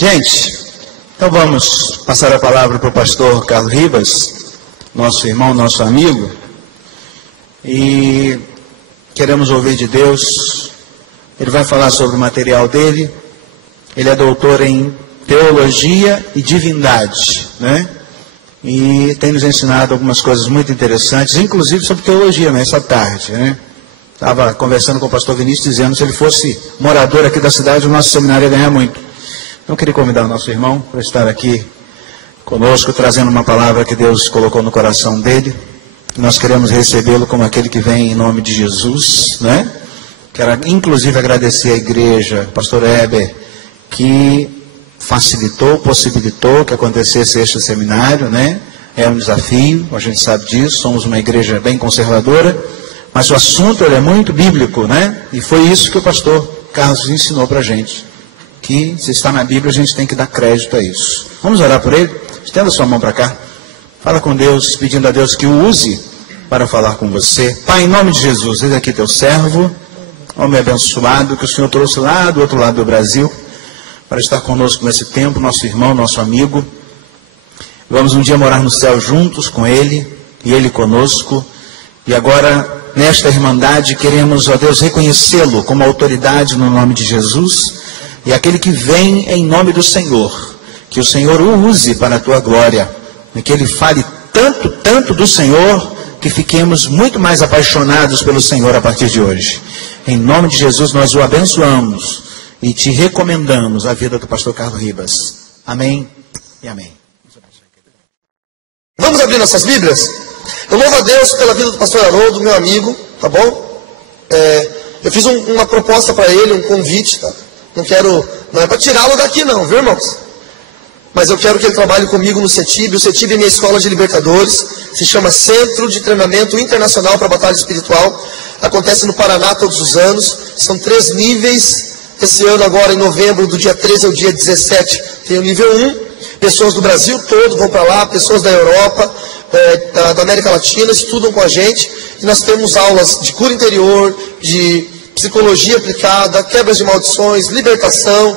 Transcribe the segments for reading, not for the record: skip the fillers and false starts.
Gente, então vamos passar a palavra para o pastor Carlos Ribas, nosso irmão, nosso amigo, e queremos ouvir de Deus. Ele vai falar sobre o material dele. Ele é doutor em teologia e divindade, né? E tem nos ensinado algumas coisas muito interessantes, inclusive sobre teologia, nessa tarde, né? Estava conversando com o pastor Vinícius, dizendo que se ele fosse morador aqui da cidade, o nosso seminário ia ganhar muito. Então, eu queria convidar o nosso irmão para estar aqui conosco, trazendo uma palavra que Deus colocou no coração dele. Nós queremos recebê-lo como aquele que vem em nome de Jesus, né? Quero, inclusive, agradecer à igreja, pastor Heber, que facilitou, possibilitou que acontecesse este seminário, né? É um desafio, a gente sabe disso, somos uma igreja bem conservadora, mas o assunto ele é muito bíblico, né? E foi isso que o pastor Carlos ensinou para a gente, que se está na Bíblia a gente tem que dar crédito a isso. Vamos orar por ele? Estenda sua mão para cá, fala com Deus, pedindo a Deus que o use para falar com você. Pai, em nome de Jesus, eis aqui teu servo, homem abençoado, que o Senhor trouxe lá do outro lado do Brasil, para estar conosco nesse tempo, nosso irmão, nosso amigo. Vamos um dia morar no céu juntos com ele, e ele conosco. E agora, nesta irmandade, queremos, ó Deus, reconhecê-lo como autoridade no nome de Jesus, e aquele que vem em nome do Senhor. Que o Senhor o use para a tua glória, e que ele fale tanto do Senhor, que fiquemos muito mais apaixonados pelo Senhor a partir de hoje. Em nome de Jesus, nós o abençoamos e te recomendamos a vida do pastor Carlos Ribas. Amém e amém. Vamos abrir nossas Bíblias? Eu louvo a Deus pela vida do pastor Haroldo, meu amigo, tá bom? Eu fiz uma proposta para ele, um convite, tá? Não é para tirá-lo daqui não, viu, irmãos? Mas eu quero que ele trabalhe comigo no CETIB. O CETIB é minha escola de Libertadores, se chama Centro de Treinamento Internacional para Batalha Espiritual. Acontece no Paraná todos os anos, são 3 níveis. Esse ano agora, em novembro, do dia 13 ao dia 17, tem o nível 1. Pessoas do Brasil todo vão para lá, pessoas da Europa, da América Latina, estudam com a gente. E nós temos aulas de cura interior, de psicologia aplicada, quebras de maldições, libertação,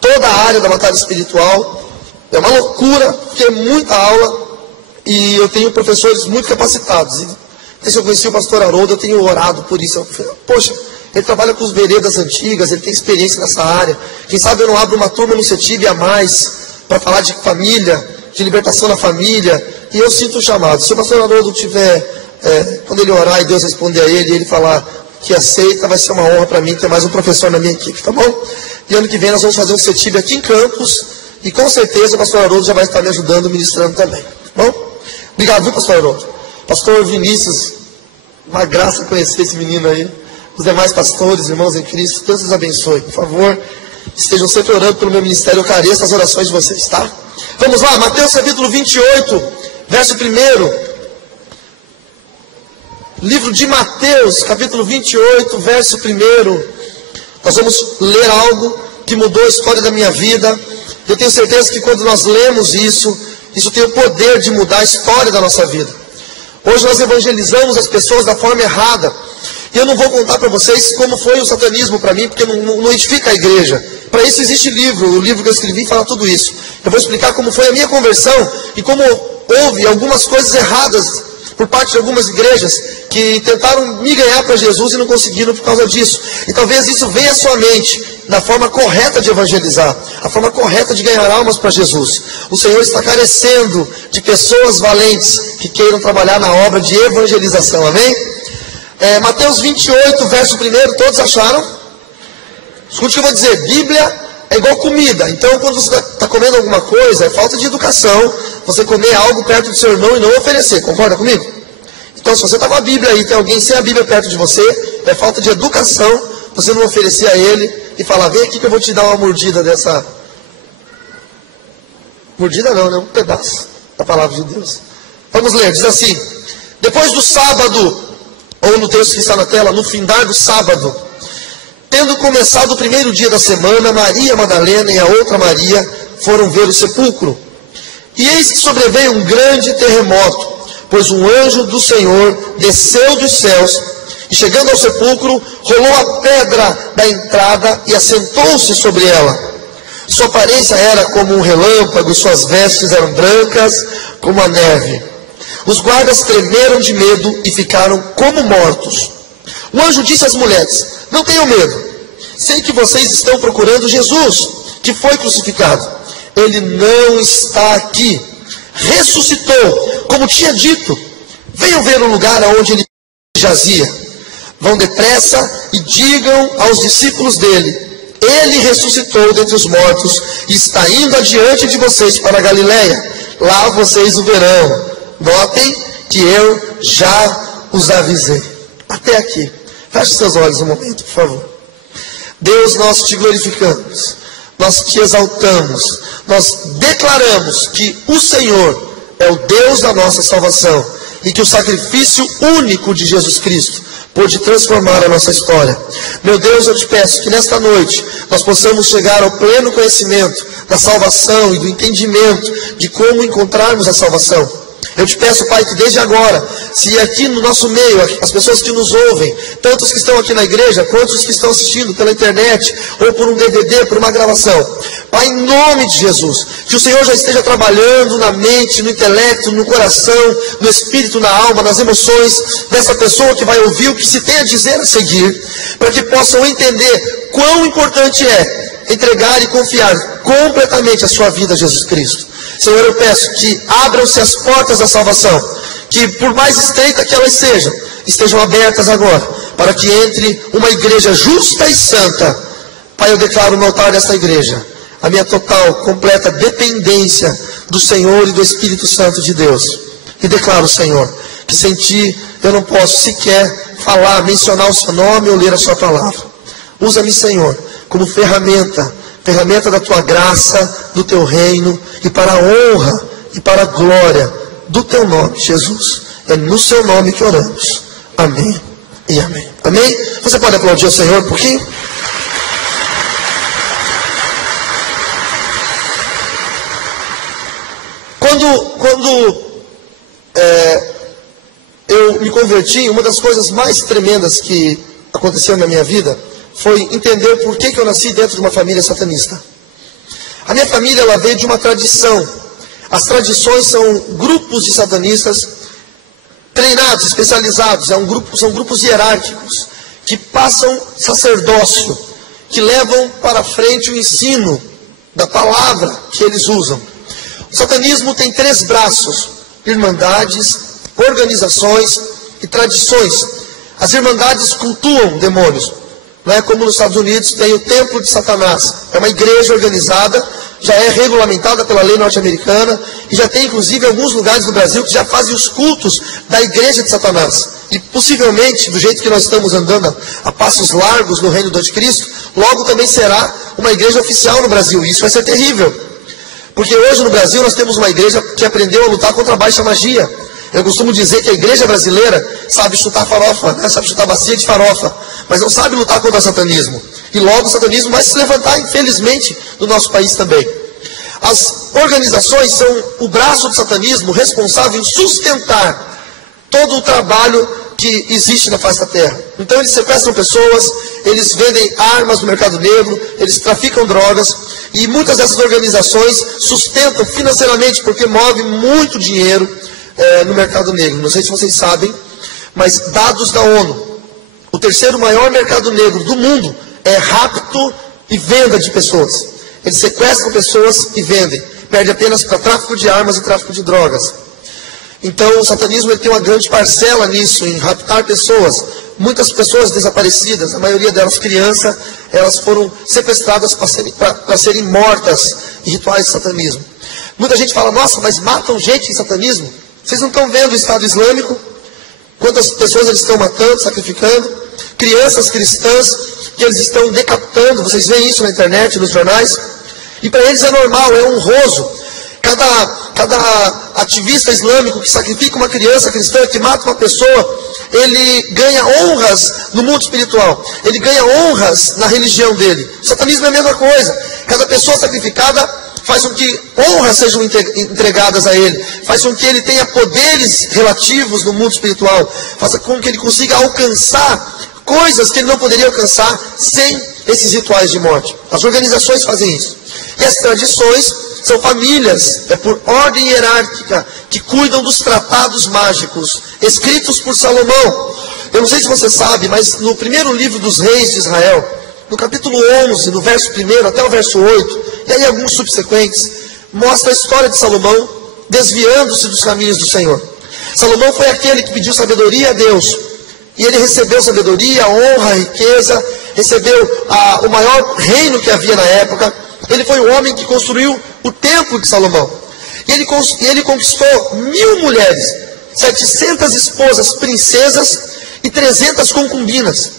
toda a área da batalha espiritual. É uma loucura, porque é muita aula, e eu tenho professores muito capacitados. Desde que eu conheci o pastor Haroldo, eu tenho orado por isso. Eu falei, poxa, ele trabalha com os veredas antigas, ele tem experiência nessa área. Quem sabe eu não abro uma turma no CETIB a mais, para falar de família, de libertação na família. E eu sinto o chamado. Se o pastor Haroldo tiver, quando ele orar e Deus responder a ele, e ele falar que aceita, vai ser uma honra para mim ter mais um professor na minha equipe, tá bom? E ano que vem nós vamos fazer um CETIB aqui em Campos, e com certeza o pastor Haroldo já vai estar me ajudando, ministrando também, tá bom? Obrigado, viu, pastor Haroldo? Pastor Vinícius, uma graça conhecer esse menino aí. Os demais pastores, irmãos em Cristo, Deus os abençoe. Por favor, estejam sempre orando pelo meu ministério. Eu careço as orações de vocês, tá? Vamos lá, Mateus capítulo 28, verso 1. Livro de Mateus, capítulo 28, verso 1. Nós vamos ler algo que mudou a história da minha vida. Eu tenho certeza que quando nós lemos isso tem o poder de mudar a história da nossa vida. Hoje nós evangelizamos as pessoas da forma errada. E eu não vou contar para vocês como foi o satanismo para mim, porque não edifica a igreja. Para isso existe livro, o livro que eu escrevi fala tudo isso. Eu vou explicar como foi a minha conversão e como houve algumas coisas erradas por parte de algumas igrejas que tentaram me ganhar para Jesus e não conseguiram por causa disso. E talvez isso venha à sua mente, da forma correta de evangelizar, a forma correta de ganhar almas para Jesus. O Senhor está carecendo de pessoas valentes que queiram trabalhar na obra de evangelização, amém? Mateus 28, verso 1, todos acharam? Escute o que eu vou dizer, Bíblia é igual comida. Então quando você está comendo alguma coisa, é falta de educação você comer algo perto do seu irmão e não oferecer, concorda comigo? Então se você está com a Bíblia aí, tem alguém sem a Bíblia perto de você, é falta de educação você não oferecer a ele e falar, vem aqui que eu vou te dar uma mordida dessa... Mordida não, né? Um pedaço da palavra de Deus. Vamos ler, diz assim, depois do sábado, ou no texto que está na tela, no findar do sábado, tendo começado o primeiro dia da semana, Maria Madalena e a outra Maria foram ver o sepulcro. E eis que sobreveio um grande terremoto, pois um anjo do Senhor desceu dos céus, e chegando ao sepulcro, rolou a pedra da entrada e assentou-se sobre ela. Sua aparência era como um relâmpago, suas vestes eram brancas como a neve. Os guardas tremeram de medo e ficaram como mortos. O anjo disse às mulheres: não tenham medo. Sei que vocês estão procurando Jesus, que foi crucificado. Ele não está aqui. Ressuscitou, como tinha dito. Venham ver o lugar onde ele jazia. Vão depressa e digam aos discípulos dele: ele ressuscitou dentre os mortos e está indo adiante de vocês para a Galileia. Lá vocês o verão. Notem que eu já os avisei. Até aqui. Feche seus olhos um momento, por favor. Deus, nós te glorificamos. Nós te exaltamos. Nós declaramos que o Senhor é o Deus da nossa salvação. E que o sacrifício único de Jesus Cristo pode transformar a nossa história. Meu Deus, eu te peço que nesta noite nós possamos chegar ao pleno conhecimento da salvação e do entendimento de como encontrarmos a salvação. Eu te peço, Pai, que desde agora, se aqui no nosso meio, as pessoas que nos ouvem, tanto os que estão aqui na igreja, quanto os que estão assistindo pela internet, ou por um DVD, por uma gravação, Pai, em nome de Jesus, que o Senhor já esteja trabalhando na mente, no intelecto, no coração, no espírito, na alma, nas emoções dessa pessoa que vai ouvir o que se tem a dizer a seguir, para que possam entender quão importante é entregar e confiar completamente a sua vida a Jesus Cristo. Senhor, eu peço que abram-se as portas da salvação, que por mais estreita que elas sejam, estejam abertas agora, para que entre uma igreja justa e santa. Pai, eu declaro no altar desta igreja a minha total, completa dependência do Senhor e do Espírito Santo de Deus. E declaro, Senhor, que sem Ti eu não posso sequer falar, mencionar o Seu nome ou ler a Sua palavra. Usa-me, Senhor, como ferramenta da Tua graça, do Teu reino, e para a honra e para a glória do Teu nome, Jesus. É no Seu nome que oramos. Amém e amém. Amém? Você pode aplaudir o Senhor um pouquinho? Quando eu me converti, uma das coisas mais tremendas que aconteceu na minha vida foi entender por que eu nasci dentro de uma família satanista. A minha família, ela veio de uma tradição. As tradições são grupos de satanistas treinados, especializados. São grupos hierárquicos que passam sacerdócio, que levam para frente o ensino da palavra que eles usam. O satanismo tem 3 braços: irmandades, organizações e tradições. As irmandades cultuam demônios. Não é como nos Estados Unidos tem o templo de Satanás. É uma igreja organizada, já é regulamentada pela lei norte-americana, e já tem inclusive alguns lugares no Brasil que já fazem os cultos da igreja de Satanás. E possivelmente, do jeito que nós estamos andando a passos largos no reino do anticristo, logo também será uma igreja oficial no Brasil. E isso vai ser terrível. Porque hoje no Brasil nós temos uma igreja que aprendeu a lutar contra a baixa magia. Eu costumo dizer que a igreja brasileira sabe chutar farofa, né? Sabe chutar bacia de farofa, mas não sabe lutar contra o satanismo. E logo o satanismo vai se levantar, infelizmente, no nosso país também. As organizações são o braço do satanismo responsável em sustentar todo o trabalho que existe na face da terra. Então eles sequestram pessoas, eles vendem armas no mercado negro, eles traficam drogas, e muitas dessas organizações sustentam financeiramente, porque movem muito dinheiro no mercado negro. Não sei se vocês sabem, mas dados da ONU, o 3º maior mercado negro do mundo é rapto e venda de pessoas. Eles sequestram pessoas e vendem. Perde apenas para tráfico de armas e tráfico de drogas. Então o satanismo ele tem uma grande parcela nisso, em raptar pessoas. Muitas pessoas desaparecidas, a maioria delas crianças, elas foram sequestradas para serem mortas em rituais de satanismo. Muita gente fala: nossa, mas matam gente em satanismo? Vocês não estão vendo o Estado Islâmico? Quantas pessoas eles estão matando, sacrificando? Crianças cristãs que eles estão decapitando. Vocês veem isso na internet, nos jornais. E para eles é normal, é honroso. Cada ativista islâmico que sacrifica uma criança cristã, que mata uma pessoa, ele ganha honras no mundo espiritual. Ele ganha honras na religião dele. O satanismo é a mesma coisa. Cada pessoa sacrificada faz com que honras sejam entregadas a ele, faz com que ele tenha poderes relativos no mundo espiritual, faz com que ele consiga alcançar coisas que ele não poderia alcançar sem esses rituais de morte. As organizações fazem isso. E as tradições são famílias, por ordem hierárquica, que cuidam dos tratados mágicos, escritos por Salomão. Eu não sei se você sabe, mas no primeiro livro dos reis de Israel, no capítulo 11, no verso 1 até o verso 8, e aí alguns subsequentes, mostra a história de Salomão desviando-se dos caminhos do Senhor. Salomão foi aquele que pediu sabedoria a Deus, e ele recebeu sabedoria, honra, riqueza, recebeu o maior reino que havia na época. Ele foi o homem que construiu o templo de Salomão. E ele conquistou 1000 mulheres, 700 esposas, princesas e 300 concubinas.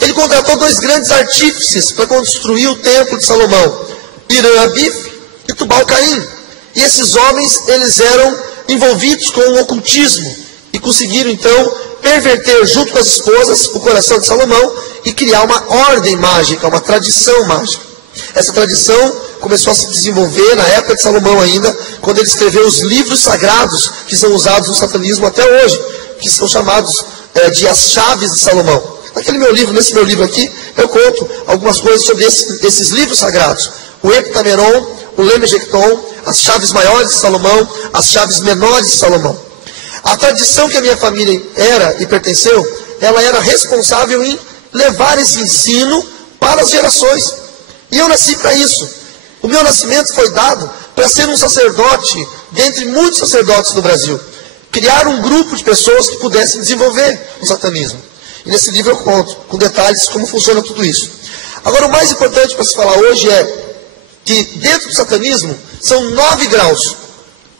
Ele contratou 2 grandes artífices para construir o templo de Salomão, Irã-Abif e Tubal-Caim. E esses homens, eles eram envolvidos com o ocultismo e conseguiram então perverter junto com as esposas o coração de Salomão e criar uma ordem mágica, uma tradição mágica. Essa tradição começou a se desenvolver na época de Salomão ainda, quando ele escreveu os livros sagrados que são usados no satanismo até hoje, que são chamados de as chaves de Salomão. Nesse meu livro aqui, eu conto algumas coisas sobre esses livros sagrados. O Heptameron, o Lemejecton, as chaves maiores de Salomão, as chaves menores de Salomão. A tradição que a minha família era e pertenceu, ela era responsável em levar esse ensino para as gerações. E eu nasci para isso. O meu nascimento foi dado para ser um sacerdote, dentre muitos sacerdotes do Brasil. Criar um grupo de pessoas que pudessem desenvolver o satanismo. E nesse livro eu conto, com detalhes, como funciona tudo isso. Agora, o mais importante para se falar hoje é que dentro do satanismo são 9 graus,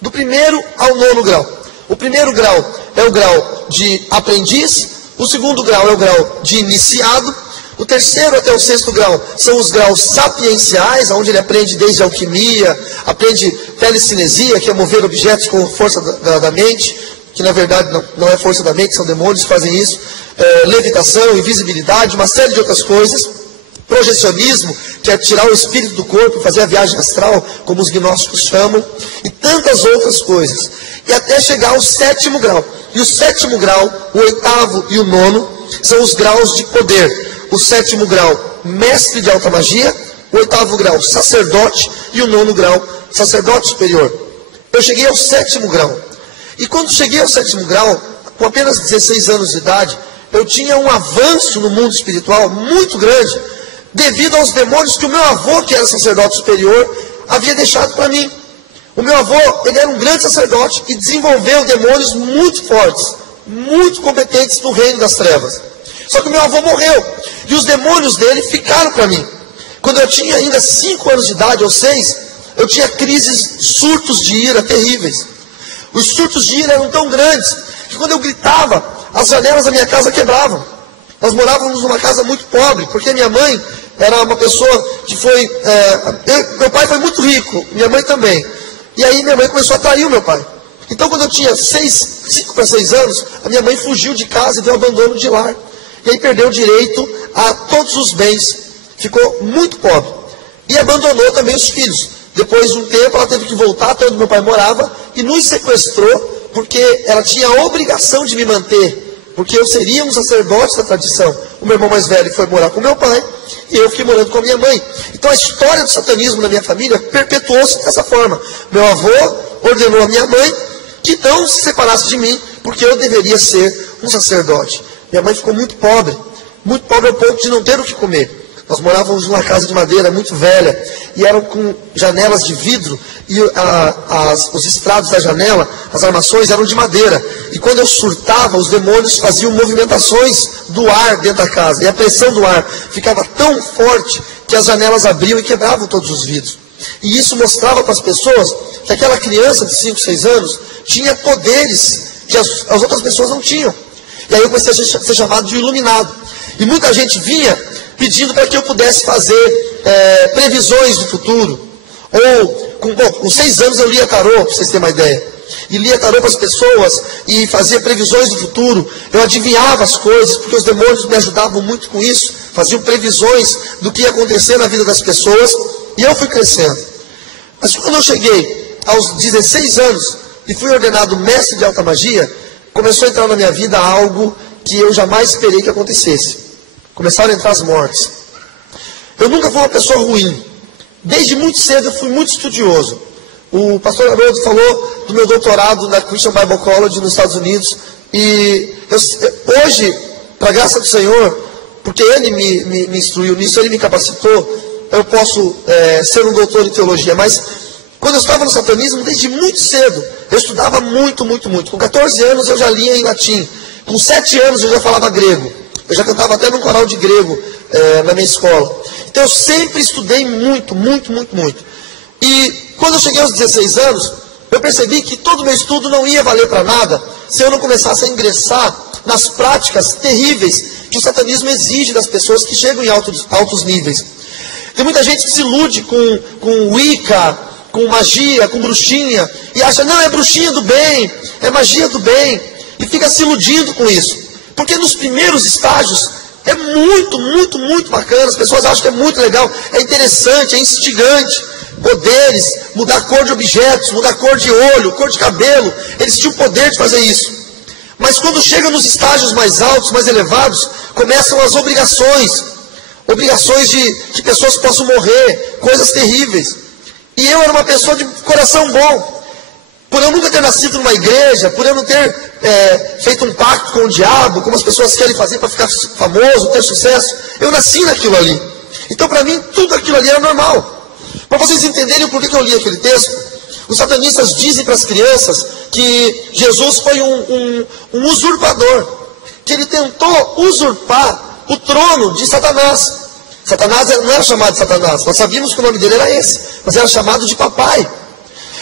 do 1º ao 9º grau. O 1º grau é o grau de aprendiz, o 2º grau é o grau de iniciado, o 3º até o 6º grau são os graus sapienciais, onde ele aprende desde alquimia, aprende telecinesia, que é mover objetos com força da mente, que na verdade não é força da mente, são demônios que fazem isso, levitação, invisibilidade, uma série de outras coisas, projecionismo, que é tirar o espírito do corpo e fazer a viagem astral, como os gnósticos chamam, e tantas outras coisas, e até chegar ao 7º grau. E o 7º grau, o 8º e o 9º, são os graus de poder. O 7º grau, mestre de alta magia, o 8º grau, sacerdote, e o 9º grau, sacerdote superior. Eu cheguei ao 7º grau. E quando cheguei ao 7º grau, com apenas 16 anos de idade, eu tinha um avanço no mundo espiritual muito grande, devido aos demônios que o meu avô, que era sacerdote superior, havia deixado para mim. O meu avô, ele era um grande sacerdote e desenvolveu demônios muito fortes, muito competentes no reino das trevas. Só que o meu avô morreu, e os demônios dele ficaram para mim. Quando eu tinha ainda 5 anos de idade, ou 6, eu tinha crises, surtos de ira terríveis. Os surtos de ira eram tão grandes, que quando eu gritava, as janelas da minha casa quebravam. Nós morávamos numa casa muito pobre, porque minha mãe era uma pessoa que foi... meu pai foi muito rico, minha mãe também. E aí minha mãe começou a trair o meu pai. Então quando eu tinha 5 para 6 anos, a minha mãe fugiu de casa e deu abandono de lar. E aí perdeu o direito a todos os bens. Ficou muito pobre. E abandonou também os filhos. Depois de um tempo ela teve que voltar até onde meu pai morava e nos sequestrou, porque ela tinha a obrigação de me manter. Porque eu seria um sacerdote da tradição. O meu irmão mais velho foi morar com meu pai e eu fiquei morando com a minha mãe. Então a história do satanismo na minha família perpetuou-se dessa forma. Meu avô ordenou a minha mãe que não se separasse de mim, porque eu deveria ser um sacerdote. Minha mãe ficou muito pobre ao ponto de não ter o que comer. Nós morávamos numa casa de madeira muito velha, e eram com janelas de vidro, e os estrados da janela, as armações eram de madeira. E quando eu surtava, os demônios faziam movimentações do ar dentro da casa, e a pressão do ar ficava tão forte que as janelas abriam e quebravam todos os vidros. E isso mostrava para as pessoas que aquela criança de 5, 6 anos tinha poderes que as outras pessoas não tinham. E aí eu comecei a ser chamado de iluminado. E muita gente vinha pedindo para que eu pudesse fazer previsões do futuro. Ou, com 6 anos eu lia tarô, para vocês terem uma ideia. E lia tarô para as pessoas e fazia previsões do futuro. Eu adivinhava as coisas, porque os demônios me ajudavam muito com isso. Faziam previsões do que ia acontecer na vida das pessoas. E eu fui crescendo. Mas quando eu cheguei aos 16 anos e fui ordenado mestre de alta magia, começou a entrar na minha vida algo que eu jamais esperei que acontecesse. Começaram a entrar as mortes. Eu nunca fui uma pessoa ruim. Desde muito cedo eu fui muito estudioso. O pastor Haroldo falou do meu doutorado na Christian Bible College nos Estados Unidos. E hoje, para a graça do Senhor, porque Ele me instruiu nisso, Ele me capacitou, eu posso ser um doutor em teologia. Mas quando eu estava no satanismo, desde muito cedo, eu estudava muito, muito, muito. Com 14 anos eu já lia em latim. Com 7 anos eu já falava grego. Eu já cantava até num coral de grego na minha escola. Então eu sempre estudei muito, muito, muito, muito. E quando eu cheguei aos 16 anos, eu percebi que todo o meu estudo não ia valer para nada se eu não começasse a ingressar nas práticas terríveis que o satanismo exige das pessoas que chegam em altos níveis. Tem muita gente que se ilude com Wicca, com magia, com bruxinha, e acha, não, é bruxinha do bem, é magia do bem, e fica se iludindo com isso. Porque nos primeiros estágios é muito, muito, muito bacana, as pessoas acham que é muito legal, é interessante, é instigante. Poderes, mudar a cor de objetos, mudar a cor de olho, cor de cabelo, eles tinham o poder de fazer isso. Mas quando chegam nos estágios mais altos, mais elevados, começam as obrigações de que pessoas possam morrer, coisas terríveis. E eu era uma pessoa de coração bom. Por eu nunca ter nascido numa igreja, por eu não ter feito um pacto com o diabo, como as pessoas querem fazer para ficar famoso, ter sucesso, eu nasci naquilo ali. Então para mim tudo aquilo ali era normal. Para vocês entenderem por que eu li aquele texto, os satanistas dizem para as crianças que Jesus foi um usurpador, que ele tentou usurpar o trono de Satanás. Satanás não era chamado de Satanás, nós sabíamos que o nome dele era esse, mas era chamado de papai.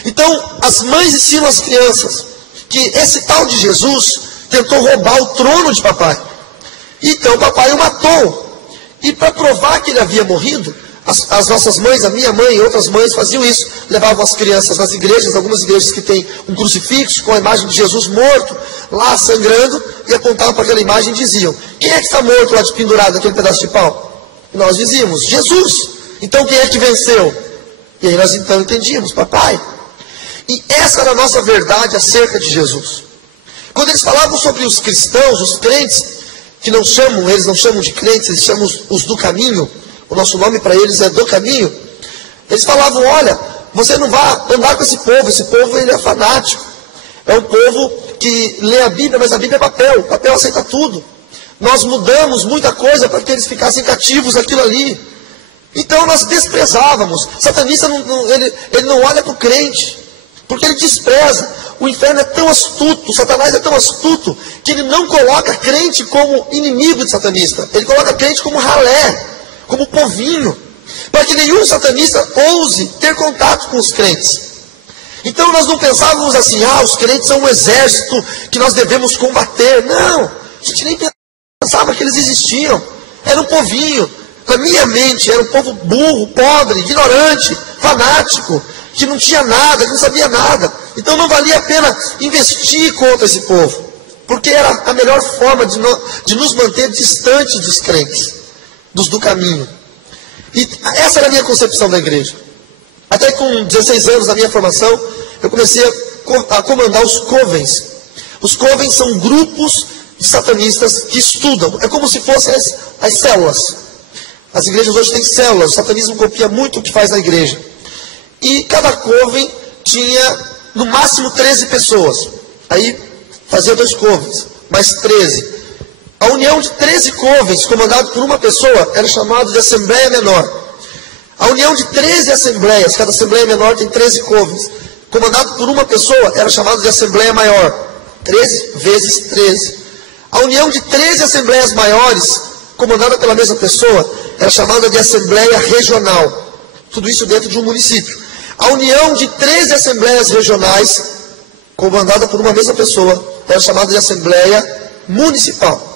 Então, as mães ensinam as crianças que esse tal de Jesus tentou roubar o trono de papai. Então, o papai o matou. E para provar que ele havia morrido, as nossas mães, a minha mãe e outras mães faziam isso. Levavam as crianças nas igrejas, algumas igrejas que tem um crucifixo com a imagem de Jesus morto, lá sangrando, e apontavam para aquela imagem e diziam, quem é que está morto lá pendurado naquele pedaço de pau? E nós dizíamos, Jesus. Então quem é que venceu? E aí nós então entendíamos, papai. E essa era a nossa verdade acerca de Jesus. Quando eles falavam sobre os cristãos, os crentes, que eles não chamam de crentes, eles chamam os do caminho, o nosso nome para eles é do caminho, eles falavam, olha, você não vai andar com esse povo ele é fanático, é um povo que lê a Bíblia, mas a Bíblia é papel aceita tudo, nós mudamos muita coisa para que eles ficassem cativos naquilo ali, então nós desprezávamos. Satanista ele não olha para o crente, porque ele despreza. O inferno é tão astuto, o Satanás é tão astuto, que ele não coloca crente como inimigo de satanista, ele coloca crente como ralé, como povinho, para que nenhum satanista ouse ter contato com os crentes. Então nós não pensávamos assim, os crentes são um exército que nós devemos combater. Não, a gente nem pensava que eles existiam. Era um povinho, na minha mente, era um povo burro, pobre, ignorante, fanático, que não tinha nada, que não sabia nada. Então não valia a pena investir contra esse povo, porque era a melhor forma de nos manter distante dos crentes, dos do caminho. E essa era a minha concepção da igreja. Até com 16 anos, na minha formação, eu comecei a comandar os covens. Os covens são grupos de satanistas que estudam. É como se fossem as células. As igrejas hoje têm células. O satanismo copia muito o que faz na igreja. E cada coven tinha, no máximo, 13 pessoas. Aí fazia 2 covens, mais 13. A união de 13 covens, comandado por uma pessoa, era chamado de Assembleia Menor. A união de 13 assembleias, cada Assembleia Menor tem 13 covens, comandado por uma pessoa, era chamado de Assembleia Maior. 13 vezes 13. A união de 13 assembleias maiores, comandada pela mesma pessoa, era chamada de Assembleia Regional. Tudo isso dentro de um município. A união de 13 assembleias regionais, comandada por uma mesma pessoa, era chamada de Assembleia Municipal.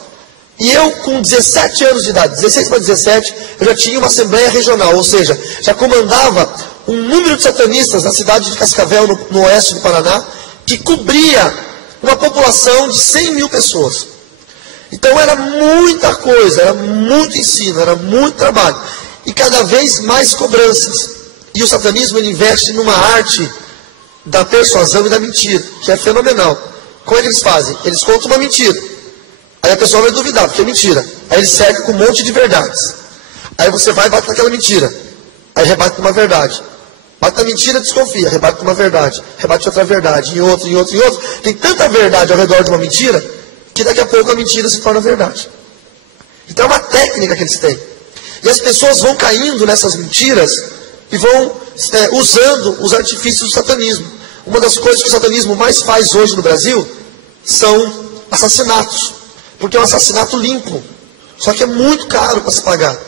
E eu, com 17 anos de idade, 16 para 17, eu já tinha uma assembleia regional, ou seja, já comandava um número de satanistas na cidade de Cascavel, no oeste do Paraná, que cobria uma população de 100 mil pessoas. Então era muita coisa, era muito ensino, era muito trabalho. E cada vez mais cobranças. E o satanismo ele investe numa arte da persuasão e da mentira, que é fenomenal. Como é que eles fazem? Eles contam uma mentira. Aí a pessoa vai duvidar, porque é mentira. Aí ele segue com um monte de verdades. Aí você vai e bate naquela mentira. Aí rebate com uma verdade. Bate na mentira, desconfia, rebate com uma verdade. Rebate outra verdade, em outro. Tem tanta verdade ao redor de uma mentira, que daqui a pouco a mentira se torna verdade. Então é uma técnica que eles têm. E as pessoas vão caindo nessas mentiras e vão usando os artifícios do satanismo. Uma das coisas que o satanismo mais faz hoje no Brasil são assassinatos. Porque é um assassinato limpo. Só que é muito caro para se pagar.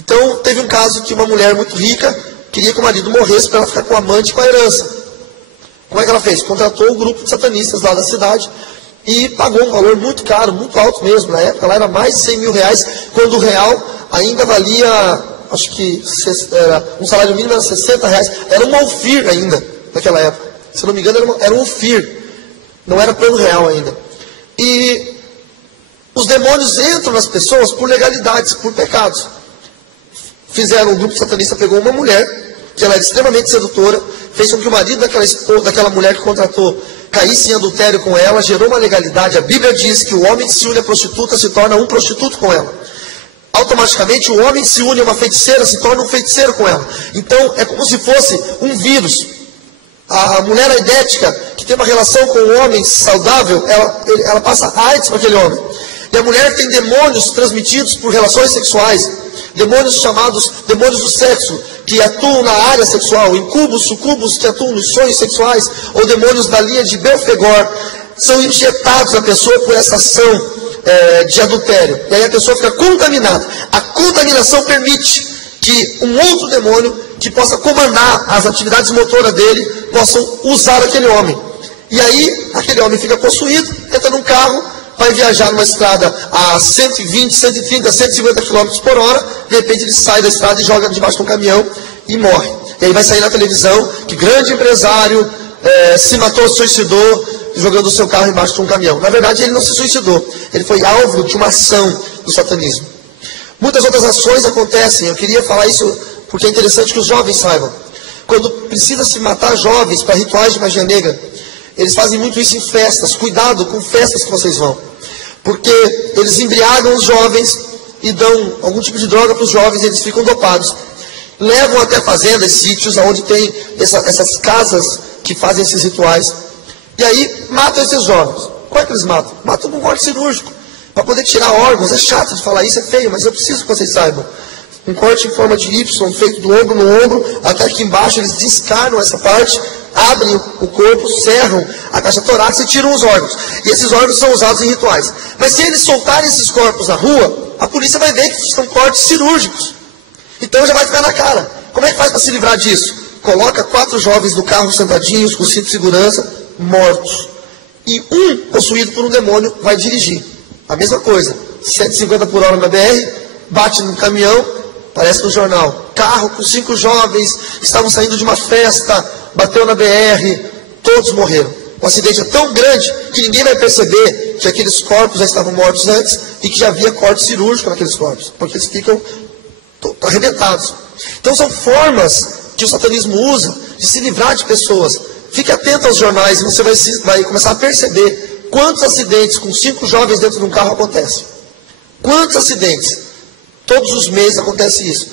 Então teve um caso que uma mulher muito rica queria que o marido morresse para ela ficar com o amante e com a herança. Como é que ela fez? Contratou um grupo de satanistas lá da cidade e pagou um valor muito caro, muito alto mesmo. Na época lá era mais de 100 mil reais, quando o real ainda valia, acho que um salário mínimo era 60 reais. Era um alfir ainda, naquela época. Se eu não me engano, era um alfir. Não era plano real ainda. E os demônios entram nas pessoas por legalidades, por pecados. Um grupo satanista pegou uma mulher, que ela era extremamente sedutora, fez com que o marido daquela mulher que contratou caísse em adultério com ela, gerou uma legalidade. A Bíblia diz que o homem que se une à prostituta se torna um prostituto com ela. Automaticamente o homem se une a uma feiticeira, se torna um feiticeiro com ela. Então é como se fosse um vírus. A mulher aidética, que tem uma relação com o homem saudável, ela passa AIDS para aquele homem. E a mulher tem demônios transmitidos por relações sexuais. Demônios chamados demônios do sexo, que atuam na área sexual, incubos, sucubos, que atuam nos sonhos sexuais, ou demônios da linha de Belfegor, são injetados na pessoa por essa ação de adultério. E aí a pessoa fica contaminada. A contaminação permite que um outro demônio, que possa comandar as atividades motoras dele, possam usar aquele homem. E aí aquele homem fica possuído, entra num carro, vai viajar numa estrada a 120, 130, 150 km por hora, de repente ele sai da estrada e joga debaixo de um caminhão e morre. E aí vai sair na televisão que grande empresário se matou, se suicidou, jogando o seu carro embaixo de um caminhão. Na verdade ele não se suicidou, ele foi alvo de uma ação do satanismo. Muitas outras ações acontecem, eu queria falar isso porque é interessante que os jovens saibam. Quando precisa se matar jovens para rituais de magia negra, eles fazem muito isso em festas. Cuidado com festas que vocês vão. Porque eles embriagam os jovens e dão algum tipo de droga para os jovens e eles ficam dopados. Levam até fazendas, sítios, onde tem essas casas que fazem esses rituais. E aí matam esses jovens. Como é que eles matam? Matam com corte cirúrgico. Para poder tirar órgãos. É chato de falar isso, é feio, mas eu preciso que vocês saibam. Um corte em forma de Y, feito do ombro no ombro, até aqui embaixo, eles descarnam essa parte, abrem o corpo, cerram a caixa torácica e tiram os órgãos. E esses órgãos são usados em rituais. Mas se eles soltarem esses corpos na rua, a polícia vai ver que são cortes cirúrgicos. Então já vai ficar na cara. Como é que faz para se livrar disso? Coloca 4 jovens no carro sentadinhos, com cinto de segurança, mortos. E um, possuído por um demônio, vai dirigir. A mesma coisa. 150 por hora na BR, bate no caminhão, aparece no jornal. Carro com 5 jovens, estavam saindo de uma festa, bateu na BR, todos morreram. O acidente é tão grande que ninguém vai perceber que aqueles corpos já estavam mortos antes e que já havia corte cirúrgico naqueles corpos, porque eles ficam arrebentados. Então são formas que o satanismo usa de se livrar de pessoas. Fique atento aos jornais e você vai começar a perceber quantos acidentes com 5 jovens dentro de um carro acontecem. Quantos acidentes? Todos os meses acontece isso.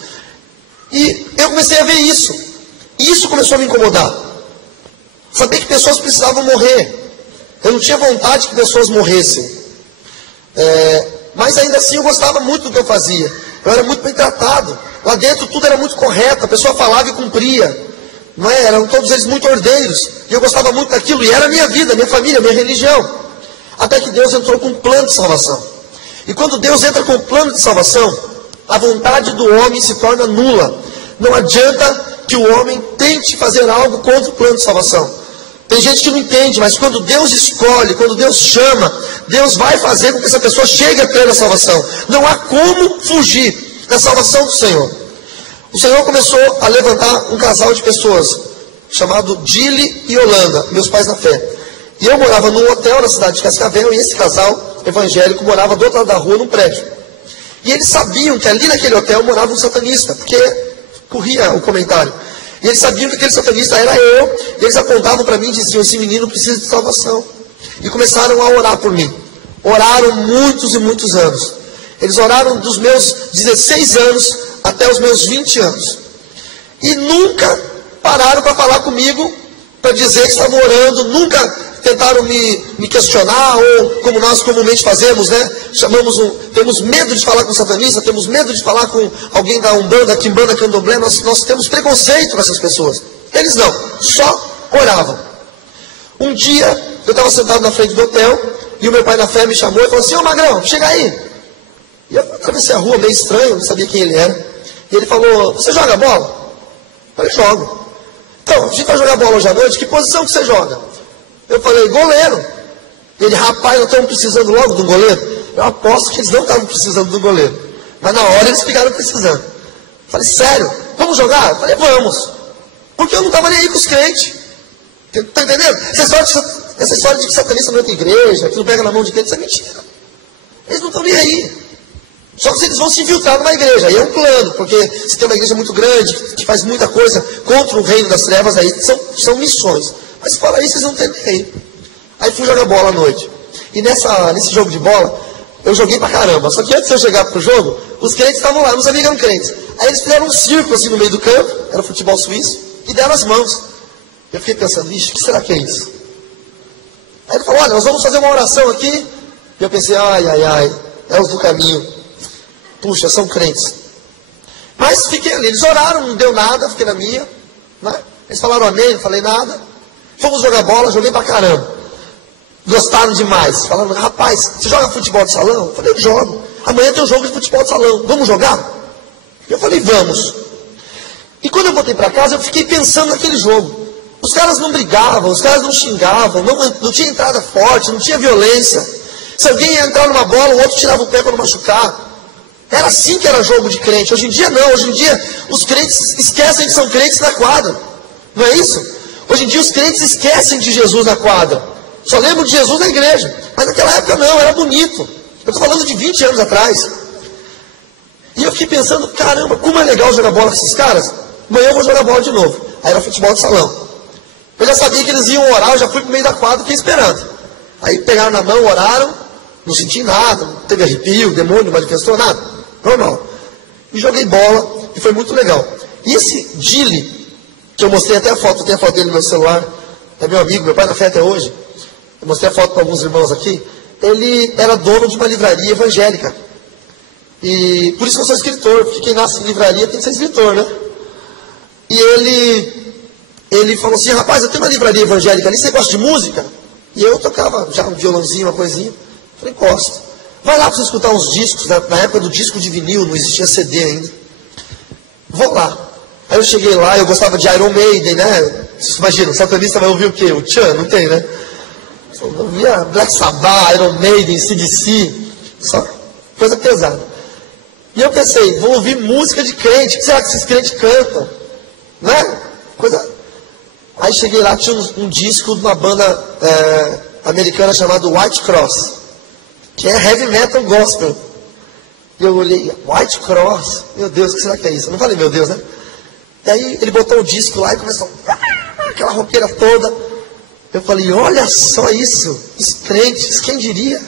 E eu comecei a ver isso. E isso começou a me incomodar. Saber que pessoas precisavam morrer. Eu não tinha vontade que pessoas morressem. Mas ainda assim eu gostava muito do que eu fazia. Eu era muito bem tratado. Lá dentro tudo era muito correto. A pessoa falava e cumpria. Não é? Eram todos eles muito ordeiros. E eu gostava muito daquilo. E era a minha vida, a minha família, a minha religião. Até que Deus entrou com um plano de salvação. E quando Deus entra com um plano de salvação, a vontade do homem se torna nula. Não adianta que o homem tente fazer algo contra o plano de salvação. Tem gente que não entende, mas quando Deus escolhe, quando Deus chama, Deus vai fazer com que essa pessoa chegue a plena salvação. Não há como fugir da salvação do Senhor. O Senhor começou a levantar um casal de pessoas, chamado Dili e Holanda, meus pais na fé. E eu morava num hotel na cidade de Cascavel, e esse casal evangélico morava do outro lado da rua, num prédio. E eles sabiam que ali naquele hotel morava um satanista, porque corria o comentário. E eles sabiam que aquele satanista era eu, e eles apontavam para mim e diziam, esse menino precisa de salvação. E começaram a orar por mim. Oraram muitos e muitos anos. Eles oraram dos meus 16 anos até os meus 20 anos. E nunca pararam para falar comigo, para dizer que estavam orando, nunca tentaram me questionar, ou como nós comumente fazemos, né? Temos medo de falar com o satanista, temos medo de falar com alguém da Umbanda, Quimbanda, Candomblé, nós temos preconceito com essas pessoas. Eles não, só oravam. Um dia, eu estava sentado na frente do hotel, e o meu pai na fé me chamou e falou assim: ô Magrão, chega aí. E eu atravessei a rua, meio estranho, não sabia quem ele era. E ele falou: você joga bola? Eu falei: jogo. Então, a gente vai jogar bola hoje à noite, que posição que você joga? Eu falei: goleiro. Ele: rapaz, nós estamos precisando logo de um goleiro. Eu aposto que eles não estavam precisando de um goleiro, mas na hora eles ficaram precisando. Eu falei: sério? Vamos jogar? Eu falei: vamos. Porque eu não estava nem aí com os crentes. Está entendendo? Essa história de que satanista não entra em igreja, que não pega na mão de crente, isso é mentira. Eles não estão nem aí. Só que eles vão se infiltrar numa igreja. Aí é um plano, porque se tem uma igreja muito grande, que faz muita coisa contra o reino das trevas, aí são missões. Mas fora isso, eles não tem nem aí. Aí fui jogar bola à noite. E nesse jogo de bola, eu joguei pra caramba. Só que antes de eu chegar pro jogo, os crentes estavam lá, eu não sabia que eram crentes. Aí eles fizeram um círculo assim no meio do campo, era futebol suíço, e deram as mãos. Eu fiquei pensando: vixe, o que será que é isso? Aí ele falou: olha, nós vamos fazer uma oração aqui. E eu pensei: ai, é os do caminho. Puxa, são crentes. Mas fiquei ali, eles oraram, não deu nada, fiquei na minha, né? Eles falaram amém, não falei nada. Fomos jogar bola, joguei pra caramba. Gostaram demais. Falaram: rapaz, você joga futebol de salão? Eu falei: jogo. Amanhã tem um jogo de futebol de salão, vamos jogar? Eu falei: vamos. E quando eu voltei pra casa, eu fiquei pensando naquele jogo. Os caras não brigavam, os caras não xingavam, não tinha entrada forte, não tinha violência. Se alguém ia entrar numa bola, o outro tirava o pé para não machucar. Era assim que era jogo de crente. Hoje em dia não, hoje em dia os crentes esquecem que são crentes na quadra. Não é isso? Hoje em dia os crentes esquecem de Jesus na quadra. Só lembram de Jesus na igreja. Mas naquela época não, era bonito. Eu estou falando de 20 anos atrás. E eu fiquei pensando: caramba, como é legal jogar bola com esses caras. Amanhã eu vou jogar bola de novo. Aí era futebol de salão. Eu já sabia que eles iam orar, eu já fui pro meio da quadra e fiquei esperando. Aí pegaram na mão, oraram, não senti nada, não teve arrepio, demônio manifestou, nada. Normal. E joguei bola e foi muito legal. E esse Dili, que eu mostrei até a foto, tem a foto dele no meu celular, é meu amigo, meu pai na fé até hoje. Eu mostrei a foto para alguns irmãos aqui. Ele era dono de uma livraria evangélica. E por isso que eu sou escritor, porque quem nasce em livraria tem que ser escritor, né? E ele falou assim: rapaz, eu tenho uma livraria evangélica ali, você gosta de música? E eu tocava já um violãozinho, uma coisinha. Falei: gosto. Vai lá para você escutar uns discos, na época do disco de vinil, não existia CD ainda. Vou lá. Aí eu cheguei lá, eu gostava de Iron Maiden, né? Vocês imaginam, o satanista vai ouvir o quê? O Tchan? Não tem, né? Eu ouvia Black Sabbath, Iron Maiden, CDC, só coisa pesada. E eu pensei: vou ouvir música de crente, o que será que esses crentes cantam? Né? Coisa... Aí cheguei lá, tinha um disco de uma banda americana chamada White Cross, que é heavy metal gospel. E eu olhei: White Cross, meu Deus, o que será que é isso? Eu não falei meu Deus, né? E aí ele botou o disco lá e começou aquela roqueira toda. Eu falei: olha só isso, os crentes, quem diria?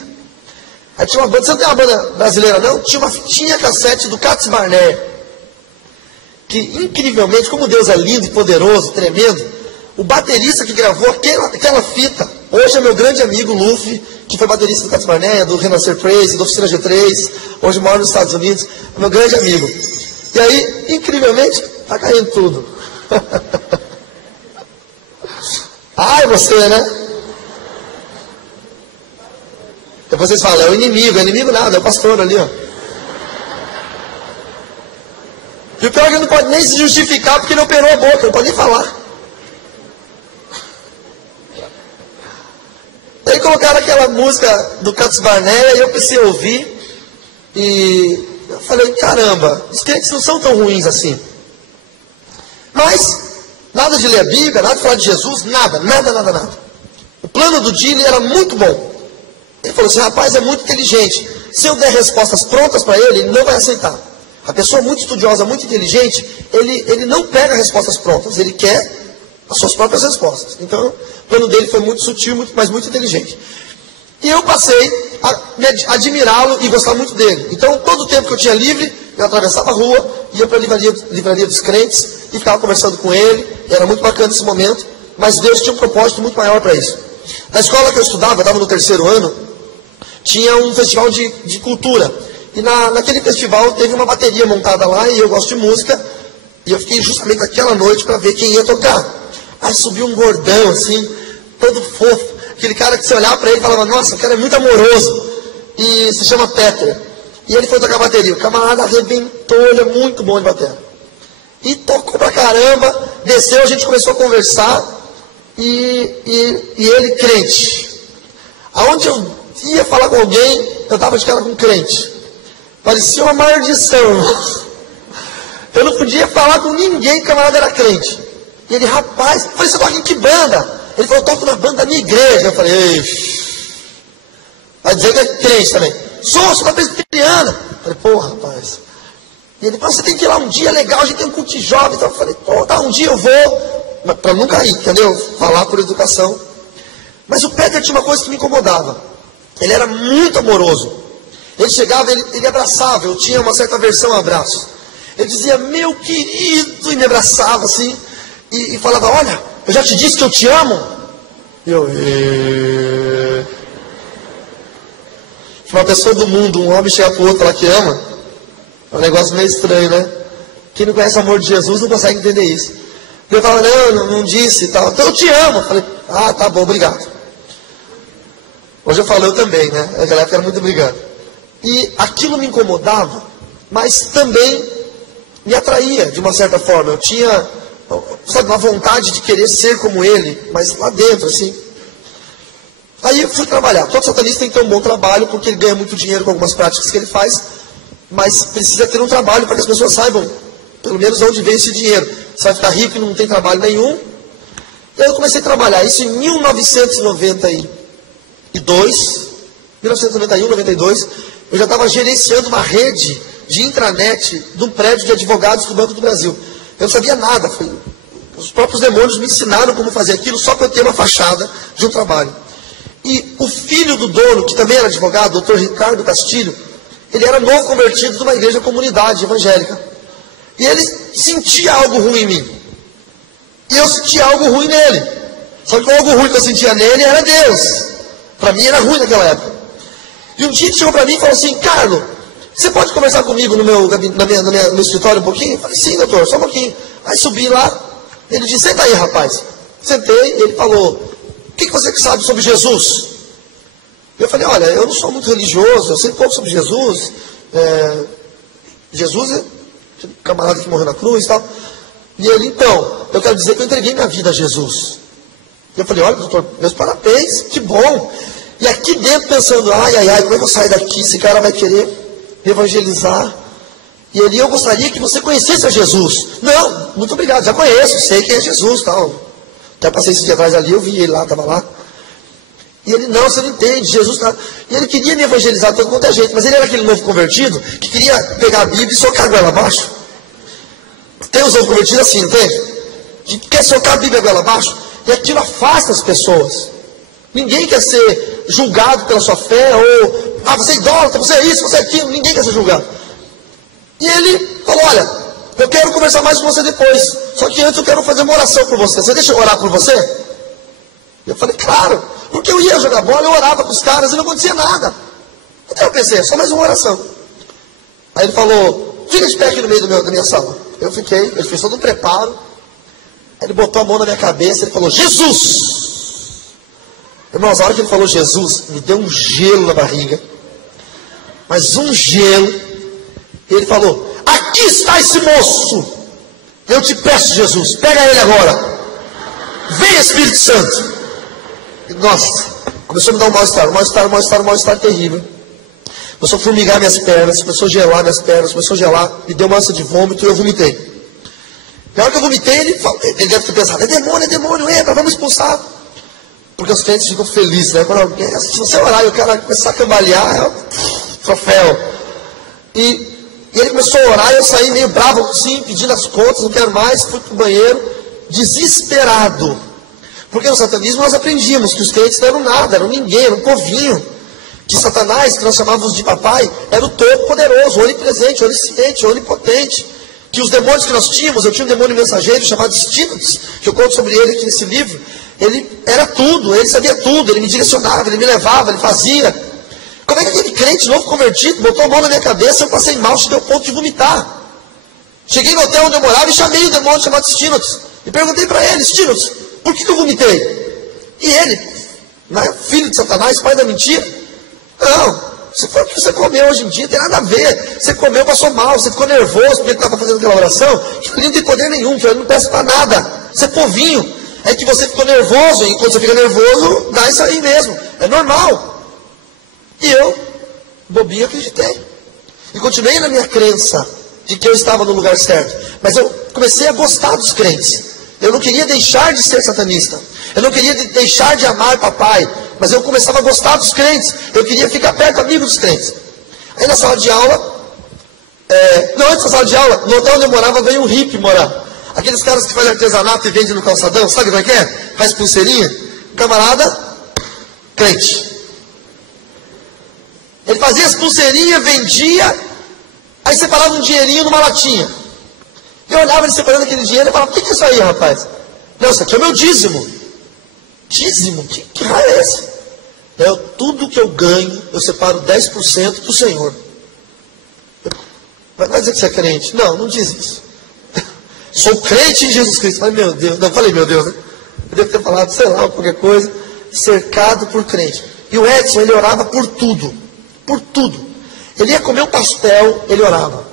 Aí tinha uma banda, você não tem uma banda brasileira não? Tinha uma fitinha cassete do Cats Barnett, que incrivelmente, como Deus é lindo e poderoso, tremendo, o baterista que gravou aquela fita, hoje é meu grande amigo Luffy, que foi baterista do Cats Barnett, do Renascer Praise, do Oficina G3, hoje mora nos Estados Unidos, é meu grande amigo. E aí, incrivelmente, está caindo tudo. Ai, você, né? Depois vocês falam: é o inimigo nada, é o pastor ali, ó. E o pior é que ele não pode nem se justificar porque ele operou a boca, não pode nem falar. Aí colocaram aquela música do Cats Barnett e eu pensei a ouvir. E eu falei: caramba, os crentes não são tão ruins assim. Mas, nada de ler a Bíblia, nada de falar de Jesus, nada. O plano do Dili era muito bom. Ele falou assim: rapaz, é muito inteligente. Se eu der respostas prontas para ele, ele não vai aceitar. A pessoa muito estudiosa, muito inteligente, ele não pega respostas prontas, ele quer as suas próprias respostas. Então, o plano dele foi muito sutil, mas muito inteligente. E eu passei a admirá-lo e gostar muito dele. Então, todo o tempo que eu tinha livre, eu atravessava a rua, ia para a livraria dos crentes e ficava conversando com ele. Era muito bacana esse momento, mas Deus tinha um propósito muito maior para isso. Na escola que eu estudava, eu estava no 3º ano, tinha um festival de cultura. E naquele festival teve uma bateria montada lá, e eu gosto de música, e eu fiquei justamente naquela noite para ver quem ia tocar. Aí subiu um gordão assim, todo fofo, aquele cara que você olhava para ele e falava, nossa, o cara é muito amoroso, e se chama Peter. E ele foi tocar bateria, o camarada arrebentou, ele é muito bom de bateria. E tocou pra caramba, desceu, a gente começou a conversar, e ele crente. Aonde eu ia falar com alguém, eu estava de cara com crente. Parecia uma maldição. Eu não podia falar com ninguém que o camarada era crente. E ele, rapaz, eu falei, você toca em que banda? Ele falou, eu toco na banda da minha igreja. Eu falei, ei, vai dizer que é crente também. Sou da presbiteriana. Eu falei, porra, rapaz. E ele falou, você tem que ir lá um dia, legal, a gente tem um culto de jovens. Então eu falei, pô, tá, um dia eu vou, mas para nunca ir, entendeu? Falar por educação. Mas o Peter tinha uma coisa que me incomodava. Ele era muito amoroso. Ele chegava, ele abraçava, eu tinha uma certa aversão a abraços. Ele dizia, meu querido, e me abraçava assim, e falava, olha, eu já te disse que eu te amo. Uma pessoa do mundo, um homem chega para o outro lá que ama, é um negócio meio estranho, né? Quem não conhece o amor de Jesus não consegue entender isso. Ele fala, não disse e tal, então eu te amo. Eu falei, ah, tá bom, obrigado. Hoje eu falo eu também, né? Naquela época era muito obrigado. E aquilo me incomodava, mas também me atraía de uma certa forma. Eu tinha, sabe, uma vontade de querer ser como ele, mas lá dentro, assim. Aí eu fui trabalhar. Todo satanista tem que ter um bom trabalho, porque ele ganha muito dinheiro com algumas práticas que ele faz, mas precisa ter um trabalho para que as pessoas saibam, pelo menos, onde vem esse dinheiro. Você vai ficar rico e não tem trabalho nenhum. E aí eu comecei a trabalhar. Isso em 1991, 92, eu já estava gerenciando uma rede de intranet de um prédio de advogados do Banco do Brasil. Eu não sabia nada. Os próprios demônios me ensinaram como fazer aquilo só para eu ter uma fachada de um trabalho. E o filho do dono, que também era advogado, o doutor Ricardo Castilho, ele era novo convertido de uma igreja comunidade evangélica. E ele sentia algo ruim em mim. E eu sentia algo ruim nele. Só que o algo ruim que eu sentia nele era Deus. Para mim era ruim naquela época. E um dia ele chegou para mim e falou assim, Carlos, você pode conversar comigo no meu escritório um pouquinho? Eu falei, sim, doutor, só um pouquinho. Aí subi lá, ele disse, senta aí, rapaz. Sentei, ele falou, o que você sabe sobre Jesus? Eu falei, olha, eu não sou muito religioso, eu sei pouco sobre Jesus. Jesus é um camarada que morreu na cruz e tal. E ele, então, eu quero dizer que eu entreguei minha vida a Jesus. Eu falei, olha, doutor, meus parabéns, que bom. E aqui dentro pensando, ai, como é que eu saio daqui? Esse cara vai querer me evangelizar. E ele, eu gostaria que você conhecesse a Jesus. Não, muito obrigado, já conheço, sei quem é Jesus, tal. Até passei esse dia atrás ali, eu vi ele lá, estava lá. E ele, não, você não entende, Jesus tá... E ele queria me evangelizar de todo quanto é jeito, mas ele era aquele novo convertido que queria pegar a Bíblia e socar a goela abaixo. Tem os novos convertidos assim, não tem? Que quer socar a Bíblia a goela abaixo, e aquilo afasta as pessoas. Ninguém quer ser julgado pela sua fé, ou, você é idólatra, você é isso, você é aquilo, ninguém quer ser julgado. E ele falou, olha, eu quero conversar mais com você depois, só que antes eu quero fazer uma oração por você. Você deixa eu orar por você? Eu falei, claro, porque eu ia jogar bola, eu orava com os caras e não acontecia nada. Então eu pensei, só mais uma oração. Aí ele falou, fica de pé aqui no meio da minha sala. Eu fiquei, ele fez todo um preparo. Aí ele botou a mão na minha cabeça e ele falou, Jesus! Irmãos, a hora que ele falou Jesus, me deu um gelo na barriga. Mas um gelo. E ele falou, aqui está esse moço. Eu te peço, Jesus, pega ele agora. Vem, Espírito Santo. E, nossa, começou a me dar um mal-estar terrível. Começou a formigar minhas pernas, começou a gelar minhas pernas, começou a gelar, me deu uma ânsia de vômito e eu vomitei. Na hora que eu vomitei, ele deve ter pensado, é demônio, entra, vamos expulsar. Porque os crentes ficam felizes, né? Quando se você orar e o cara começar a cambalear, é um troféu. E ele começou a orar e eu saí meio bravo assim, pedindo as contas, não quero mais, fui para o banheiro, desesperado. Porque no satanismo nós aprendíamos que os crentes não eram nada, eram ninguém, eram um povinho, Que Satanás, que nós chamávamos de papai, era o todo-poderoso, onipresente, onisciente, onipotente. Que os demônios que nós tínhamos, eu tinha um demônio mensageiro chamado Stinotes, que eu conto sobre ele aqui nesse livro. Ele era tudo, ele sabia tudo, ele me direcionava, ele me levava, ele fazia. Como é que aquele crente novo convertido botou a mão na minha cabeça, eu passei mal, cheguei ao ponto de vomitar. Cheguei no hotel onde eu morava e chamei o demônio chamado Stinotes. E perguntei para ele, Stinotes, por que eu vomitei? E ele, filho de Satanás, pai da mentira, não, se for o que você comeu hoje em dia, não tem nada a ver. Você comeu, passou mal, você ficou nervoso porque estava fazendo aquela oração, que ele não tem poder nenhum, que ele não presta para nada. Você é povinho. É que você ficou nervoso, e quando você fica nervoso, dá isso aí mesmo. É normal. E eu, bobinho, acreditei. E continuei na minha crença de que eu estava no lugar certo. Mas eu comecei a gostar dos crentes. Eu não queria deixar de ser satanista. Eu não queria deixar de amar papai. Mas eu começava a gostar dos crentes. Eu queria ficar perto, amigo dos crentes. Aí na sala de aula, antes da sala de aula, no hotel onde eu morava, veio um hippie morar. Aqueles caras que fazem artesanato e vendem no calçadão, sabe como é que é? Faz pulseirinha. Camarada, crente. Ele fazia as pulseirinhas, vendia, aí separava um dinheirinho numa latinha. Eu olhava ele separando aquele dinheiro e falava, o que é isso aí, rapaz? Não, isso aqui é o meu dízimo. Dízimo? Que raio é esse? Tudo que eu ganho, eu separo 10% para o Senhor. Vai dizer que você é crente? Não, não diz isso. Sou crente em Jesus Cristo. Falei, meu Deus. Não, falei, meu Deus, né? Eu devo ter falado, sei lá, qualquer coisa. Cercado por crente. E o Edson, ele orava por tudo. Por tudo. Ele ia comer um pastel, ele orava.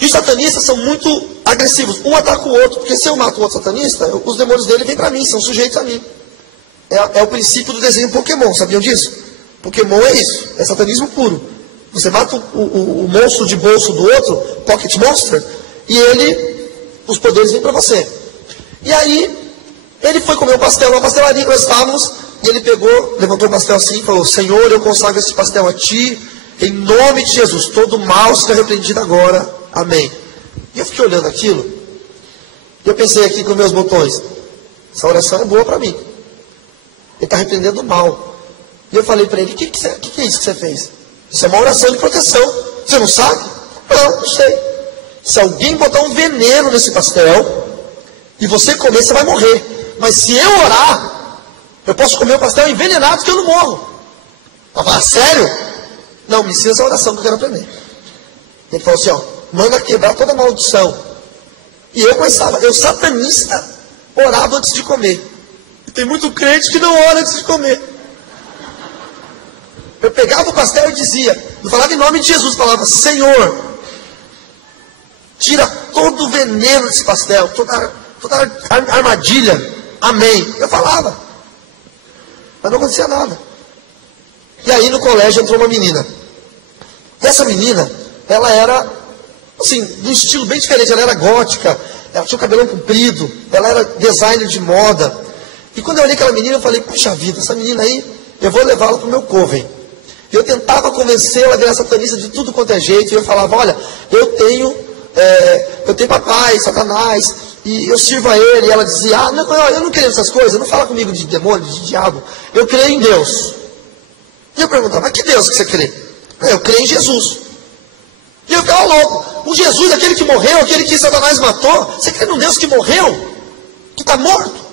E os satanistas são muito agressivos. Um ataca o outro. Porque se eu mato o outro satanista, os demônios dele vêm para mim, são sujeitos a mim. É o princípio do desenho Pokémon. Sabiam disso? Pokémon é isso. É satanismo puro. Você mata o monstro de bolso do outro, Pocket Monster, e os poderes vêm para você. E aí, ele foi comer um pastel numa pastelaria que nós estávamos, e ele pegou, levantou o pastel assim e falou, Senhor, eu consagro esse pastel a Ti, em nome de Jesus, todo mal seja repreendido agora, amém. E eu fiquei olhando aquilo, e eu pensei aqui com meus botões, essa oração é boa para mim. Ele está repreendendo o mal. E eu falei para ele, o que é isso que você fez? Isso é uma oração de proteção. Você não sabe? Não sei. Se alguém botar um veneno nesse pastel, e você comer, você vai morrer. Mas se eu orar, eu posso comer o pastel envenenado que eu não morro. Eu falei, sério? Não, me ensina essa oração que eu quero aprender. Ele falou assim, manda quebrar toda a maldição. E eu satanista, orava antes de comer. E tem muito crente que não ora antes de comer. Eu pegava o pastel e dizia, não falava em nome de Jesus, falava, Senhor, tira todo o veneno desse pastel, toda a armadilha, amém. Eu falava, mas não acontecia nada. E aí no colégio entrou uma menina. E essa menina, ela era, assim, de um estilo bem diferente, ela era gótica, ela tinha o cabelão comprido, ela era designer de moda. E quando eu olhei aquela menina, eu falei, puxa vida, essa menina aí, eu vou levá-la para o meu coven. Eu tentava convencê-la a virar satanista de tudo quanto é jeito, e eu falava, olha, eu tenho papai, Satanás, e eu sirvo a ele. E ela dizia, não, eu não creio nessas coisas, não fala comigo de demônio, de diabo, eu creio em Deus. E eu perguntava, mas que Deus que você crê? Eu creio em Jesus. E eu ficava louco, o Jesus, aquele que morreu, aquele que Satanás matou, você crê num Deus que morreu? Que está morto?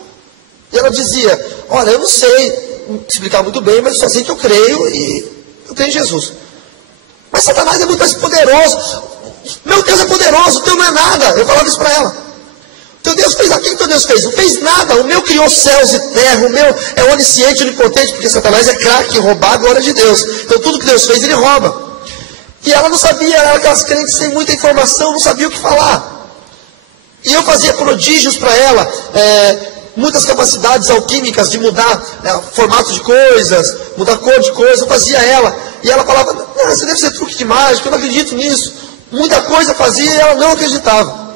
E ela dizia, olha, eu não sei explicar muito bem, mas eu só sei que eu creio e eu creio em Jesus. Mas Satanás é muito mais poderoso. Meu Deus é poderoso, o teu não é nada. Eu falava isso para ela. O teu Deus fez aquilo que o teu Deus fez. Não fez nada. O meu criou céus e terra. O meu é onisciente, onipotente, porque Satanás é craque em roubar a glória de Deus. Então tudo que Deus fez, ele rouba. E ela não sabia, ela era aquelas crentes sem muita informação, não sabia o que falar. E eu fazia prodígios para ela, muitas capacidades alquímicas de mudar formato de coisas, mudar cor de coisa, eu fazia ela. E ela falava, você deve ser truque de mágica, eu não acredito nisso. Muita coisa fazia e ela não acreditava.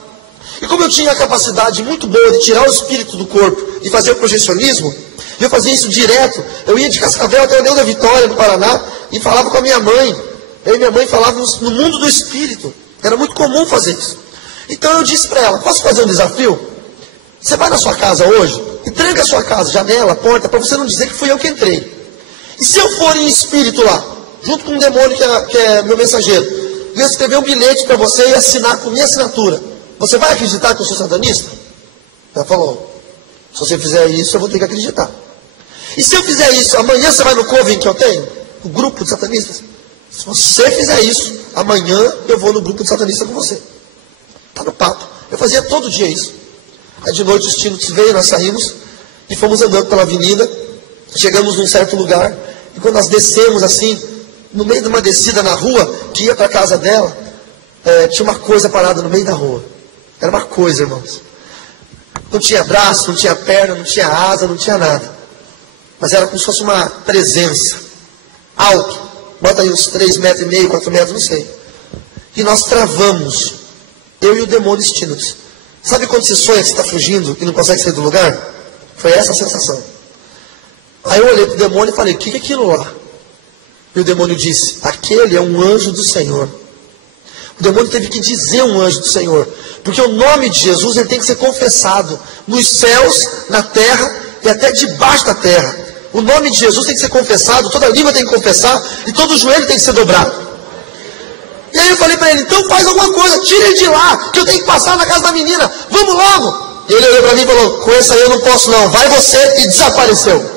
E como eu tinha a capacidade muito boa de tirar o espírito do corpo e fazer o projecionismo, eu fazia isso direto. Eu ia de Cascavel até o Neu da Vitória, no Paraná, e falava com a minha mãe. Eu e minha mãe falávamos no mundo do espírito. Era muito comum fazer isso. Então eu disse para ela, posso fazer um desafio? Você vai na sua casa hoje e tranca a sua casa, janela, porta, para você não dizer que fui eu que entrei. E se eu for em espírito lá? junto com um demônio que é meu mensageiro, e eu escrever um bilhete para você e assinar com minha assinatura, você vai acreditar que eu sou satanista? Ela falou, se você fizer isso, eu vou ter que acreditar. E se eu fizer isso, amanhã você vai no coven que eu tenho? O grupo de satanistas? Se você fizer isso, amanhã eu vou no grupo de satanistas com você. Está no papo. Eu fazia todo dia isso. Aí de noite o Stiglitz veio, nós saímos e fomos andando pela avenida. Chegamos num certo lugar. E quando nós descemos assim, no meio de uma descida na rua, que ia para a casa dela, tinha uma coisa parada no meio da rua. Era uma coisa, irmãos. Não tinha braço, não tinha perna, não tinha asa, não tinha nada. Mas era como se fosse uma presença. Alto. Bota aí uns 3,5 metros, 4 metros, não sei. E nós travamos. Eu e o demônio Stiglitz. Sabe quando você sonha que você está fugindo e não consegue sair do lugar? Foi essa a sensação. Aí eu olhei para o demônio e falei, o que é aquilo lá? E o demônio disse, aquele é um anjo do Senhor. O demônio teve que dizer um anjo do Senhor. Porque o nome de Jesus ele tem que ser confessado nos céus, na terra e até debaixo da terra. O nome de Jesus tem que ser confessado, toda língua tem que confessar e todo joelho tem que ser dobrado. E aí eu falei para ele, então faz alguma coisa, tira ele de lá, que eu tenho que passar na casa da menina, vamos logo. E ele olhou para mim e falou, com essa aí eu não posso não, vai você, e desapareceu.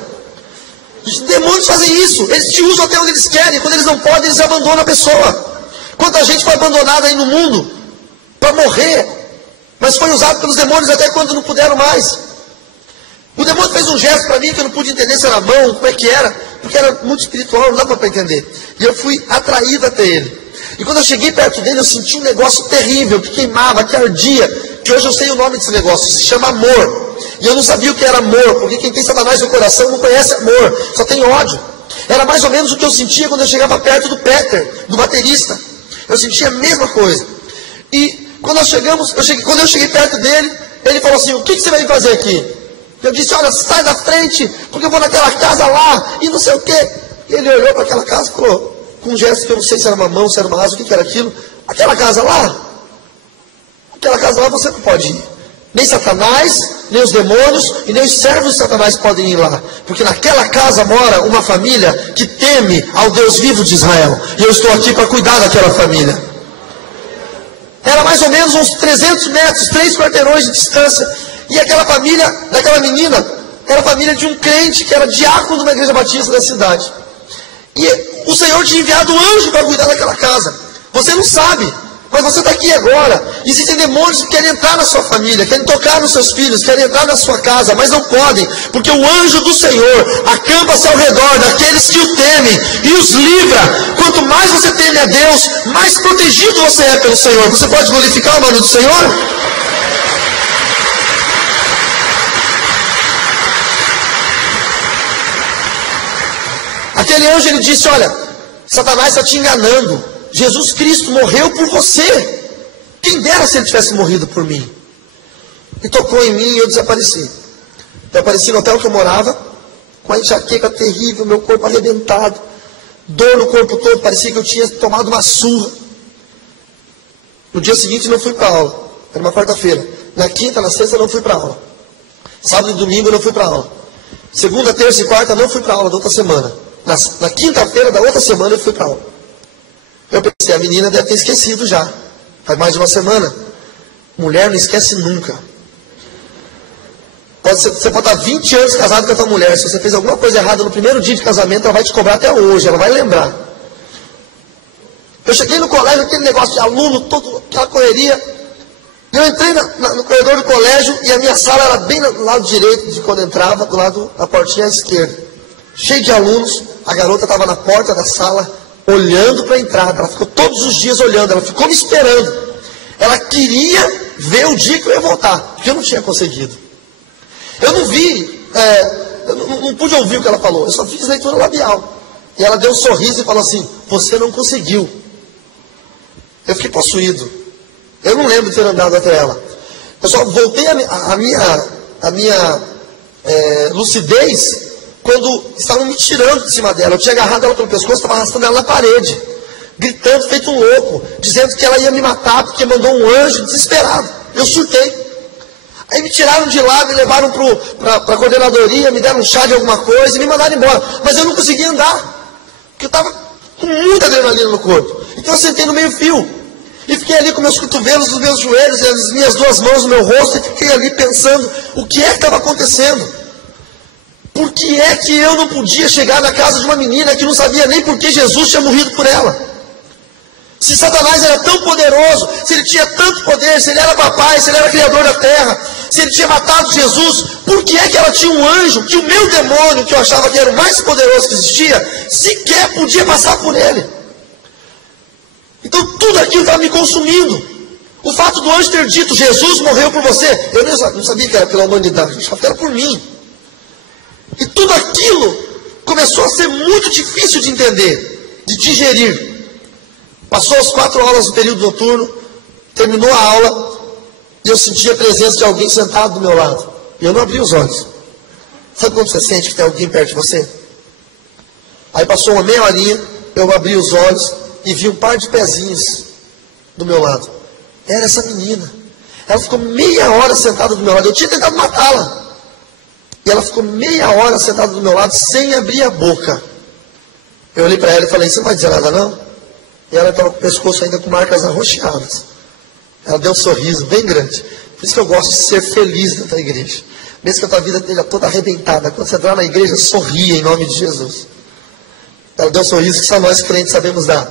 Os demônios fazem isso, eles te usam até onde eles querem, quando eles não podem, eles abandonam a pessoa. Quanta gente foi abandonada aí no mundo para morrer, mas foi usado pelos demônios até quando não puderam mais. O demônio fez um gesto para mim que eu não pude entender se era mão, como é que era, porque era muito espiritual, não dava para entender. E eu fui atraído até ele. E quando eu cheguei perto dele, eu senti um negócio terrível, que queimava, que ardia, que hoje eu sei o nome desse negócio, se chama amor. E eu não sabia o que era amor, porque quem tem Satanás no coração não conhece amor, só tem ódio. Era mais ou menos o que eu sentia quando eu chegava perto do Peter, do baterista. Eu sentia a mesma coisa. E quando quando eu cheguei perto dele, ele falou assim, o que você vai fazer aqui? Eu disse, olha, sai da frente, porque eu vou naquela casa lá, e não sei o quê. E ele olhou para aquela casa e falou, com um gesto que eu não sei se era uma mão, se era uma asa, o que era aquilo. Aquela casa lá você não pode ir. Nem Satanás, nem os demônios, e nem os servos de Satanás podem ir lá. Porque naquela casa mora uma família que teme ao Deus vivo de Israel. E eu estou aqui para cuidar daquela família. Era mais ou menos uns 300 metros, 3 quarteirões de distância. E aquela família, daquela menina, era a família de um crente que era diácono de uma igreja batista da cidade. E o Senhor tinha enviado um anjo para cuidar daquela casa. Você não sabe, mas você está aqui agora. Existem demônios que querem entrar na sua família, querem tocar nos seus filhos, querem entrar na sua casa, mas não podem, porque o anjo do Senhor acampa-se ao redor daqueles que o temem e os livra. Quanto mais você teme a Deus, mais protegido você é pelo Senhor. Você pode glorificar o nome do Senhor? Aquele anjo, ele disse, olha, Satanás está te enganando. Jesus Cristo morreu por você. Quem dera se ele tivesse morrido por mim. E tocou em mim e eu desapareci. Eu apareci no hotel que eu morava, com a enxaqueca terrível, meu corpo arrebentado, dor no corpo todo, parecia que eu tinha tomado uma surra. No dia seguinte não fui para aula, era uma quarta-feira. Na quinta, na sexta não fui para aula. Sábado e domingo não fui para aula. Segunda, terça e quarta não fui para aula da outra semana. Na quinta-feira da outra semana eu fui para aula. Eu pensei, a menina deve ter esquecido já. Faz mais de uma semana. Mulher não esquece nunca. Você pode estar 20 anos casado com a tua mulher. Se você fez alguma coisa errada no primeiro dia de casamento, ela vai te cobrar até hoje. Ela vai lembrar. Eu cheguei no colégio, aquele negócio de aluno, aquela correria. E eu entrei no corredor do colégio e a minha sala era bem do lado direito de quando entrava, do lado da portinha à esquerda. Cheio de alunos, a garota estava na porta da sala, olhando para a entrada. Ela ficou todos os dias olhando, ela ficou me esperando. Ela queria ver o dia que eu ia voltar, porque eu não tinha conseguido. Eu não vi, eu não pude ouvir o que ela falou, eu só fiz leitura labial. E ela deu um sorriso e falou assim, você não conseguiu. Eu fiquei possuído. Eu não lembro de ter andado até ela. Eu só voltei a minha lucidez quando estavam me tirando de cima dela. Eu tinha agarrado ela pelo pescoço, estava arrastando ela na parede, gritando feito um louco, dizendo que ela ia me matar porque mandou um anjo desesperado. Eu surtei. Aí me tiraram de lá, me levaram para a coordenadoria, me deram um chá de alguma coisa e me mandaram embora. Mas eu não conseguia andar, porque eu estava com muita adrenalina no corpo. Então eu sentei no meio fio, e fiquei ali com meus cotovelos nos meus joelhos, e as minhas duas mãos no meu rosto, e fiquei ali pensando, o que é que estava acontecendo? Por que é que eu não podia chegar na casa de uma menina que não sabia nem por que Jesus tinha morrido por ela? Se Satanás era tão poderoso, se ele tinha tanto poder, se ele era papai, se ele era criador da terra, se ele tinha matado Jesus, por que é que ela tinha um anjo, que o meu demônio, que eu achava que era o mais poderoso que existia, sequer podia passar por ele? Então tudo aquilo estava me consumindo. O fato do anjo ter dito, Jesus morreu por você, eu não sabia que era pela humanidade, eu achava que era por mim. E tudo aquilo começou a ser muito difícil de entender, de digerir. Passou as 4 aulas do período noturno, terminou a aula, e eu senti a presença de alguém sentado do meu lado. E eu não abri os olhos. Sabe quando você sente que tem alguém perto de você? Aí passou uma meia horinha, eu abri os olhos e vi um par de pezinhos do meu lado. Era essa menina. Ela ficou meia hora sentada do meu lado. Eu tinha tentado matá-la. E ela ficou meia hora sentada do meu lado, sem abrir a boca. Eu olhei para ela e falei, você não vai dizer nada não? E ela estava com o pescoço ainda com marcas arroxeadas. Ela deu um sorriso bem grande. Por isso que eu gosto de ser feliz dentro da igreja. Mesmo que a tua vida esteja toda arrebentada, quando você entrar na igreja, sorria em nome de Jesus. Ela deu um sorriso que só nós crentes sabemos dar.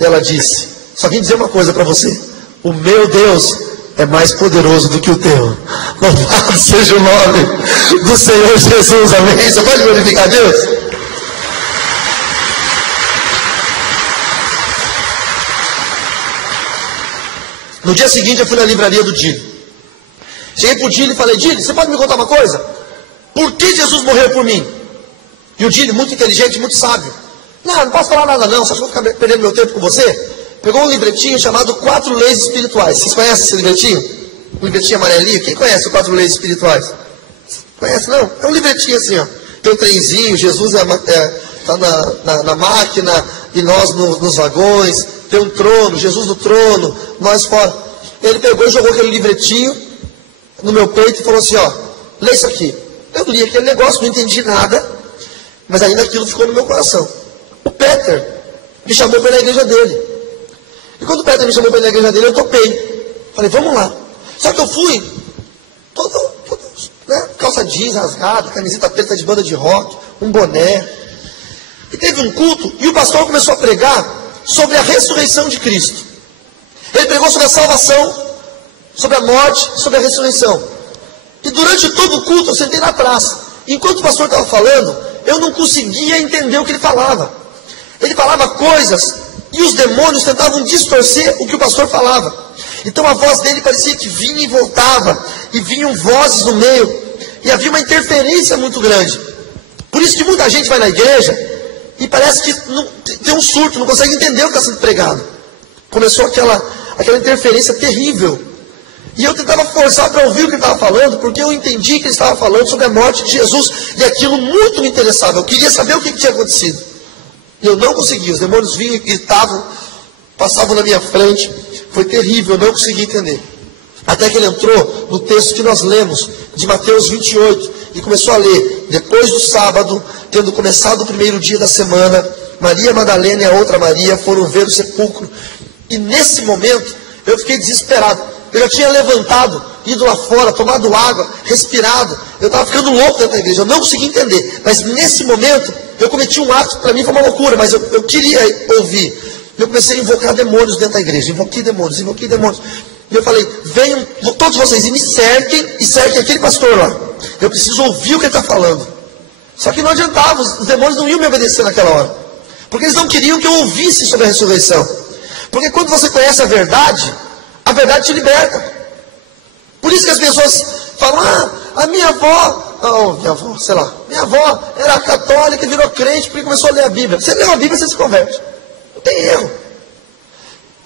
E ela disse, só vim dizer uma coisa para você. O meu Deus é mais poderoso do que o teu. Louvado seja o nome do Senhor Jesus, amém? Você pode glorificar a Deus? No dia seguinte eu fui na livraria do Dili. Cheguei para o Dili e falei, Dili, você pode me contar uma coisa? Por que Jesus morreu por mim? E o Dili, muito inteligente, muito sábio. Não posso falar nada não, você acha que eu vou ficar perdendo meu tempo com você? Pegou um livretinho chamado 4 Leis Espirituais. Vocês conhecem esse livretinho? Um livretinho amarelinho? Quem conhece o 4 Leis Espirituais? Conhece não? É um livretinho assim, ó. Tem um trenzinho, Jesus está na máquina, e nós nos vagões. Tem um trono, Jesus no trono, nós fora. Ele pegou e jogou aquele livretinho no meu peito e falou assim, ó, lê isso aqui. Eu li aquele negócio, não entendi nada, mas ainda aquilo ficou no meu coração. O Peter me chamou para ir na igreja dele. E quando o Peter me chamou para ir na igreja dele, eu topei. Falei, vamos lá. Só que eu fui, todo né, calça jeans rasgada, camiseta preta de banda de rock, um boné. E teve um culto, e o pastor começou a pregar sobre a ressurreição de Cristo. Ele pregou sobre a salvação, sobre a morte, sobre a ressurreição. E durante todo o culto eu sentei lá atrás. Enquanto o pastor estava falando, eu não conseguia entender o que ele falava. Ele falava coisas e os demônios tentavam distorcer o que o pastor falava. Então a voz dele parecia que vinha e voltava, e vinham vozes no meio, e havia uma interferência muito grande. Por isso que muita gente vai na igreja e parece que tem um surto, não consegue entender o que está sendo pregado. Começou aquela interferência terrível. E eu tentava forçar para ouvir o que ele estava falando, porque eu entendi que ele estava falando sobre a morte de Jesus, e aquilo muito me interessava. Eu queria saber o que tinha acontecido. E eu não conseguia, os demônios vinham e gritavam, passavam na minha frente. Foi terrível, eu não conseguia entender. Até que ele entrou no texto que nós lemos, de Mateus 28, e começou a ler. Depois do sábado, tendo começado o primeiro dia da semana, Maria Madalena e a outra Maria foram ver o sepulcro. E nesse momento, eu fiquei desesperado. Eu já tinha levantado, ido lá fora, tomado água, respirado. Eu estava ficando louco dentro da igreja, eu não conseguia entender. Mas nesse momento, eu cometi um ato, para mim foi uma loucura, mas eu queria ouvir. Eu comecei a invocar demônios dentro da igreja. Invoquei demônios. E eu falei, venham todos vocês e me cerquem, e cerquem aquele pastor lá. Eu preciso ouvir o que ele está falando. Só que não adiantava, os demônios não iam me obedecer naquela hora. Porque eles não queriam que eu ouvisse sobre a ressurreição. Porque quando você conhece a verdade te liberta. Por isso que as pessoas falam, a minha avó, minha avó era católica e virou crente porque começou a ler a Bíblia. Você leu a Bíblia, você se converte. Não tem erro.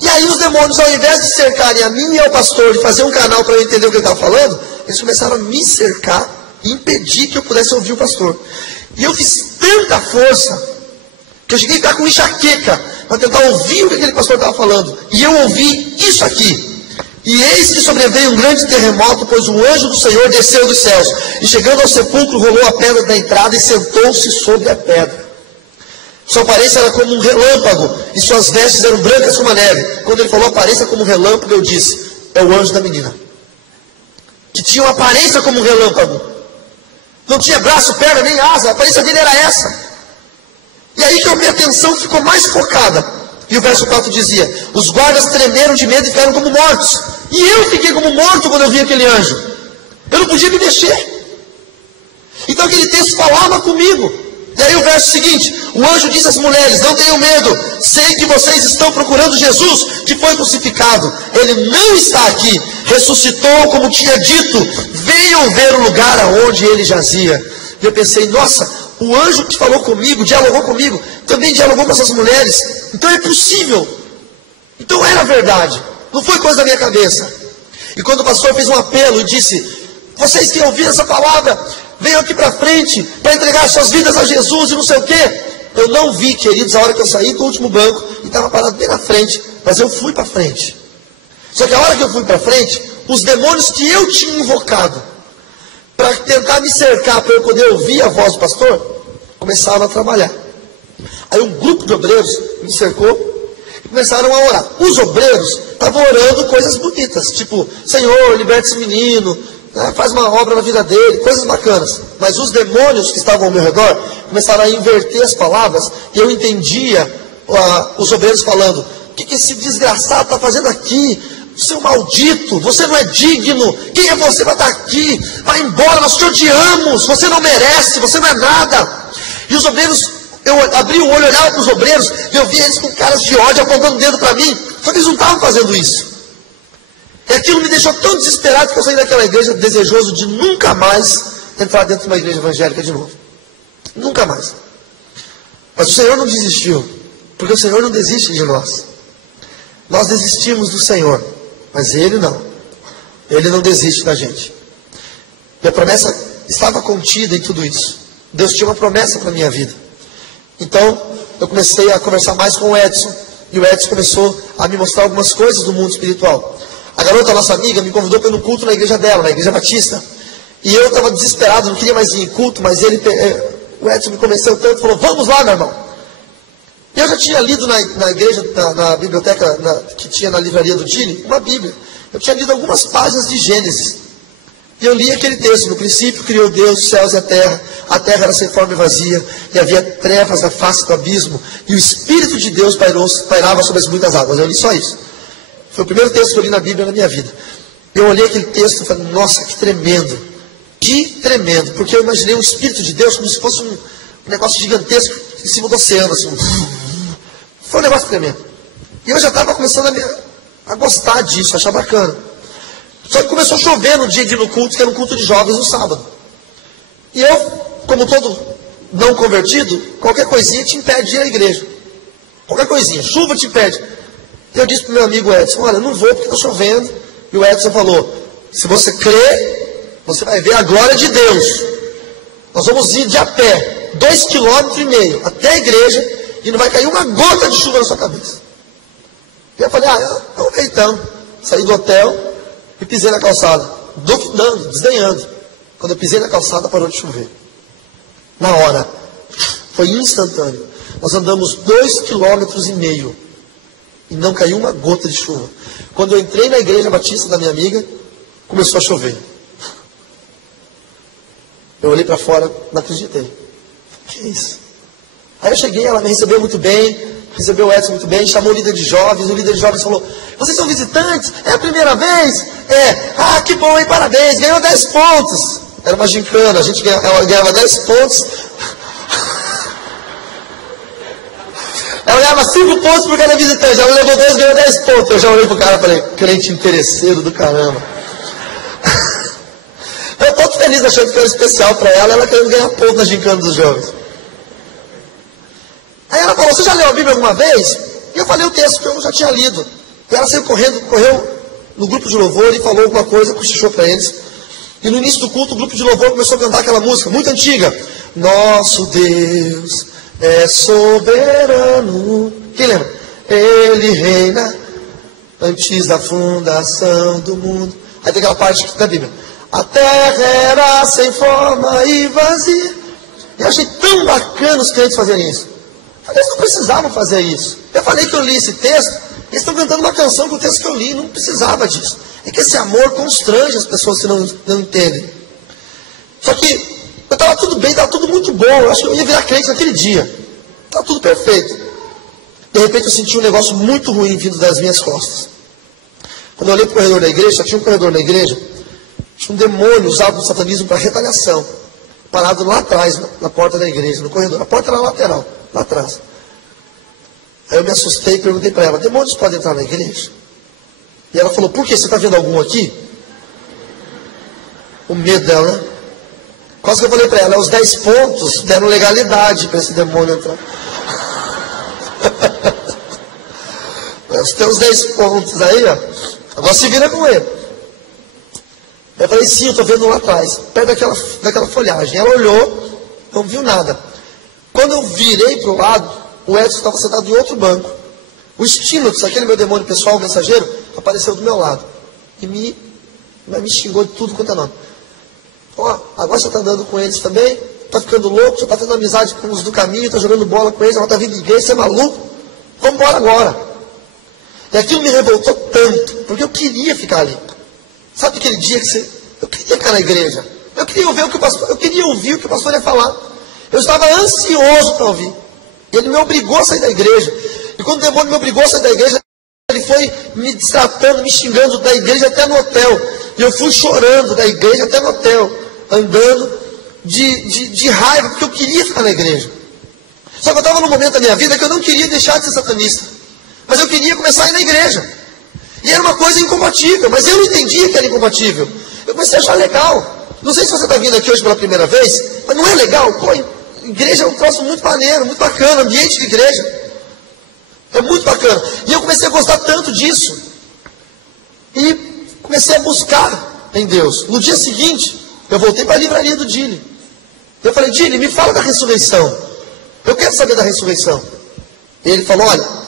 E aí os demônios, ao invés de cercarem a mim e ao pastor, de fazer um canal para eu entender o que ele estava falando, eles começaram a me cercar e impedir que eu pudesse ouvir o pastor. E eu fiz tanta força que eu cheguei a ficar com enxaqueca para tentar ouvir o que aquele pastor estava falando. E eu ouvi isso aqui. E eis que sobreveio um grande terremoto, pois um anjo do Senhor desceu dos céus. E chegando ao sepulcro, rolou a pedra da entrada e sentou-se sobre a pedra. Sua aparência era como um relâmpago, e suas vestes eram brancas como a neve. Quando ele falou aparência como um relâmpago, eu disse, é o anjo da menina. Que tinha uma aparência como um relâmpago. Não tinha braço, perna, nem asa, a aparência dele era essa. E aí que a minha atenção ficou mais focada. E o verso 4 dizia, os guardas tremeram de medo e ficaram como mortos. E eu fiquei como morto quando eu vi aquele anjo. Eu não podia me mexer. Então aquele texto falava comigo. E aí o verso seguinte, o anjo disse às mulheres, não tenham medo, sei que vocês estão procurando Jesus, que foi crucificado. Ele não está aqui, ressuscitou como tinha dito, venham ver o lugar aonde ele jazia. E eu pensei, nossa, o anjo que falou comigo, dialogou comigo, também dialogou com essas mulheres. Então é possível. Então era verdade, não foi coisa da minha cabeça. E quando o pastor fez um apelo e disse, vocês que ouviram essa palavra, venham aqui para frente, para entregar suas vidas a Jesus e não sei o quê. Eu não vi, queridos, a hora que eu saí do último banco, e estava parado bem na frente, mas eu fui para frente. Só que a hora que eu fui para frente, os demônios que eu tinha invocado, para tentar me cercar, para eu poder ouvir a voz do pastor, começaram a trabalhar. Aí um grupo de obreiros me cercou, e começaram a orar. Os obreiros estavam orando coisas bonitas, tipo, Senhor, liberta esse menino, faz uma obra na vida dele, coisas bacanas. Mas os demônios que estavam ao meu redor começaram a inverter as palavras, e eu entendia os obreiros falando, o que esse desgraçado está fazendo aqui? Seu maldito, você não é digno, quem é você para estar aqui? Vai embora, nós te odiamos, você não merece, você não é nada. E os obreiros, eu abri o olho, olhava para os obreiros, e eu via eles com caras de ódio apontando o dedo para mim, só que eles não estavam fazendo isso. E aquilo me deixou tão desesperado que eu saí daquela igreja desejoso de nunca mais entrar dentro de uma igreja evangélica de novo. Nunca mais. Mas o Senhor não desistiu, porque o Senhor não desiste de nós. Nós desistimos do Senhor, mas Ele não. Ele não desiste da gente. E a promessa estava contida em tudo isso. Deus tinha uma promessa para a minha vida. Então, eu comecei a conversar mais com o Edson, e o Edson começou a me mostrar algumas coisas do mundo espiritual. A garota, nossa amiga, me convidou para ir no culto na igreja dela, na igreja batista. E eu estava desesperado, não queria mais ir em culto, mas o Edson me convenceu tanto, falou, vamos lá, meu irmão. Eu já tinha lido na igreja, na biblioteca que tinha na livraria do Dini, uma Bíblia. Eu tinha lido algumas páginas de Gênesis. E eu li aquele texto, no princípio criou Deus os céus e a terra era sem forma e vazia, e havia trevas na face do abismo, e o Espírito de Deus pairava sobre as muitas águas. Eu li só isso. Foi o primeiro texto que eu li na Bíblia na minha vida. Eu olhei aquele texto e falei, nossa, que tremendo, porque eu imaginei o Espírito de Deus como se fosse um negócio gigantesco em cima do oceano, assim. Foi um negócio tremendo. E eu já estava começando a gostar disso, achar bacana. Só que começou a chover no dia de ir no culto, que era um culto de jovens no sábado. E eu, como todo não convertido, qualquer coisinha te impede de ir à igreja. Qualquer coisinha, chuva te impede. Eu disse para o meu amigo Edson, olha, eu não vou porque está chovendo. E o Edson falou, se você crê, você vai ver a glória de Deus. Nós vamos ir de a pé, 2,5 km até a igreja, e não vai cair uma gota de chuva na sua cabeça. E eu falei, vamos ver então. Saí do hotel e pisei na calçada, duvidando, desdenhando. Quando eu pisei na calçada, parou de chover. Na hora. Foi instantâneo. Nós andamos 2,5 km. E não caiu uma gota de chuva. Quando eu entrei na igreja batista da minha amiga, começou a chover. Eu olhei para fora, não acreditei. Que é isso? Aí eu cheguei, ela me recebeu muito bem, recebeu o Edson muito bem, chamou o líder de jovens, o líder de jovens falou, vocês são visitantes? É a primeira vez? É. Que bom, hein? Parabéns, ganhou 10 pontos. Era uma gincana, ela ganhava 10 pontos. Ela ganhava 5 pontos por cada visitante. Ela levou 2 e ganhou 10 pontos. Eu já olhei pro cara e falei, crente interesseiro do caramba. Eu tô feliz achando que era especial para ela querendo ganhar ponto na gincana dos jovens. Aí ela falou, você já leu a Bíblia alguma vez? E eu falei o texto que eu já tinha lido. E ela saiu correu no grupo de louvor e falou alguma coisa, cochichou para eles. E no início do culto, o grupo de louvor começou a cantar aquela música muito antiga. Nosso Deus é soberano. Quem lembra? Ele reina antes da fundação do mundo. Aí tem aquela parte da Bíblia. A terra era sem forma e vazia. Eu achei tão bacana os crentes fazerem isso. Eles não precisavam fazer isso. Eu falei que eu li esse texto, eles estão cantando uma canção com o texto que eu li, não precisava disso. É que esse amor constrange as pessoas que não entendem. Só que eu estava tudo bem, estava tudo muito bom, eu acho que eu ia virar crente naquele dia. Estava tudo perfeito. De repente eu senti um negócio muito ruim vindo das minhas costas. Quando eu olhei para o corredor da igreja, tinha um corredor na igreja, tinha um demônio usado no satanismo para retaliação, parado lá atrás, na porta da igreja, no corredor. A porta era lateral, lá atrás. Aí eu me assustei e perguntei para ela, demônios podem entrar na igreja? E ela falou, por quê? Você está vendo algum aqui? O medo dela, né? Quase que eu falei para ela, os 10 pontos deram legalidade para esse demônio entrar. Os teus 10 pontos aí, ó, agora se vira com ele. Eu falei, sim, eu estou vendo lá atrás, perto daquela folhagem. Ela olhou, não viu nada. Quando eu virei para o lado, o Edson estava sentado em outro banco. O Stinox, aquele meu demônio pessoal, o mensageiro, apareceu do meu lado. E me xingou de tudo quanto é nome. Ó, agora você está andando com eles também, está ficando louco, você está fazendo amizade com os do caminho, está jogando bola com eles, agora está vindo de igreja, você é maluco? Vamos embora agora. E aquilo me revoltou tanto, porque eu queria ficar ali. Sabe aquele dia que eu queria ficar na igreja? Eu queria ouvir o que o pastor ia falar. Eu estava ansioso para ouvir. Ele me obrigou a sair da igreja. E quando o demônio me obrigou a sair da igreja, ele foi me destratando, me xingando da igreja até no hotel. E eu fui chorando da igreja até no hotel, andando de raiva, porque eu queria ficar na igreja. Só que eu estava num momento da minha vida que eu não queria deixar de ser satanista. Mas eu queria começar a ir na igreja. E era uma coisa incompatível, mas eu não entendia que era incompatível. Eu comecei a achar legal. Não sei se você está vindo aqui hoje pela primeira vez, mas não é legal? Pô, igreja é um troço muito maneiro, muito bacana, ambiente de igreja. É muito bacana. E eu comecei a gostar tanto disso. E comecei a buscar em Deus. No dia seguinte, eu voltei para a livraria do Dili. Eu falei, Dili, me fala da ressurreição. Eu quero saber da ressurreição. E ele falou, olha,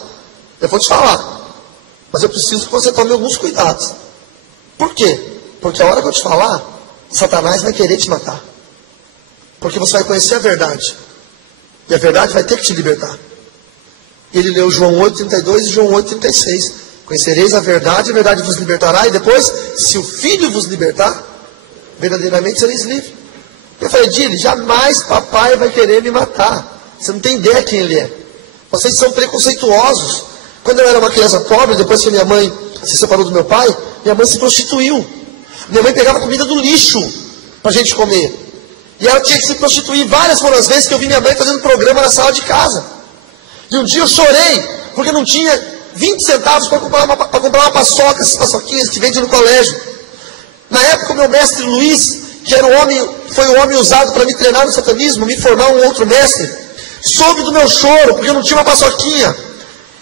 eu vou te falar, mas eu preciso que você tome alguns cuidados. Por quê? Porque a hora que eu te falar, Satanás vai querer te matar. Porque você vai conhecer a verdade. E a verdade vai ter que te libertar. Ele leu João 8,32 e João 8,36. Conhecereis a verdade vos libertará. E depois, se o Filho vos libertar, verdadeiramente sereis livres. Eu falei, Dili, jamais papai vai querer me matar. Você não tem ideia quem ele é. Vocês são preconceituosos. Quando eu era uma criança pobre, depois que minha mãe se separou do meu pai, minha mãe se prostituiu. Minha mãe pegava comida do lixo para a gente comer. E ela tinha que se prostituir. Várias foram as vezes que eu vi minha mãe fazendo programa na sala de casa. E um dia eu chorei, porque não tinha 20 centavos para comprar uma paçoca, essas paçoquinhas que vende no colégio. Na época, o meu mestre Luiz, que era foi o homem usado para me treinar no satanismo, me formar um outro mestre, soube do meu choro, porque eu não tinha uma paçoquinha.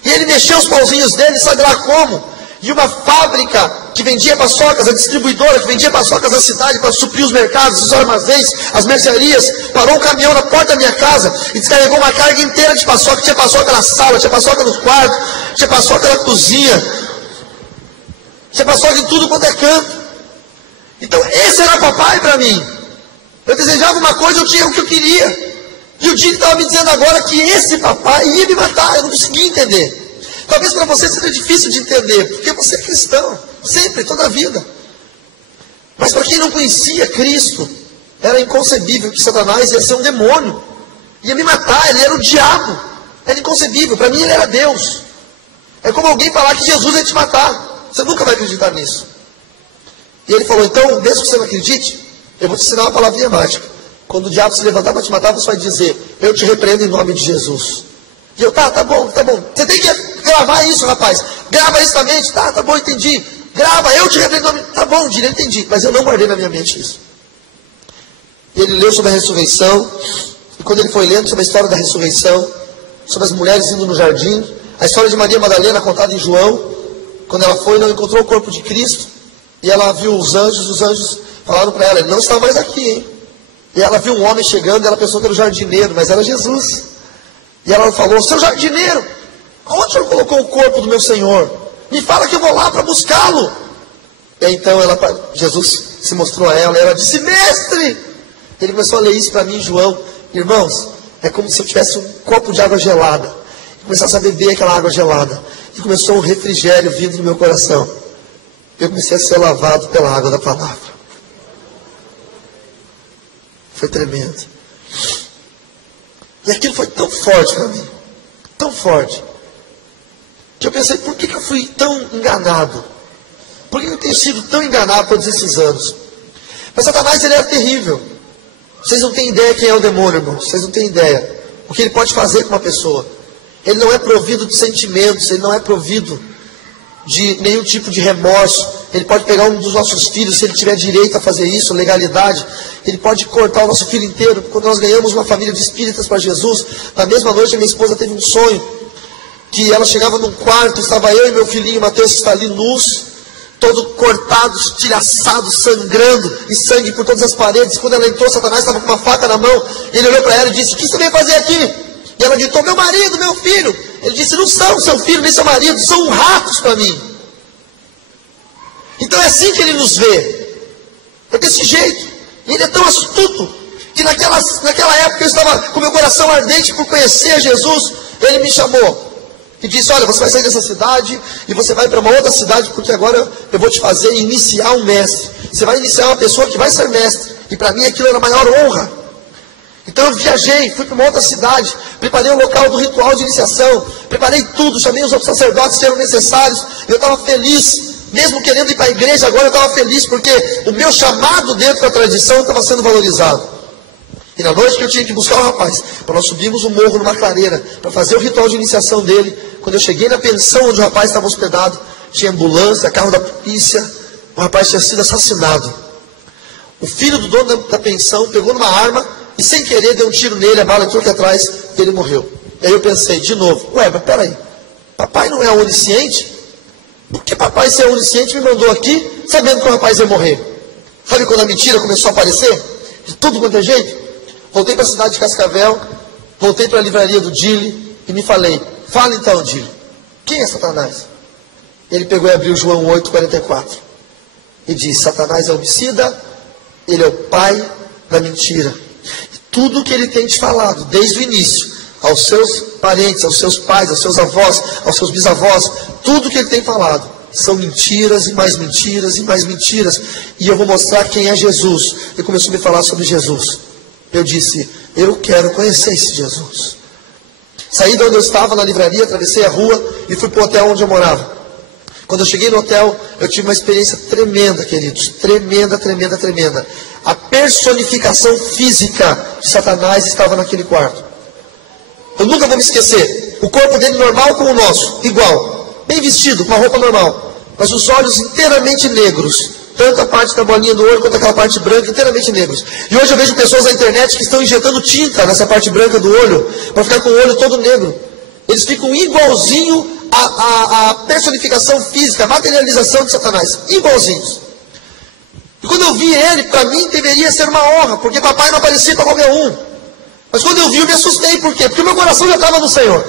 E ele mexeu os pauzinhos dele, sabe lá como? E uma fábrica que vendia paçocas, a distribuidora que vendia paçocas na cidade para suprir os mercados, os armazéns, as mercearias, parou um caminhão na porta da minha casa e descarregou uma carga inteira de paçoca. Tinha paçoca na sala, tinha paçoca no quarto, tinha paçoca na cozinha, tinha paçoca em tudo quanto é canto. Então esse era papai para mim. Eu desejava uma coisa, eu tinha o que eu queria. E o Dili estava me dizendo agora que esse papai ia me matar. Eu não conseguia entender. Talvez para você seja difícil de entender, porque você é cristão, sempre, toda a vida. Mas para quem não conhecia Cristo, era inconcebível que Satanás ia ser um demônio, ia me matar, ele era o diabo, era inconcebível. Para mim ele era Deus. É como alguém falar que Jesus ia te matar, você nunca vai acreditar nisso. E ele falou, então, mesmo que você não acredite, eu vou te ensinar uma palavrinha mágica. Quando o diabo se levantar para te matar, você vai dizer, eu te repreendo em nome de Jesus. E eu, tá bom. Você tem que gravar isso, rapaz. Grava isso na mente. Tá bom, entendi. Grava, eu te repreendo em nome. Tá bom, Dili, eu entendi. Mas eu não guardei na minha mente isso. E ele leu sobre a ressurreição. E quando ele foi lendo sobre a história da ressurreição, sobre as mulheres indo no jardim, a história de Maria Madalena contada em João, quando ela foi e não encontrou o corpo de Cristo, e ela viu os anjos falaram para ela, ele não está mais aqui, hein? E ela viu um homem chegando e ela pensou que era o jardineiro, mas era Jesus. E ela falou, seu jardineiro, onde o senhor colocou o corpo do meu Senhor? Me fala que eu vou lá para buscá-lo. E então Jesus se mostrou a ela e ela disse, mestre! Ele começou a ler isso para mim, João. Irmãos, É como se eu tivesse um copo de água gelada. E começasse a beber aquela água gelada. E começou um refrigério vindo no meu coração. Eu comecei a ser lavado pela água da palavra. Foi tremendo. E aquilo foi tão forte para mim. Tão forte. Que eu pensei, por que eu fui tão enganado? Por que eu tenho sido tão enganado todos esses anos? Mas Satanás, ele é terrível. Vocês não têm ideia quem é o demônio, irmãos. Vocês não têm ideia. O que ele pode fazer com uma pessoa. Ele não é provido de sentimentos. Ele não é provido de nenhum tipo de remorso. Ele pode pegar um dos nossos filhos, se ele tiver direito a fazer isso, legalidade. Ele pode cortar o nosso filho inteiro. Quando nós ganhamos uma família de espíritas para Jesus, na mesma noite a minha esposa teve um sonho. Que ela chegava num quarto, estava eu e meu filhinho Mateus, que está ali nus, todo cortado, estilhaçado, sangrando, e sangue por todas as paredes. Quando ela entrou, Satanás estava com uma faca na mão. Ele olhou para ela e disse, o que você veio fazer aqui? E ela gritou, meu marido, meu filho. Ele disse, não são seu filho nem seu marido, são ratos para mim. Então é assim que ele nos vê. É desse jeito. E ele é tão astuto, que naquela época eu estava com meu coração ardente por conhecer Jesus. Ele me chamou e disse, olha, você vai sair dessa cidade e você vai para uma outra cidade, porque agora eu vou te fazer iniciar um mestre. Você vai iniciar uma pessoa que vai ser mestre. E para mim aquilo era a maior honra. Então eu viajei, fui para uma outra cidade, preparei o local do ritual de iniciação, preparei tudo, chamei os outros sacerdotes que eram necessários. Eu estava feliz, mesmo querendo ir para a igreja, agora eu estava feliz, porque o meu chamado dentro da tradição estava sendo valorizado. E na noite que eu tinha que buscar o rapaz, para nós subirmos o morro numa clareira, para fazer o ritual de iniciação dele, quando eu cheguei na pensão onde o rapaz estava hospedado, tinha ambulância, carro da polícia, o rapaz tinha sido assassinado. O filho do dono da pensão pegou numa arma e sem querer deu um tiro nele, a bala entrou aqui atrás e ele morreu. E aí eu pensei de novo, ué, mas peraí, papai não é onisciente? Por que papai, se é onisciente, me mandou aqui sabendo que o rapaz ia morrer? Sabe quando a mentira começou a aparecer? De tudo quanto é jeito? Voltei para a cidade de Cascavel, voltei para a livraria do Dili e me falei, fala então, Dili, quem é Satanás? Ele pegou e abriu João 8,44 e disse, Satanás é homicida, ele é o pai da mentira. E tudo que ele tem te falado, desde o início, aos seus parentes, aos seus pais, aos seus avós, aos seus bisavós, tudo que ele tem falado, são mentiras e mais mentiras e mais mentiras. E eu vou mostrar quem é Jesus. Ele começou a me falar sobre Jesus. Eu disse, eu quero conhecer esse Jesus. Saí de onde eu estava, na livraria, atravessei a rua e fui para o hotel onde eu morava. Quando eu cheguei no hotel, eu tive uma experiência tremenda, queridos. Tremenda, tremenda, tremenda. A personificação física de Satanás estava naquele quarto. Eu nunca vou me esquecer. O corpo dele normal com o nosso, igual. Bem vestido, com uma roupa normal. Mas os olhos inteiramente negros. Tanto a parte da bolinha do olho quanto aquela parte branca, inteiramente negros. E hoje eu vejo pessoas na internet que estão injetando tinta nessa parte branca do olho, para ficar com o olho todo negro. Eles ficam igualzinho à personificação física, a materialização de Satanás. Igualzinhos. E quando eu vi ele, para mim deveria ser uma honra, porque papai não aparecia para qualquer um. Mas quando eu vi, eu me assustei. Por quê? Porque o meu coração já estava no Senhor.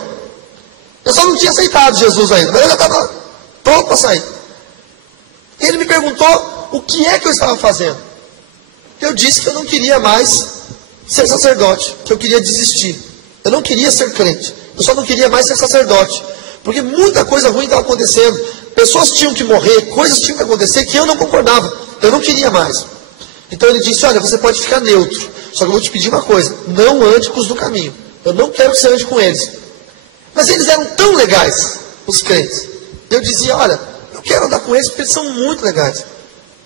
Eu só não tinha aceitado Jesus ainda, mas eu já estava pronto para sair. E ele me perguntou o que é que eu estava fazendo. Eu disse que eu não queria mais ser sacerdote, que eu queria desistir. Eu não queria ser crente, eu só não queria mais ser sacerdote. Porque muita coisa ruim estava acontecendo. Pessoas tinham que morrer, coisas tinham que acontecer que eu não concordava. Eu não queria mais. Então ele disse, olha, você pode ficar neutro. Só que eu vou te pedir uma coisa, não ande com os do caminho. Eu não quero que você ande com eles. Mas eles eram tão legais, os crentes. Eu dizia, olha, eu quero andar com eles porque eles são muito legais.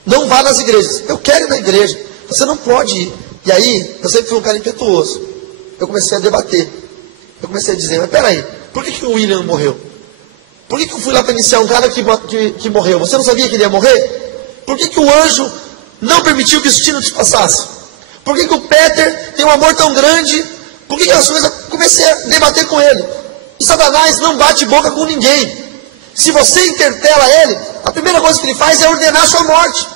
Não vá nas igrejas. Eu quero ir na igreja. Você não pode ir. E aí, eu sempre fui um cara impetuoso. Eu comecei a debater. Eu comecei a dizer, mas peraí, por que o William morreu? Por que eu fui lá para iniciar um cara que morreu? Você não sabia que ele ia morrer? Por que o anjo não permitiu que o destino te passasse? Por que o Peter tem um amor tão grande? Por que as coisas... Comecei a debater com ele. E Satanás não bate boca com ninguém. Se você interpela ele, a primeira coisa que ele faz é ordenar a sua morte.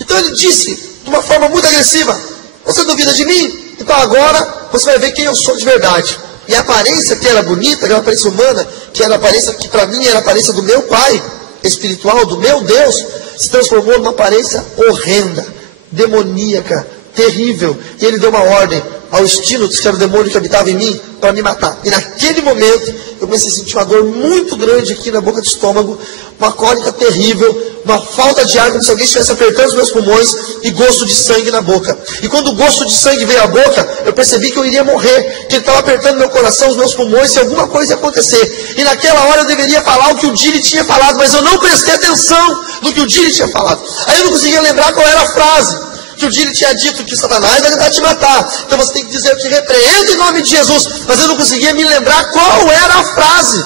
Então ele disse, de uma forma muito agressiva, você duvida de mim? Então agora você vai ver quem eu sou de verdade. E a aparência que era bonita, aquela aparência humana, que era a aparência que para mim era a aparência do meu pai espiritual, do meu Deus, se transformou numa aparência horrenda, demoníaca, terrível. E ele deu uma ordem, ao Stinotus, que era o demônio que habitava em mim, para me matar. E naquele momento, eu comecei a sentir uma dor muito grande aqui na boca do estômago, uma cólica terrível, uma falta de ar, como se alguém estivesse apertando os meus pulmões, e gosto de sangue na boca. E quando o gosto de sangue veio à boca, eu percebi que eu iria morrer, que ele estava apertando meu coração, os meus pulmões, se alguma coisa ia acontecer. E naquela hora eu deveria falar o que o Dili tinha falado, mas eu não prestei atenção no que o Dili tinha falado. Aí eu não conseguia lembrar qual era a frase. Que o Dili tinha dito que Satanás vai tentar te matar. Então você tem que dizer, eu te repreendo em nome de Jesus. Mas eu não conseguia me lembrar qual era a frase.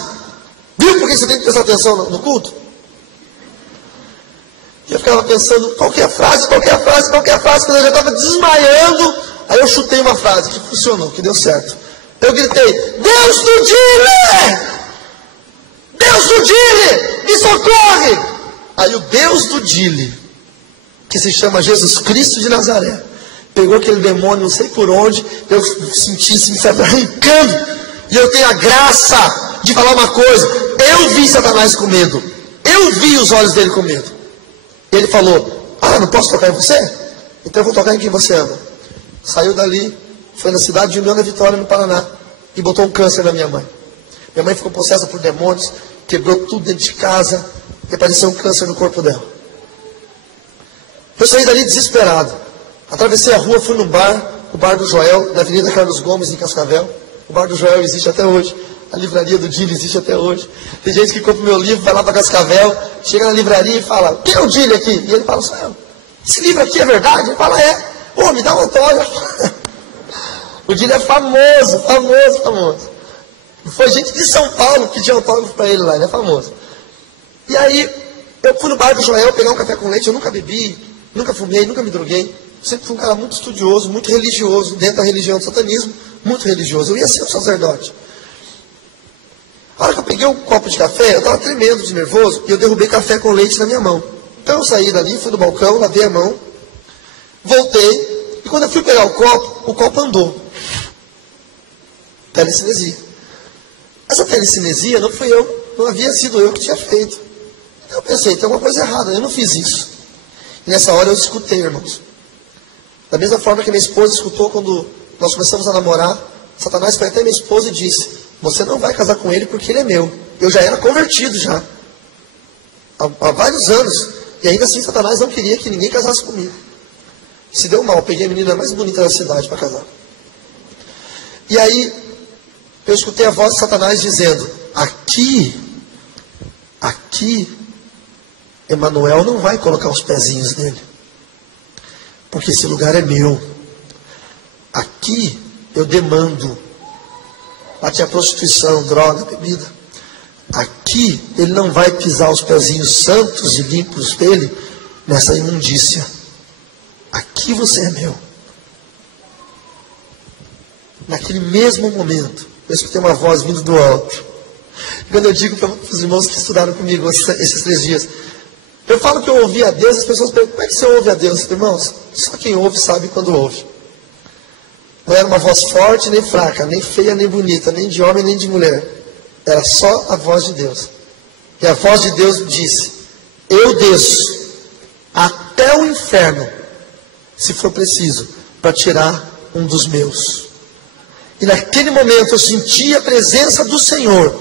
Viu por que você tem que prestar atenção no culto? E eu ficava pensando, qual que é a frase, qual que é a frase, qual que é a frase. Quando eu já estava desmaiando, aí eu chutei uma frase que funcionou, que deu certo. Eu gritei, Deus do Dili! Deus do Dili! Me socorre! Aí o Deus do Dili, que se chama Jesus Cristo de Nazaré, pegou aquele demônio, não sei por onde, eu senti esse inferno arrancando, e eu tenho a graça de falar uma coisa, eu vi Satanás com medo, eu vi os olhos dele com medo. E ele falou, não posso tocar em você? Então eu vou tocar em quem você ama. Saiu dali, foi na cidade de União da Vitória, no Paraná, e botou um câncer na minha mãe. Minha mãe ficou possessa por demônios, quebrou tudo dentro de casa, e apareceu um câncer no corpo dela. Eu saí dali desesperado. Atravessei a rua, fui num bar, o bar do Joel, na Avenida Carlos Gomes, em Cascavel. O bar do Joel existe até hoje. A livraria do Dili existe até hoje. Tem gente que compra o meu livro, vai lá para Cascavel, chega na livraria e fala, quem é o Dili aqui? E ele fala, esse livro aqui é verdade? Ele fala, é. Pô, me dá um autógrafo. O Dili é famoso, famoso, famoso. Foi gente de São Paulo que tinha autógrafo para ele lá, ele é famoso. E aí, eu fui no bar do Joel pegar um café com leite, eu nunca bebi, nunca fumei, nunca me droguei. Sempre fui um cara muito estudioso, muito religioso, dentro da religião do satanismo, muito religioso. Eu ia ser um sacerdote. A hora que eu peguei um copo de café, eu estava tremendo de nervoso, e eu derrubei café com leite na minha mão. Então eu saí dali, fui no balcão, lavei a mão, voltei, e quando eu fui pegar o copo andou. Telecinesia. Essa telecinesia não fui eu, não havia sido eu que tinha feito. Então eu pensei, tem alguma coisa errada, eu não fiz isso. E nessa hora eu escutei, irmãos. Da mesma forma que minha esposa escutou quando nós começamos a namorar, Satanás foi até minha esposa e disse, você não vai casar com ele porque ele é meu. Eu já era convertido já. Há vários anos. E ainda assim Satanás não queria que ninguém casasse comigo. Se deu mal, peguei a menina mais bonita da cidade para casar. E aí, eu escutei a voz de Satanás dizendo, aqui, Emanuel não vai colocar os pezinhos dele. Porque esse lugar é meu. Aqui eu demando. Lá tinha prostituição, droga, bebida. Aqui ele não vai pisar os pezinhos santos e limpos dele nessa imundícia. Aqui você é meu. Naquele mesmo momento, eu escutei uma voz vindo do alto. Quando eu digo para os irmãos que estudaram comigo esses 3 dias, eu falo que eu ouvi a Deus, as pessoas perguntam, como é que você ouve a Deus? Irmãos, só quem ouve sabe quando ouve. Não era uma voz forte nem fraca, nem feia nem bonita, nem de homem nem de mulher. Era só a voz de Deus. E a voz de Deus disse, eu desço até o inferno, se for preciso, para tirar um dos meus. E naquele momento eu senti a presença do Senhor,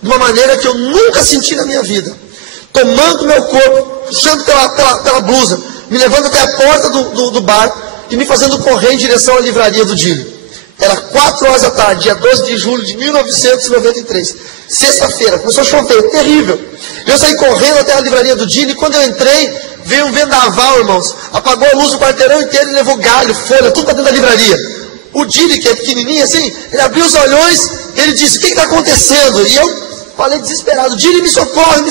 de uma maneira que eu nunca senti na minha vida. Tomando meu corpo, puxando pela blusa, me levando até a porta do bar e me fazendo correr em direção à livraria do Dili. Era 4 horas da tarde, dia 12 de julho de 1993. Sexta-feira, começou a chover, terrível. Eu saí correndo até a livraria do Dili e quando eu entrei, veio um vendaval, irmãos. Apagou a luz do quarteirão inteiro e levou galho, folha, tudo para dentro da livraria. O Dili, que é pequenininho assim, ele abriu os olhões, ele disse, o que está acontecendo? E eu falei desesperado, Dili, me socorre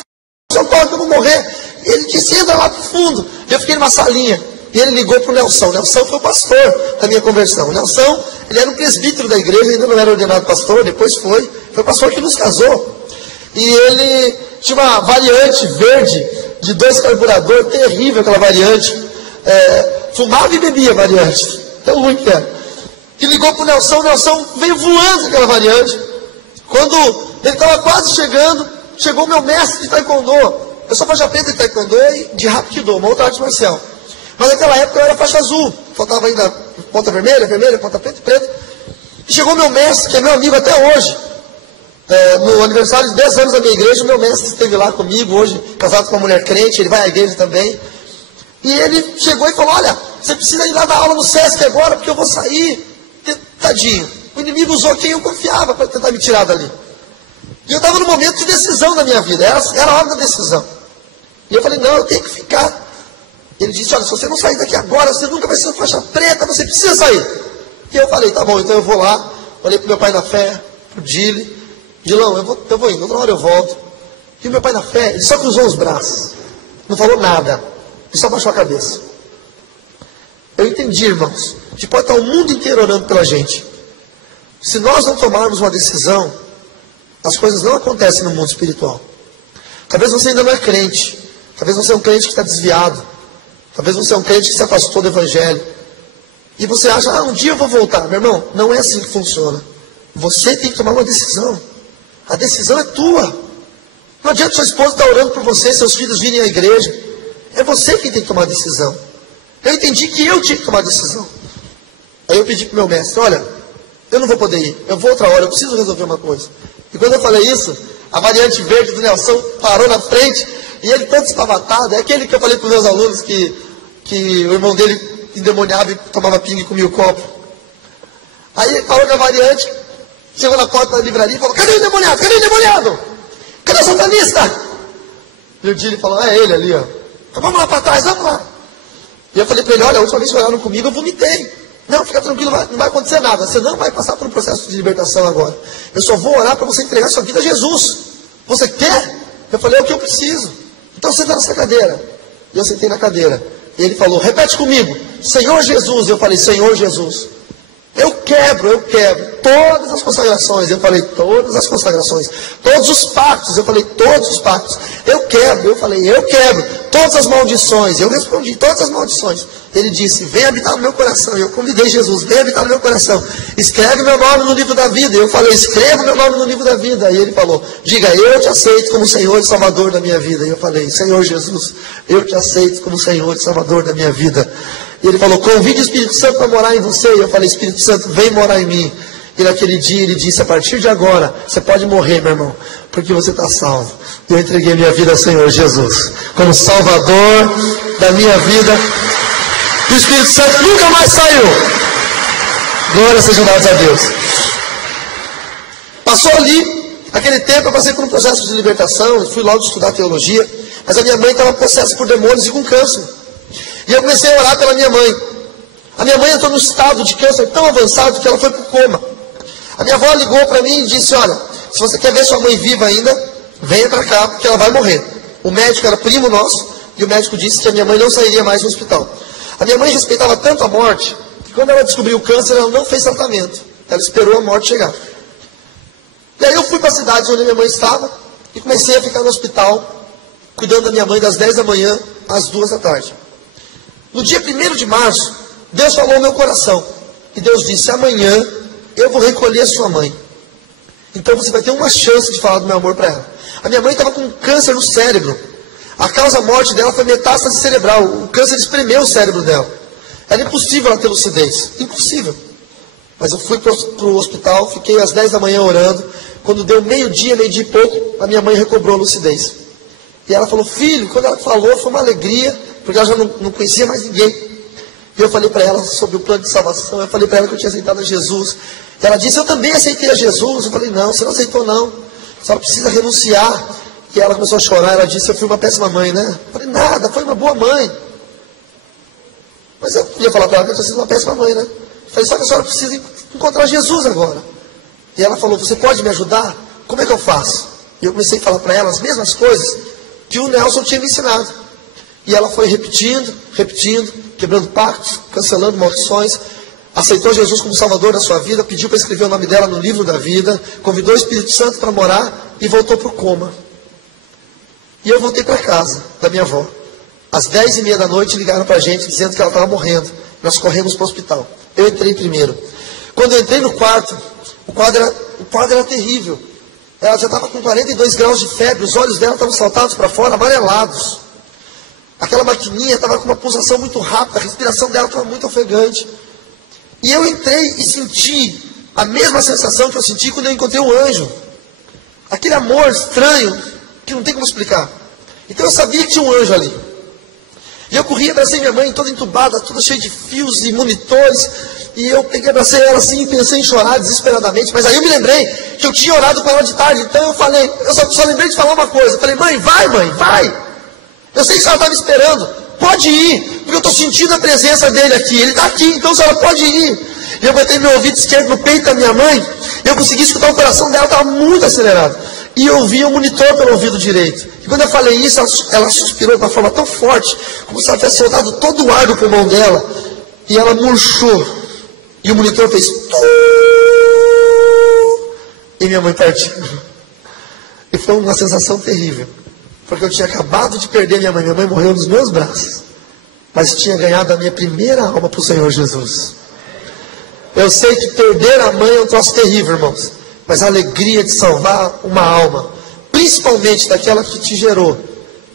que eu vou morrer. E ele disse, entra lá pro fundo. E eu fiquei numa salinha. E ele ligou para o Nelson. O Nelson foi o pastor da minha conversão. O Nelson, ele era um presbítero da igreja, ainda não era ordenado pastor, depois foi. Foi o pastor que nos casou. E ele tinha uma variante verde, de 2 carburadores, terrível aquela variante. Fumava e bebia a variante. Tão ruim que era. Que ligou para o Nelson veio voando aquela variante. Quando ele estava quase chegando, chegou o meu mestre de taekwondo. Eu sou faixa preta de taekwondo e de Hapkido, uma outra arte marcial. Mas naquela época eu era faixa azul. Faltava ainda ponta vermelha, vermelha, ponta preta, preta. E chegou meu mestre, que é meu amigo até hoje. No aniversário de 10 anos da minha igreja, o meu mestre esteve lá comigo hoje, casado com uma mulher crente, ele vai à igreja também. E ele chegou e falou, olha, você precisa ir lá dar aula no Sesc agora, porque eu vou sair. Tadinho. O inimigo usou quem eu confiava para tentar me tirar dali. E eu estava no momento de decisão da minha vida, era a hora da decisão. E eu falei, não, eu tenho que ficar. Ele disse, olha, se você não sair daqui agora, você nunca vai ser faixa preta, você precisa sair. E eu falei, tá bom, então eu vou lá. Olhei para meu pai na fé, pro Dile. Dilão, eu vou indo, outra hora eu volto. E o meu pai na fé, ele só cruzou os braços. Não falou nada. Ele só baixou a cabeça. Eu entendi, irmãos, que pode estar o mundo inteiro orando pela gente. Se nós não tomarmos uma decisão, as coisas não acontecem no mundo espiritual. Talvez você ainda não é crente. Talvez você é um crente que está desviado. Talvez você é um crente que se afastou do evangelho. E você acha, um dia eu vou voltar. Meu irmão, não é assim que funciona. Você tem que tomar uma decisão. A decisão é tua. Não adianta sua esposa estar orando por você, seus filhos virem à igreja. É você quem tem que tomar a decisão. Eu entendi que eu tinha que tomar a decisão. Aí eu pedi para o meu mestre, olha, eu não vou poder ir, eu vou outra hora, eu preciso resolver uma coisa. E quando eu falei isso, a variante verde do Nelson parou na frente, e ele todo espavatado, é aquele que eu falei para os meus alunos que o irmão dele endemoniava e tomava pinga e comia o copo. Aí ele falou com a variante, chegou na porta da livraria e falou, cadê o endemoniado? Cadê o endemoniado? Cadê o satanista? E o Dile falou, é ele ali, ó. Então, vamos lá para trás, vamos lá. E eu falei para ele, olha, a última vez que oraram comigo eu vomitei. Não, fica tranquilo, não vai acontecer nada. Você não vai passar por um processo de libertação agora. Eu só vou orar para você entregar sua vida a Jesus. Você quer? Eu falei, é o que eu preciso. Então senta nessa cadeira. E eu sentei na cadeira. E ele falou, repete comigo, Senhor Jesus. E eu falei, Senhor Jesus. Eu quebro todas as consagrações. Eu falei, todas as consagrações. Todos os pactos. Eu falei, todos os pactos. Eu quebro todas as maldições. Eu respondi, todas as maldições. Ele disse, vem habitar no meu coração. Eu convidei Jesus, vem habitar no meu coração. Escreve meu nome no livro da vida. Eu falei, escreva meu nome no livro da vida. E ele falou, diga, eu te aceito como Senhor e Salvador da minha vida. E eu falei, Senhor Jesus, eu te aceito como Senhor e Salvador da minha vida. E ele falou, convide o Espírito Santo para morar em você. E eu falei, Espírito Santo, vem morar em mim. E naquele dia ele disse, a partir de agora, você pode morrer, meu irmão, porque você está salvo. E eu entreguei minha vida ao Senhor Jesus, como Salvador da minha vida. E o Espírito Santo nunca mais saiu. Glória sejam dadas a Deus. Passou ali, aquele tempo eu passei por um processo de libertação, fui logo estudar teologia, mas a minha mãe estava possessa por demônios e com câncer. E eu comecei a orar pela minha mãe. A minha mãe entrou num estado de câncer tão avançado que ela foi para o coma. A minha avó ligou para mim e disse, olha, se você quer ver sua mãe viva ainda, venha para cá, porque ela vai morrer. O médico era primo nosso, e o médico disse que a minha mãe não sairia mais do hospital. A minha mãe respeitava tanto a morte, que quando ela descobriu o câncer, ela não fez tratamento. Ela esperou a morte chegar. E aí eu fui para a cidade onde minha mãe estava, e comecei a ficar no hospital, cuidando da minha mãe das 10 da manhã às 2 da tarde. No dia 1º de março, Deus falou ao meu coração. E Deus disse, amanhã eu vou recolher sua mãe. Então você vai ter uma chance de falar do meu amor para ela. A minha mãe estava com câncer no cérebro. A causa morte dela foi metástase cerebral. O câncer espremeu o cérebro dela. Era impossível ela ter lucidez. Impossível. Mas eu fui para o hospital, fiquei às 10 da manhã orando. Quando deu meio-dia e pouco, a minha mãe recobrou a lucidez. E ela falou, filho, quando ela falou, foi uma alegria, porque ela já não conhecia mais ninguém. E eu falei para ela sobre o plano de salvação, eu falei para ela que eu tinha aceitado a Jesus. E ela disse, eu também aceitei a Jesus. Eu falei, não, você não aceitou não. A senhora precisa renunciar. E ela começou a chorar, ela disse, eu fui uma péssima mãe, né? Eu falei, nada, foi uma boa mãe. Mas eu ia falar para ela que eu tinha sido uma péssima mãe, né? Eu falei, só que a senhora precisa encontrar Jesus agora. E ela falou, você pode me ajudar? Como é que eu faço? E eu comecei a falar para ela as mesmas coisas que o Nelson tinha me ensinado. E ela foi repetindo, quebrando pactos, cancelando maldições, aceitou Jesus como Salvador da sua vida, pediu para escrever o nome dela no livro da vida, convidou o Espírito Santo para morar e voltou para o coma. E eu voltei para casa da minha avó. Às 10h30 da noite ligaram para a gente dizendo que ela estava morrendo. Nós corremos para o hospital. Eu entrei primeiro. Quando eu entrei no quarto, o quadro era terrível. Ela já estava com 42 graus de febre, os olhos dela estavam saltados para fora, amarelados. Aquela maquininha estava com uma pulsação muito rápida, a respiração dela estava muito ofegante. E eu entrei e senti a mesma sensação que eu senti quando eu encontrei o anjo. Aquele amor estranho, que não tem como explicar. Então eu sabia que tinha um anjo ali. E eu corri, abracei minha mãe, toda entubada, toda cheia de fios e monitores. E eu peguei, abracei ela assim e pensei em chorar desesperadamente. Mas aí eu me lembrei que eu tinha orado com ela de tarde. Então eu falei, eu só lembrei de falar uma coisa. Eu falei, mãe, vai. Eu sei que a senhora está me esperando. Pode ir, porque eu estou sentindo a presença dele aqui. Ele está aqui, então a senhora pode ir. E eu botei meu ouvido esquerdo no peito da minha mãe. E eu consegui escutar o coração dela, estava muito acelerado. E eu vi o monitor pelo ouvido direito. E quando eu falei isso, ela suspirou de uma forma tão forte, como se ela tivesse soltado todo o ar do pulmão dela. E ela murchou. E o monitor fez... E minha mãe partiu. E foi uma sensação terrível. Porque eu tinha acabado de perder minha mãe. Minha mãe morreu nos meus braços. Mas tinha ganhado a minha primeira alma para o Senhor Jesus. Eu sei que perder a mãe é um troço terrível, irmãos. Mas a alegria de salvar uma alma, principalmente daquela que te gerou,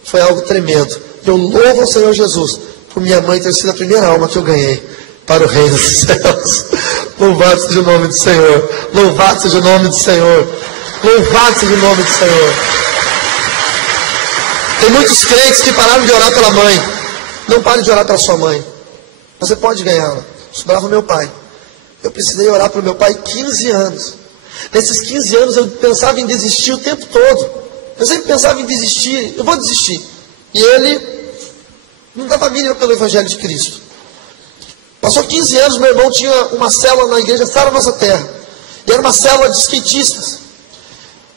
foi algo tremendo. Eu louvo ao Senhor Jesus por minha mãe ter sido a primeira alma que eu ganhei para o reino dos céus. Louvado seja o nome do Senhor. Louvado seja o nome do Senhor. Louvado seja o nome do Senhor. Tem muitos crentes que pararam de orar pela mãe. Não pare de orar pela sua mãe. Você pode ganhá-la. Sobrava meu pai. Eu precisei orar pelo meu pai 15 anos. Nesses 15 anos eu pensava em desistir o tempo todo. Eu sempre pensava em desistir. Eu vou desistir. E ele não dava mínima pelo Evangelho de Cristo. Passou 15 anos, meu irmão tinha uma célula na igreja Sara Nossa Terra. E era uma célula de skatistas.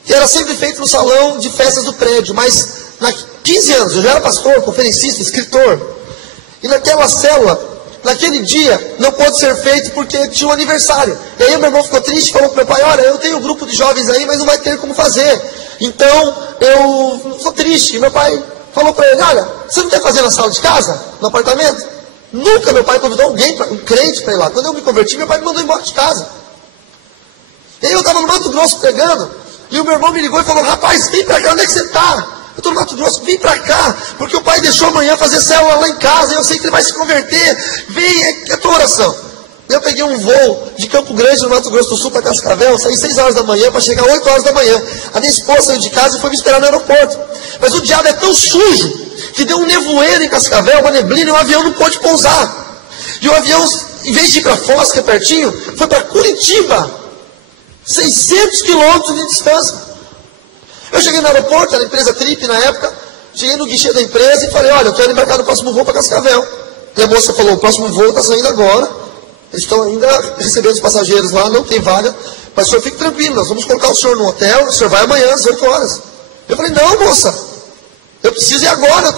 E era sempre feito no salão de festas do prédio. Mas há 15 anos, eu já era pastor, conferencista, escritor. E naquela célula, naquele dia, não pôde ser feito porque tinha um aniversário. E aí o meu irmão ficou triste e falou para o meu pai, olha, eu tenho um grupo de jovens aí, mas não vai ter como fazer. Então, eu estou triste. E meu pai falou para ele, olha, você não quer fazer na sala de casa? No apartamento? Nunca meu pai convidou alguém, um crente para ir lá. Quando eu me converti, meu pai me mandou embora de casa. E aí eu estava no Mato Grosso pregando, e o meu irmão me ligou e falou, rapaz, vem para cá, onde é que você está? Eu estou no Mato Grosso, vem para cá, porque o pai deixou amanhã fazer célula lá em casa, e eu sei que ele vai se converter, vem, é a tua oração. Eu peguei um voo de Campo Grande, no Mato Grosso do Sul, para Cascavel, saí 6 horas da manhã, para chegar 8 horas da manhã. A minha esposa saiu de casa e foi me esperar no aeroporto. Mas o diabo é tão sujo, que deu um nevoeiro em Cascavel, uma neblina, e o avião não pôde pousar. E o avião, em vez de ir para Foz, que é pertinho, foi para Curitiba, 600 quilômetros de distância. Eu cheguei no aeroporto, era a empresa Trip na época, cheguei no guichê da empresa e falei, olha, eu quero embarcar no próximo voo para Cascavel. E a moça falou, o próximo voo está saindo agora, eles estão ainda recebendo os passageiros lá, não tem vaga, mas o senhor fique tranquilo, nós vamos colocar o senhor no hotel, o senhor vai amanhã às 8 horas. Eu falei, não, moça, eu preciso ir agora,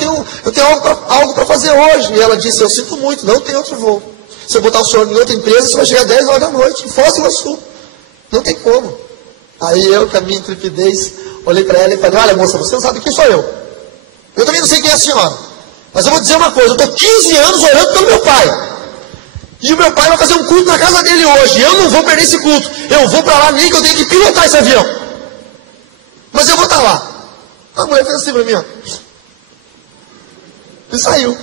eu tenho algo para fazer hoje. E ela disse, eu sinto muito, não tem outro voo. Se eu botar o senhor em outra empresa, você vai chegar 10 horas da noite, em Foz do Iguaçu. Não tem como. Aí eu, com a minha intrepidez, olhei para ela e falei, olha moça, você não sabe quem sou eu. Eu também não sei quem é a senhora. Mas eu vou dizer uma coisa, eu estou 15 anos orando pelo meu pai. E o meu pai vai fazer um culto na casa dele hoje. E eu não vou perder esse culto. Eu vou para lá, nem que eu tenha que pilotar esse avião. Mas eu vou estar lá. A mulher fez assim para mim, ó. E saiu.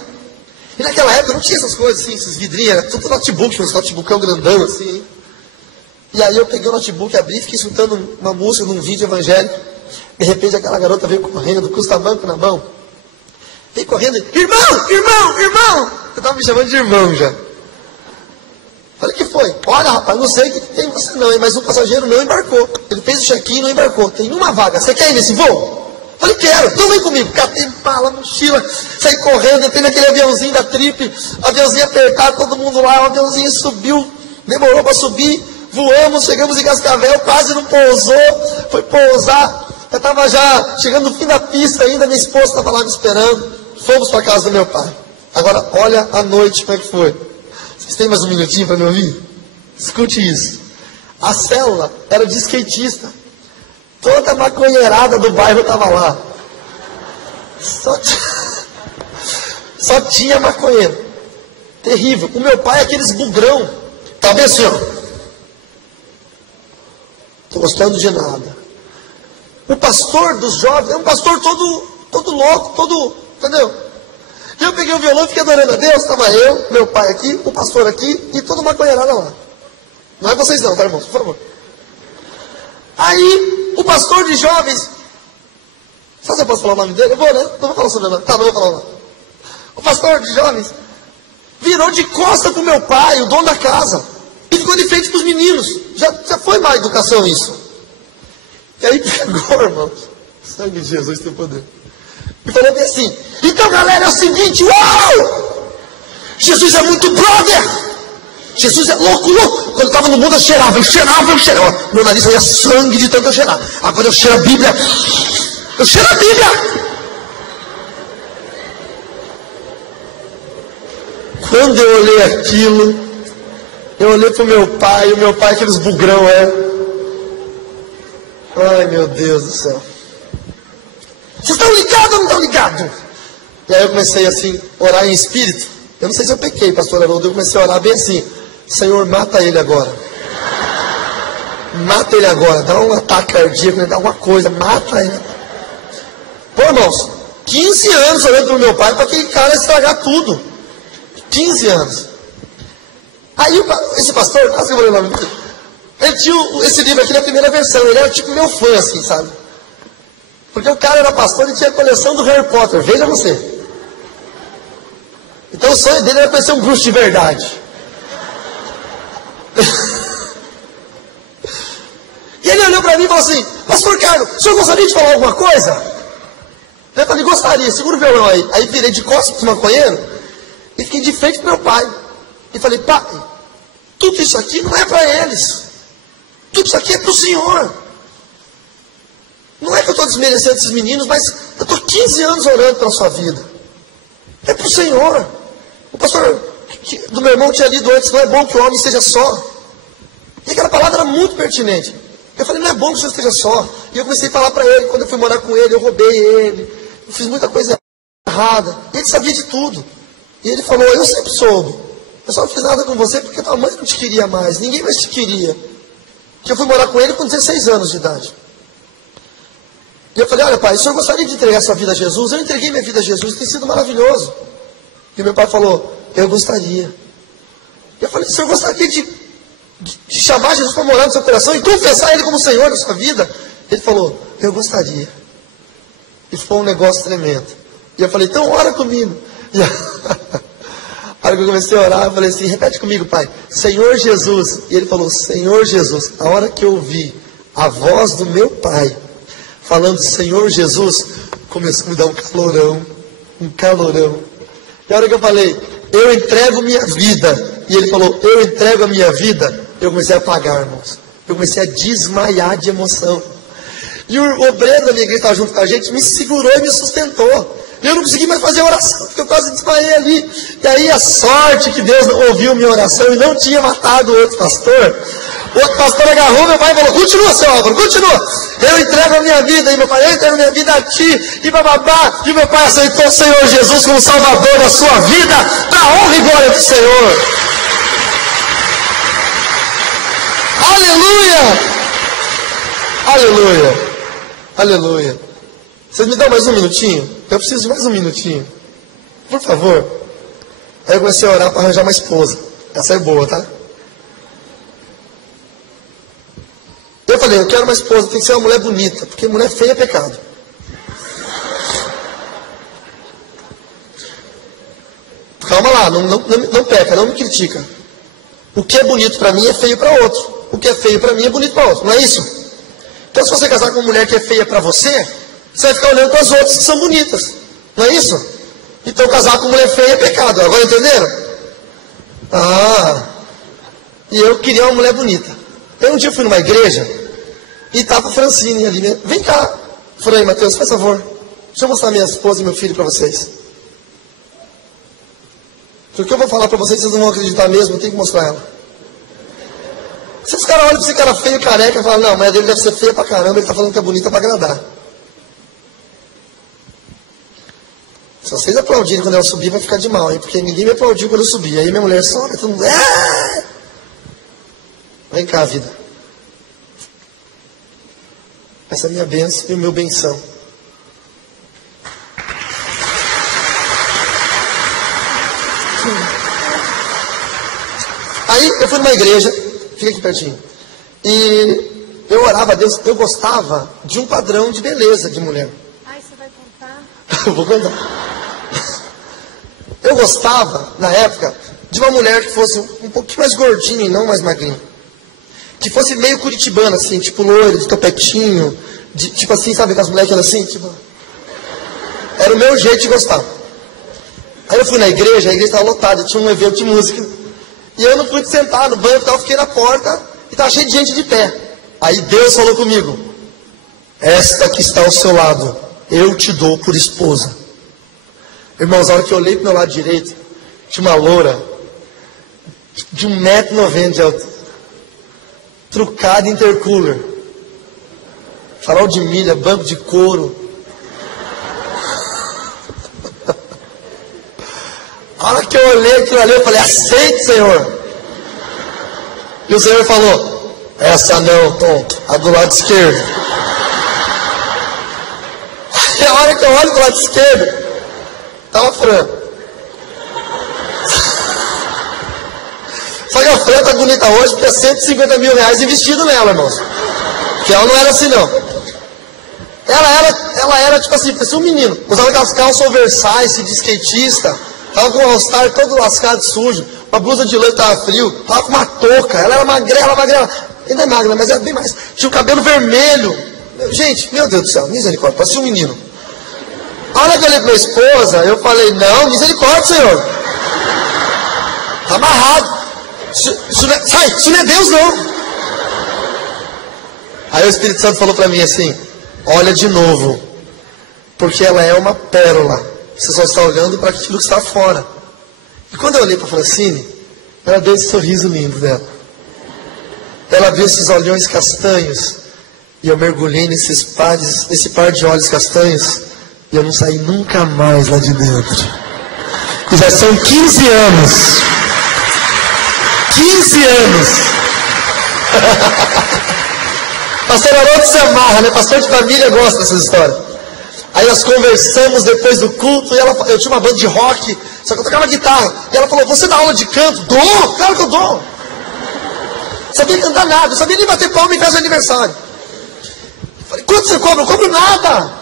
E naquela época não tinha essas coisas assim, esses vidrinhos, era tudo notebook, uns notebookão grandão assim, hein? E aí eu peguei o notebook, abri e fiquei escutando uma música num vídeo evangélico. De repente aquela garota veio correndo, com os tamancos na mão. Veio correndo, irmão, irmão, irmão! Eu estava me chamando de irmão já. Falei, que foi? Olha, rapaz, não sei o que tem você não, mas um passageiro não embarcou. Ele fez o check-in e não embarcou. Tem uma vaga, você quer ir nesse voo? Falei, quero, então vem comigo. Catei mala, mochila, saí correndo, entrei naquele aviãozinho da Trip, aviãozinho apertado, todo mundo lá, o aviãozinho subiu, demorou para subir, voamos, chegamos em Cascavel, quase não pousou, foi pousar, eu estava já chegando no fim da pista ainda, minha esposa estava lá me esperando, fomos para a casa do meu pai. Agora, olha a noite como é que foi. Vocês têm mais um minutinho para me ouvir? Escute isso. A célula era de skatista. Toda a maconheirada do bairro estava lá. Só tinha maconheiro. Terrível. O meu pai é aqueles bugrão. Tá bem assim, ó. Estou gostando de nada. O pastor dos jovens é um pastor todo louco, todo... Entendeu? E eu peguei o violão e fiquei adorando a Deus. Estava eu, meu pai aqui, o pastor aqui e toda uma maconheirada lá. Não é vocês não, tá, irmãos? Por favor. Aí, o pastor de jovens... Sabe se eu posso falar o nome dele? Eu vou, né? Não vou falar sobre o nome. Tá, não vou falar o nome. O pastor de jovens virou de costa pro meu pai, o dono da casa. E ficou de frente pros meninos. Já foi má educação isso. E aí pegou, irmãos. Sangue de Jesus tem poder. E falou bem assim: então galera, é o seguinte, uau! Jesus é muito brother! Jesus é louco. Quando eu estava no mundo eu cheirava. Meu nariz saía sangue de tanto eu cheirar. Agora eu cheiro a Bíblia. Eu cheiro a Bíblia. Quando eu olhei aquilo, eu olhei para o meu pai, aqueles bugrão, Ai, meu Deus do céu. Vocês estão ligados ou não estão ligados? E aí eu comecei assim, orar em espírito. Eu não sei se eu pequei, pastor Haroldo. Eu comecei a orar bem assim: Senhor, mata ele agora. Mata ele agora. Dá um ataque cardíaco, dá alguma coisa. Mata ele. Pô, irmãos, 15 anos orando para o meu pai para aquele cara estragar tudo. 15 anos. Aí esse pastor, quase que eu falei o nome dele, ele tinha esse livro aqui na primeira versão. Ele era tipo meu fã, assim, sabe? Porque o cara era pastor e tinha a coleção do Harry Potter. Veja você. Então o sonho dele era conhecer um bruxo de verdade. E ele olhou para mim e falou assim: pastor Carlos, o senhor gostaria de falar alguma coisa? Eu falei: gostaria, segura o violão aí. Aí virei de costas para o maconheiro e fiquei de frente para meu pai. E falei: pai, tudo isso aqui não é para eles. Tudo isso aqui é para o Senhor. Não é que eu estou desmerecendo esses meninos, mas eu estou 15 anos orando pela sua vida. É para o Senhor. O pastor do meu irmão tinha lido antes: não é bom que o homem esteja só. E aquela palavra era muito pertinente. Eu falei: não é bom que o senhor esteja só. E eu comecei a falar para ele. Quando eu fui morar com ele, eu roubei ele. Eu fiz muita coisa errada. E ele sabia de tudo. E ele falou: eu sempre soube. Eu só não fiz nada com você porque tua mãe não te queria mais. Ninguém mais te queria. Que eu fui morar com ele com 16 anos de idade. E eu falei: olha, pai, o senhor gostaria de entregar sua vida a Jesus? Eu entreguei minha vida a Jesus. Tem sido maravilhoso. E meu pai falou: eu gostaria. E eu falei: o senhor gostaria de chamar Jesus para morar no seu coração e confessar Ele como Senhor da sua vida? Ele falou: eu gostaria. E foi um negócio tremendo. E eu falei: então ora comigo. E a hora que eu comecei a orar, eu falei assim: repete comigo, pai, Senhor Jesus. E ele falou: Senhor Jesus. A hora que eu ouvi a voz do meu pai falando Senhor Jesus, começou a me dar um calorão. Um calorão. E a hora que eu falei: eu entrego minha vida. E ele falou: eu entrego a minha vida. Eu comecei a apagar, irmãos. Eu comecei a desmaiar de emoção. E o obreiro da minha igreja estava junto com a gente, me segurou e me sustentou. E eu não consegui mais fazer a oração, porque eu quase desmaiei ali. E aí a sorte que Deus não ouviu minha oração e não tinha matado o outro pastor. O outro pastor agarrou meu pai e falou: continua, seu Álvaro, continua. Eu entrego a minha vida. E meu pai: eu entrego a minha vida a ti. E bababá. E meu pai aceitou o Senhor Jesus como Salvador da sua vida, para a honra e glória do Senhor. Aleluia! Aleluia! Aleluia! Vocês me dão mais um minutinho? Eu preciso de mais um minutinho. Por favor. Aí eu comecei a orar para arranjar uma esposa. Essa é boa, tá? Eu falei: eu quero uma esposa, tem que ser uma mulher bonita, porque mulher feia é pecado. Calma lá, não peca, não me critica. O que é bonito para mim é feio para outro. O que é feio para mim é bonito para outro, não é isso? Então, se você casar com uma mulher que é feia para você, você vai ficar olhando para as outras que são bonitas, não é isso? Então, casar com mulher feia é pecado. Agora entenderam? E eu queria uma mulher bonita. Eu um dia fui numa igreja e estava a Francine ali, né? Vem cá, Fran e Mateus, faz favor. Deixa eu mostrar minha esposa e meu filho para vocês. Porque eu vou falar para vocês, vocês não vão acreditar mesmo, eu tenho que mostrar ela. Se os caras olham para esse cara feio e careca e falam: não, mas ele deve ser feia pra caramba, ele está falando que é bonita para agradar. Se vocês aplaudirem quando ela subir, vai ficar de mal, hein? Porque ninguém me aplaudiu quando eu subi. Aí minha mulher sobe, todo mundo... Vem cá, vida. Essa é a minha bênção e o meu benção. Aí eu fui numa igreja, fica aqui pertinho, e eu orava a Deus, eu gostava de um padrão de beleza de mulher. Ai, você vai contar? Eu vou contar. Eu gostava, na época, de uma mulher que fosse um pouquinho mais gordinha e não mais magrinha. Que fosse meio curitibana, assim, tipo loira, de topetinho, tipo assim, sabe, com as mulheres assim, tipo... Era o meu jeito de gostar. Aí eu fui na igreja, a igreja estava lotada, tinha um evento de música. E eu não pude sentar no banco, eu fiquei na porta e estava cheio de gente de pé. Aí Deus falou comigo: esta que está ao seu lado, eu te dou por esposa. Irmãos, a hora que eu olhei para o meu lado direito, tinha uma loura de 1,90 m de altura, trucada intercooler, farol de milha, banco de couro. A hora que eu olhei aquilo ali, eu falei: aceite, Senhor. E o Senhor falou: essa não, tonto, a do lado esquerdo. E a hora que eu olho do lado esquerdo, estava a Fran. Só que a Fran está bonita hoje porque é 150 mil reais investido nela, irmãos. Que ela não era assim, não. Ela era tipo assim, parecia um menino. Usava aquelas calças oversize de skatista. Tava com um all-star todo lascado, sujo. Uma blusa de lã que tava frio. Tava com uma touca. Ela era magrela. Ainda é magra, mas era bem mais. Tinha o cabelo vermelho. Gente, meu Deus do céu, misericórdia, parecia um menino. A hora que eu olhei pra minha esposa, eu falei: não, misericórdia, Senhor. Tá amarrado. Isso não é Deus, não. Aí o Espírito Santo falou pra mim assim: olha de novo, porque ela é uma pérola. Você só está olhando para aquilo que está fora. E quando eu olhei para a Francine, ela deu esse sorriso lindo dela. Ela viu esses olhões castanhos. E eu mergulhei nesse par de olhos castanhos. E eu não saí nunca mais lá de dentro. E já são 15 anos. 15 anos. Pastor Haroldo se amarra, né? Pastor de família gosta dessas histórias. Aí nós conversamos depois do culto, e eu tinha uma banda de rock, só que eu tocava guitarra. E ela falou: você dá aula de canto? Dou, claro que eu dou. Sabia cantar nada, sabia nem bater palma em festa de aniversário. Eu falei: quanto você cobra? Eu cobro nada.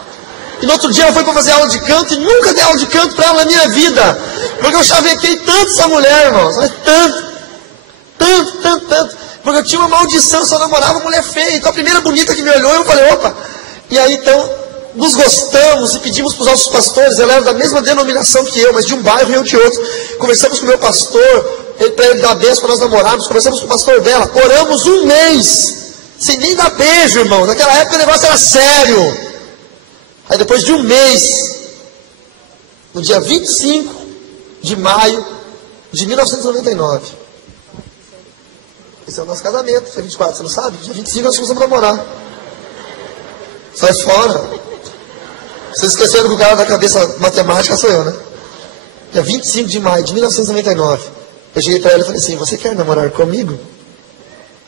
E no outro dia ela foi para fazer aula de canto, e nunca dei aula de canto para ela na minha vida. Porque eu chavequei tanto essa mulher, irmãos. Tanto. Porque eu tinha uma maldição, só namorava mulher feia. Então a primeira bonita que me olhou, eu falei: opa. E aí então... nos gostamos e pedimos para os nossos pastores. Ela era da mesma denominação que eu, mas de um bairro e eu de outro. Conversamos com o meu pastor, para ele dar beijo para nós namorarmos. Conversamos com o pastor dela, oramos um mês, sem nem dar beijo, irmão. Naquela época o negócio era sério. Aí depois de um mês, no dia 25 de maio de 1999, esse é o nosso casamento, foi 24, você não sabe? Dia 25 nós começamos a namorar. Sai fora. Vocês esqueceram que o cara da cabeça matemática sou eu, né? Dia 25 de maio de 1999. Eu cheguei para ela e falei assim: você quer namorar comigo?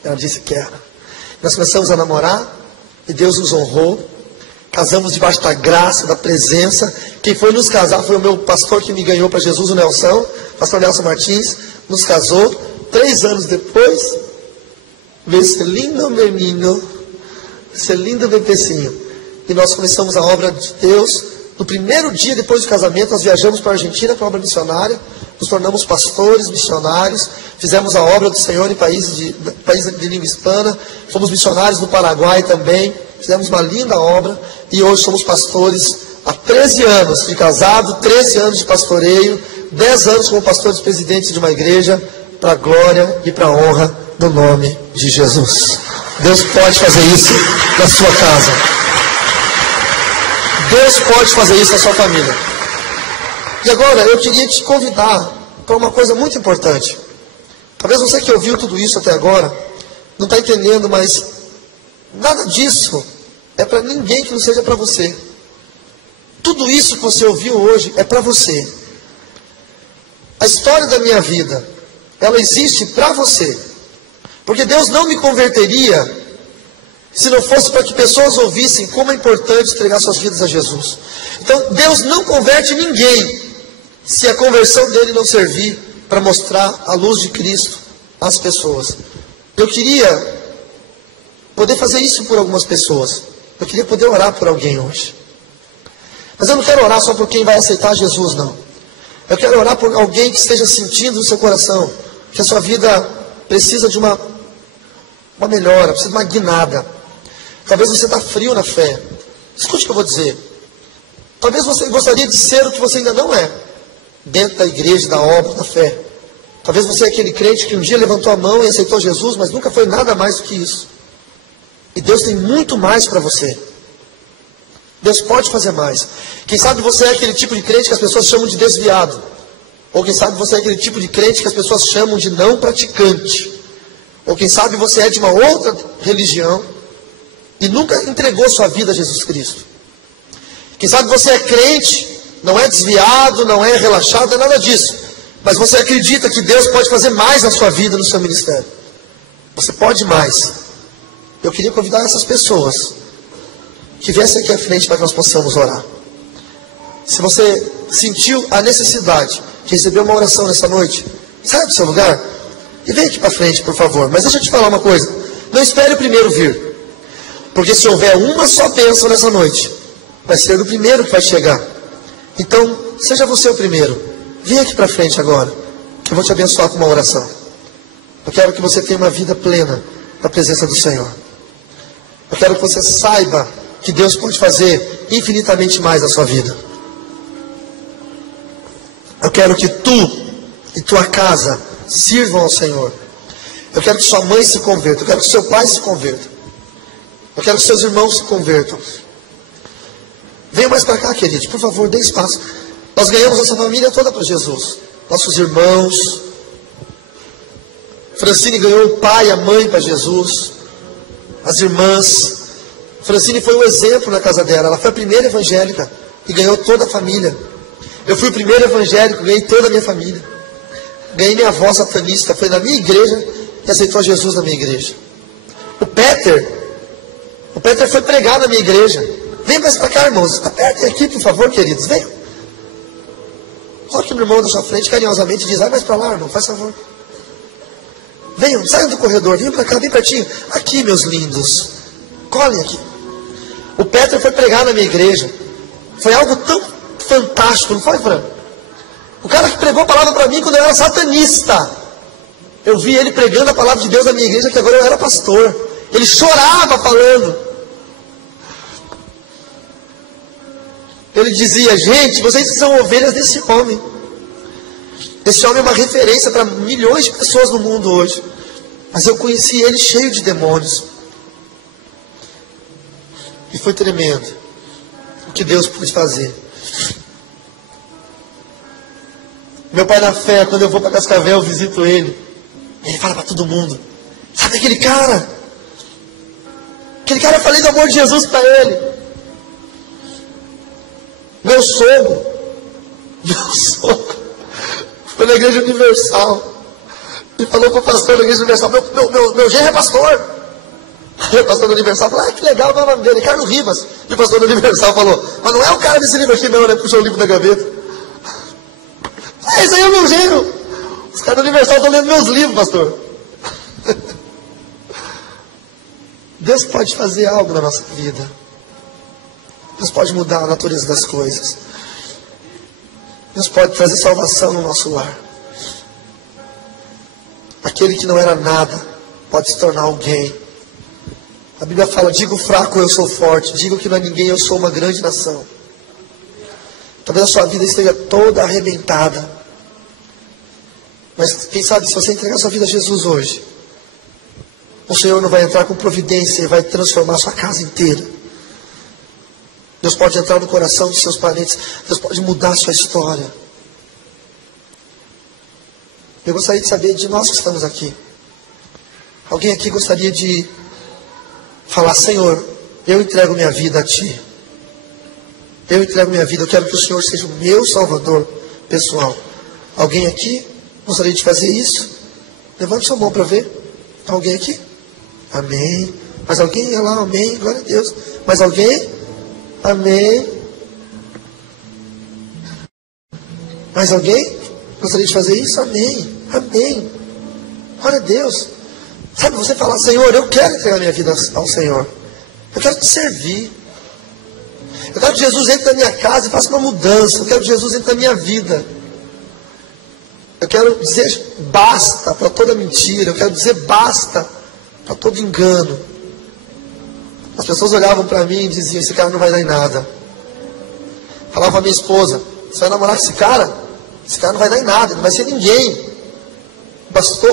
Ela disse: quero. Nós começamos a namorar e Deus nos honrou. Casamos debaixo da graça, da presença. Quem foi nos casar foi o meu pastor que me ganhou para Jesus, o Nelson. Pastor Nelson Martins. Nos casou. 3 anos depois, veio esse lindo menino, esse lindo bebezinho. E nós começamos a obra de Deus. No primeiro dia depois do casamento, nós viajamos para a Argentina para a obra missionária. Nos tornamos pastores, missionários. Fizemos a obra do Senhor em países de língua hispana. Fomos missionários no Paraguai também. Fizemos uma linda obra. E hoje somos pastores há 13 anos de casado, 13 anos de pastoreio, 10 anos como pastores presidentes de uma igreja, para a glória e para a honra do nome de Jesus. Deus pode fazer isso na sua casa. Deus pode fazer isso na sua família. E agora eu queria te convidar para uma coisa muito importante. Talvez você que ouviu tudo isso até agora não está entendendo, mas nada disso é para ninguém que não seja para você. Tudo isso que você ouviu hoje é para você. A história da minha vida, ela existe para você. Porque Deus não me converteria se não fosse para que pessoas ouvissem como é importante entregar suas vidas a Jesus. Então, Deus não converte ninguém se a conversão dele não servir para mostrar a luz de Cristo às pessoas. Eu queria poder fazer isso por algumas pessoas. Eu queria poder orar por alguém hoje. Mas eu não quero orar só por quem vai aceitar Jesus, não. Eu quero orar por alguém que esteja sentindo no seu coração que a sua vida precisa de uma melhora, precisa de uma guinada. Talvez você está frio na fé. Escute o que eu vou dizer. Talvez você gostaria de ser o que você ainda não é, dentro da igreja, da obra, da fé. Talvez você é aquele crente que um dia levantou a mão e aceitou Jesus, mas nunca foi nada mais do que isso. E Deus tem muito mais para você. Deus pode fazer mais. Quem sabe você é aquele tipo de crente que as pessoas chamam de desviado. Ou quem sabe você é aquele tipo de crente que as pessoas chamam de não praticante. Ou quem sabe você é de uma outra religião e nunca entregou sua vida a Jesus Cristo. Quem sabe você é crente, não é desviado, não é relaxado, não é nada disso. Mas você acredita que Deus pode fazer mais na sua vida, no seu ministério. Você pode mais. Eu queria convidar essas pessoas que viessem aqui à frente para que nós possamos orar. Se você sentiu a necessidade de receber uma oração nessa noite, sai do seu lugar e vem aqui para frente, por favor. Mas deixa eu te falar uma coisa. Não espere o primeiro vir. Porque se houver uma só bênção nessa noite, vai ser o primeiro que vai chegar. Então, seja você o primeiro. Vem aqui para frente agora, que eu vou te abençoar com uma oração. Eu quero que você tenha uma vida plena na presença do Senhor. Eu quero que você saiba que Deus pode fazer infinitamente mais na sua vida. Eu quero que tu e tua casa sirvam ao Senhor. Eu quero que sua mãe se converta. Eu quero que seu pai se converta. Eu quero que seus irmãos se convertam. Venha mais para cá, queridos. Por favor, dê espaço. Nós ganhamos essa família toda para Jesus. Nossos irmãos. Francine ganhou o pai e a mãe para Jesus. As irmãs. Francine foi o exemplo na casa dela. Ela foi a primeira evangélica e ganhou toda a família. Eu fui o primeiro evangélico, ganhei toda a minha família. Ganhei minha avó satanista, foi na minha igreja e aceitou Jesus na minha igreja. O Peter foi pregar na minha igreja. Vem mais para cá, irmãos. Apertem aqui, por favor, queridos. Venham. Coloque o meu irmão na sua frente carinhosamente e diz: vai mais para lá, irmão, faz favor. Venham, saiam do corredor, venham para cá, bem pertinho. Aqui, meus lindos. Colhem aqui. O Peter foi pregar na minha igreja. Foi algo tão fantástico, não foi, Fran? O cara que pregou a palavra para mim quando eu era satanista. Eu vi ele pregando a palavra de Deus na minha igreja, que agora eu era pastor. Ele chorava falando. Ele dizia: gente, vocês são ovelhas desse homem. Esse homem é uma referência para milhões de pessoas no mundo hoje. Mas eu conheci ele cheio de demônios. E foi tremendo o que Deus pôde fazer. Meu pai na fé, quando eu vou para Cascavel, eu visito ele. Ele fala para todo mundo: sabe aquele cara? Aquele cara, eu falei do amor de Jesus para ele. Meu sogro foi na Igreja Universal e falou para o pastor da Igreja Universal: meu genro é pastor. E o pastor da Universal falou: ah, que legal, qual é o nome dele? Carlos Rivas. E o pastor da Universal falou: mas não é o cara desse livro aqui não, né? Puxou o livro da gaveta. Esse aí é o meu genro. Os caras da Universal estão lendo meus livros, pastor. Deus pode fazer algo na nossa vida. Deus pode mudar a natureza das coisas. Deus pode trazer salvação no nosso lar. Aquele que não era nada pode se tornar alguém. A Bíblia fala: digo fraco, eu sou forte. Digo que não é ninguém, eu sou uma grande nação. Talvez a sua vida esteja toda arrebentada. Mas quem sabe, se você entregar sua vida a Jesus hoje, o Senhor não vai entrar com providência e vai transformar a sua casa inteira. Deus pode entrar no coração de seus parentes. Deus pode mudar a sua história. Eu gostaria de saber de nós que estamos aqui. Alguém aqui gostaria de falar: Senhor, eu entrego minha vida a Ti. Eu entrego minha vida. Eu quero que o Senhor seja o meu Salvador pessoal. Alguém aqui gostaria de fazer isso? Levante sua mão para ver. Alguém aqui? Amém. Mais alguém? Olha lá, amém. Glória a Deus. Mais alguém? Amém. Mais alguém? Gostaria de fazer isso? Amém. Amém. Glória a Deus. Sabe, você falar, Senhor, eu quero entregar minha vida ao Senhor. Eu quero te servir. Eu quero que Jesus entre na minha casa e faça uma mudança. Eu quero que Jesus entre na minha vida. Eu quero dizer basta para toda mentira. Eu quero dizer basta para todo engano. As pessoas olhavam para mim e diziam, esse cara não vai dar em nada. Falava para minha esposa, você vai namorar com esse cara? Esse cara não vai dar em nada, não vai ser ninguém.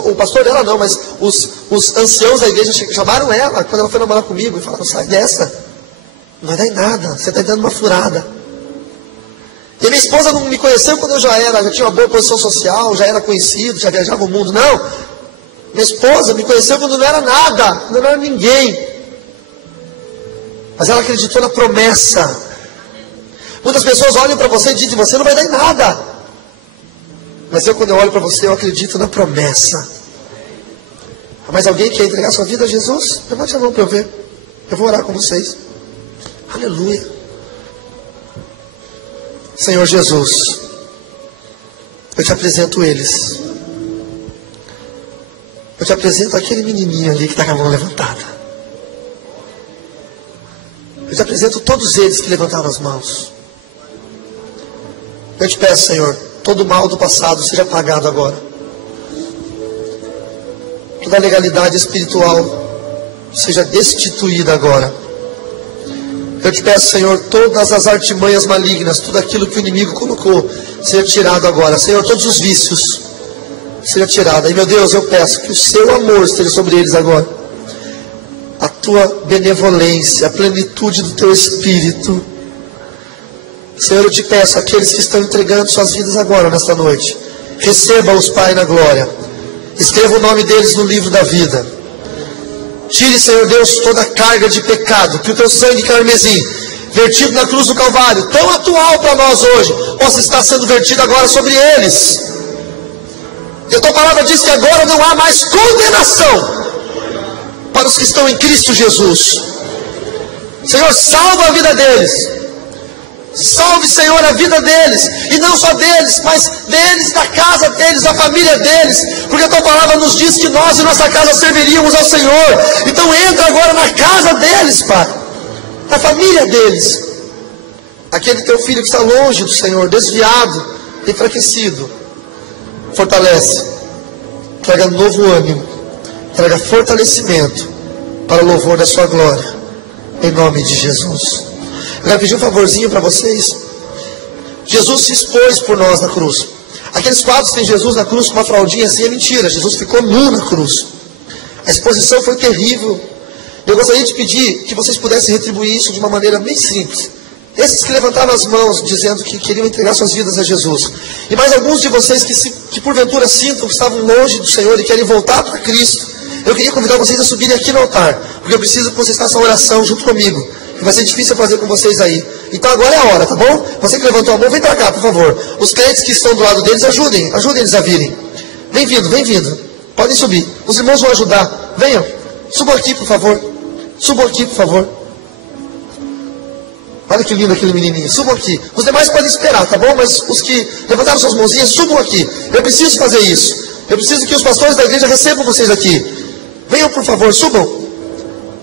O pastor dela não, mas os anciãos da igreja chamaram ela quando ela foi namorar comigo e falaram, sai dessa, não vai dar em nada, você está dando uma furada. E a minha esposa não me conheceu quando eu já tinha uma boa posição social, já era conhecido, já viajava o mundo, não. Minha esposa me conheceu quando não era nada, quando não era ninguém. Mas ela acreditou na promessa. Muitas pessoas olham para você e dizem, você não vai dar em nada. Mas quando eu olho para você, eu acredito na promessa. Mas alguém quer entregar sua vida a Jesus? Levante a mão para eu ver. Eu vou orar com vocês. Aleluia. Senhor Jesus, eu te apresento eles. Eu te apresento aquele menininho ali que está com a mão levantada. Eu te apresento todos eles que levantaram as mãos. Eu te peço, Senhor, todo o mal do passado seja apagado agora. Toda a legalidade espiritual seja destituída agora. Eu te peço, Senhor, todas as artimanhas malignas, tudo aquilo que o inimigo colocou, seja tirado agora. Senhor, todos os vícios, seja tirado. E, meu Deus, eu peço que o seu amor esteja sobre eles agora. A tua benevolência, a plenitude do teu Espírito. Senhor, eu te peço, aqueles que estão entregando suas vidas agora, nesta noite, receba-os, Pai, na glória. Escreva o nome deles no livro da vida. Tire, Senhor Deus, toda a carga de pecado, que o teu sangue carmesim, vertido na cruz do Calvário, tão atual para nós hoje, possa estar sendo vertido agora sobre eles. E a tua palavra diz que agora não há mais condenação para os que estão em Cristo Jesus. Senhor, salva a vida deles. Salve, Senhor, a vida deles, e não só deles, mas deles, da casa deles, da família deles, porque a tua palavra nos diz que nós e nossa casa serviríamos ao Senhor. Então entra agora na casa deles, Pai, na família deles. Aquele teu filho que está longe do Senhor, desviado, enfraquecido, fortalece, traga novo ânimo, traga fortalecimento para o louvor da sua glória, em nome de Jesus. Eu quero pedir um favorzinho para vocês. Jesus se expôs por nós na cruz. Aqueles quadros que tem Jesus na cruz com uma fraldinha assim é mentira. Jesus ficou nu na cruz. A exposição foi terrível. Eu gostaria de pedir que vocês pudessem retribuir isso de uma maneira bem simples. Esses que levantaram as mãos dizendo que queriam entregar suas vidas a Jesus. E mais alguns de vocês que porventura sintam que estavam longe do Senhor e querem voltar para Cristo. Eu queria convidar vocês a subirem aqui no altar, porque eu preciso que vocês façam oração junto comigo. Vai ser difícil fazer com vocês aí. Então agora é a hora, tá bom? Você que levantou a mão, vem pra cá, por favor. Os crentes que estão do lado deles, ajudem eles a virem. Vem vindo. Podem subir. Os irmãos vão ajudar. Venham. Subam aqui, por favor. Olha que lindo aquele menininho. Subam aqui. Os demais podem esperar, tá bom? Mas os que levantaram suas mãozinhas, subam aqui. Eu preciso fazer isso. Eu preciso que os pastores da igreja recebam vocês aqui. Venham, por favor, subam.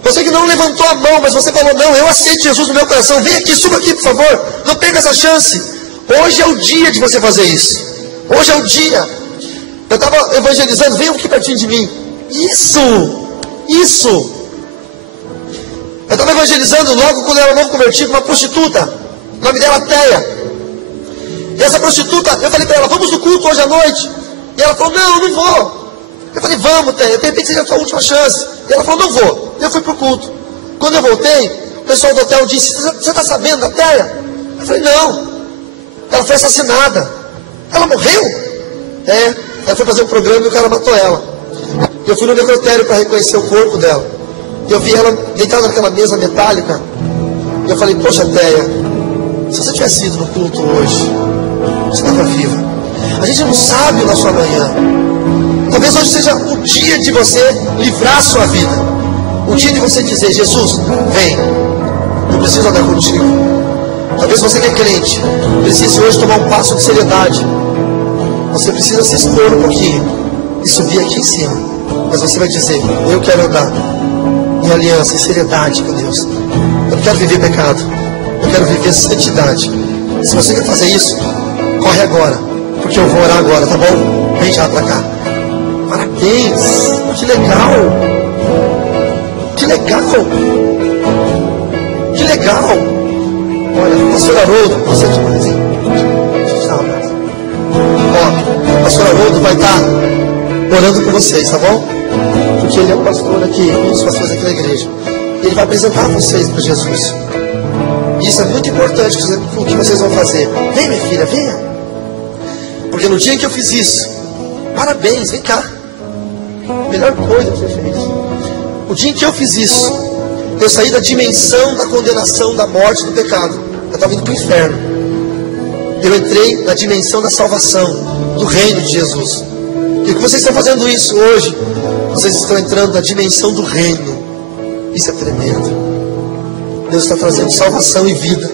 Você que não levantou a mão, mas você falou, não, eu aceito Jesus no meu coração. Vem aqui, suba aqui, por favor. Não perca essa chance. Hoje é o dia de você fazer isso. Hoje é o dia. Eu estava evangelizando, venham aqui pertinho de mim. Isso. Eu estava evangelizando logo quando eu era novo convertido, uma prostituta. O nome dela é Teia. E essa prostituta, eu falei para ela, vamos no culto hoje à noite. E ela falou, não vou. Eu falei, vamos, Teia, de repente seja a sua última chance. E ela falou, não vou. Eu fui para o culto. Quando eu voltei, o pessoal do hotel disse, você está sabendo da Teia? Eu falei, não. Ela foi assassinada. Ela morreu? Ela foi fazer um programa e o cara matou ela. Eu fui no necrotério para reconhecer o corpo dela. E eu vi ela deitada naquela mesa metálica. E eu falei, poxa, Teia, se você tivesse ido no culto hoje, você estava viva. A gente não sabe o nosso amanhã. Talvez hoje seja o dia de você livrar a sua vida. O dia de você dizer, Jesus, vem, eu preciso andar contigo. Talvez você que é crente, precise hoje tomar um passo de seriedade. Você precisa se expor um pouquinho e subir aqui em cima. Mas você vai dizer: eu quero andar em aliança, em seriedade com Deus. Eu não quero viver pecado, eu quero viver santidade. Se você quer fazer isso, corre agora, porque eu vou orar agora, tá bom? Vem já pra cá. Parabéns, que legal. Que legal. Que legal. Olha, pastor Haroldo, você é demais, hein? Deixa eu te dar um abraço. Ó, o pastor Haroldo vai estar orando com vocês, tá bom? Porque ele é um pastor aqui, um dos pastores aqui da igreja. Ele vai apresentar vocês para Jesus. Isso é muito importante, o que vocês vão fazer. Vem, minha filha, venha. Porque no dia em que eu fiz isso, parabéns, vem cá. Melhor coisa que você fez. O dia em que eu fiz isso, eu saí da dimensão da condenação, da morte, do pecado. Eu estava indo para o inferno. Eu entrei na dimensão da salvação, do reino de Jesus. E que vocês estão fazendo isso hoje, vocês estão entrando na dimensão do reino. Isso é tremendo. Deus está trazendo salvação e vida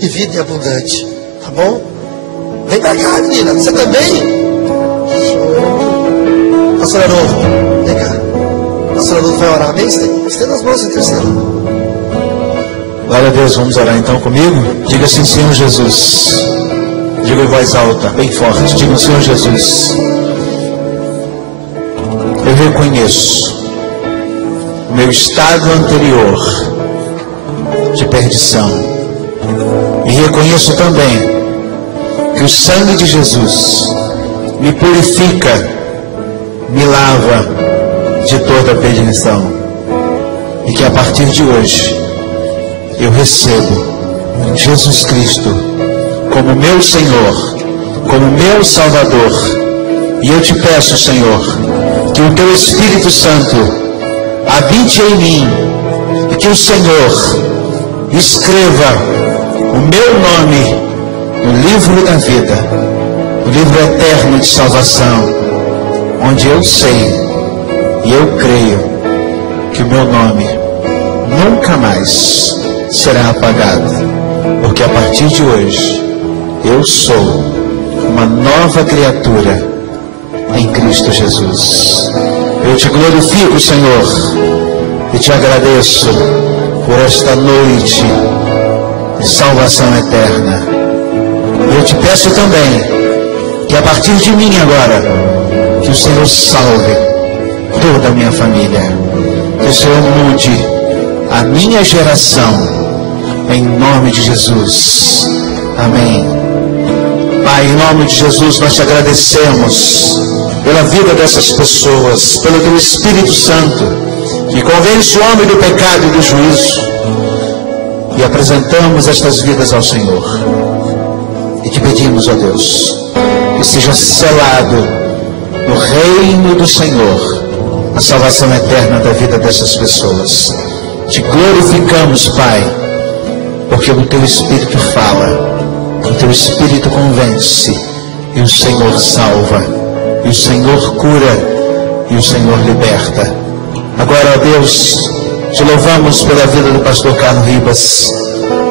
em abundante. Tá bom? Vem pra cá, menina. Você também? Pastor Haroldo, vem cá. Pastor Haroldo vai orar. Amém? Estenda as mãos em terceiro. Glória a Deus, vamos orar então comigo? Diga assim: Senhor Jesus. Diga em voz alta, bem forte. Diga: Senhor Jesus, eu reconheço o meu estado anterior de perdição, e reconheço também que o sangue de Jesus me purifica, me lava de toda a perdição, e que a partir de hoje eu recebo Jesus Cristo como meu Senhor, como meu Salvador. E eu te peço, Senhor, que o teu Espírito Santo habite em mim, e que o Senhor escreva o meu nome no livro da vida, no livro eterno de salvação, onde eu sei e eu creio que o meu nome nunca mais será apagado, porque a partir de hoje eu sou uma nova criatura em Cristo Jesus. Eu te glorifico, Senhor, e te agradeço por esta noite de salvação eterna. E eu te peço também que a partir de mim agora, que o Senhor salve toda a minha família, que o Senhor mude a minha geração, em nome de Jesus. Amém. Pai, em nome de Jesus, nós te agradecemos pela vida dessas pessoas, pelo teu Espírito Santo, que convence o homem do pecado e do juízo, e apresentamos estas vidas ao Senhor, e te pedimos, ó Deus, que seja selado no reino do Senhor a salvação eterna da vida dessas pessoas. Te glorificamos, Pai, porque o teu Espírito fala, o teu Espírito convence, e o Senhor salva, e o Senhor cura, e o Senhor liberta. Agora, ó Deus, te louvamos pela vida do pastor Carlos Ribas,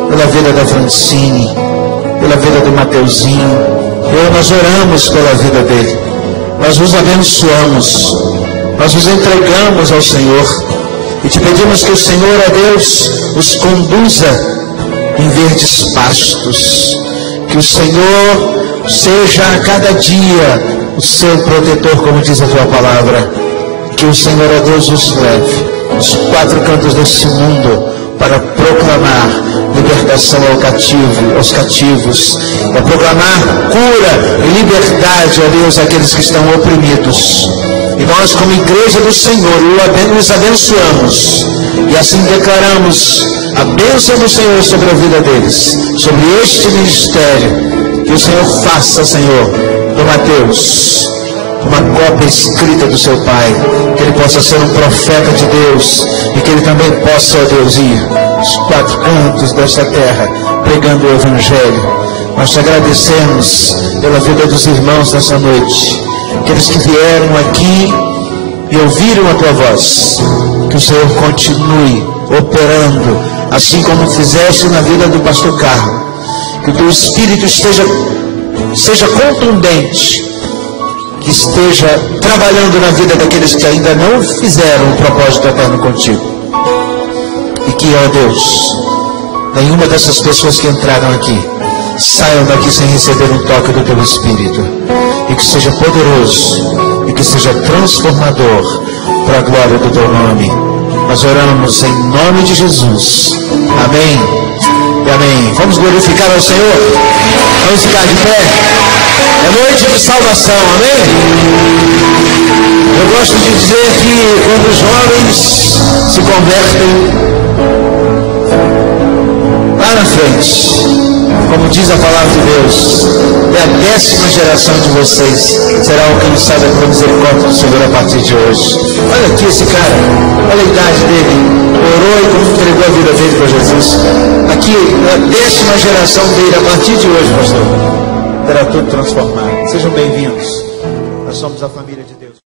pela vida da Francine, pela vida do Mateuzinho. Nós oramos pela vida dele, nós os abençoamos, nós os entregamos ao Senhor, e te pedimos que o Senhor, ó Deus, os conduza em verdes pastos, que o Senhor seja a cada dia o seu protetor, como diz a tua palavra, que o Senhor, ó Deus, os leve os quatro cantos desse mundo para proclamar libertação aos cativos, para proclamar cura e liberdade, ó Deus, àqueles que estão oprimidos. E nós, como igreja do Senhor, os abençoamos, e assim declaramos a bênção do Senhor sobre a vida deles, sobre este ministério. Que o Senhor faça, Senhor, do Mateus uma cópia escrita do seu Pai, que ele possa ser um profeta de Deus, e que ele também possa, ó Deus, ir aos quatro cantos desta terra pregando o Evangelho. Nós te agradecemos pela vida dos irmãos nessa noite, aqueles que vieram aqui e ouviram a tua voz. Que o Senhor continue operando, assim como fizeste na vida do pastor Carlos. Que o teu Espírito seja contundente que esteja trabalhando na vida daqueles que ainda não fizeram um propósito eterno contigo. E que, ó Deus, nenhuma dessas pessoas que entraram aqui saiam daqui sem receber um toque do teu Espírito. E que seja poderoso e que seja transformador para a glória do teu nome. Nós oramos em nome de Jesus. Amém e amém. Vamos glorificar ao Senhor. Vamos ficar de pé. É noite de salvação, amém? Eu gosto de dizer que quando os jovens se convertem, lá na frente, como diz a palavra de Deus, é a 10ª geração de vocês será alcançada pela misericórdia do Senhor a partir de hoje. Olha aqui esse cara, olha a idade dele, orou e entregou a vida dele para Jesus. Aqui, a 10ª geração dele, a partir de hoje, pastor, terá tudo transformado. Sejam bem-vindos. Nós somos a família de Deus.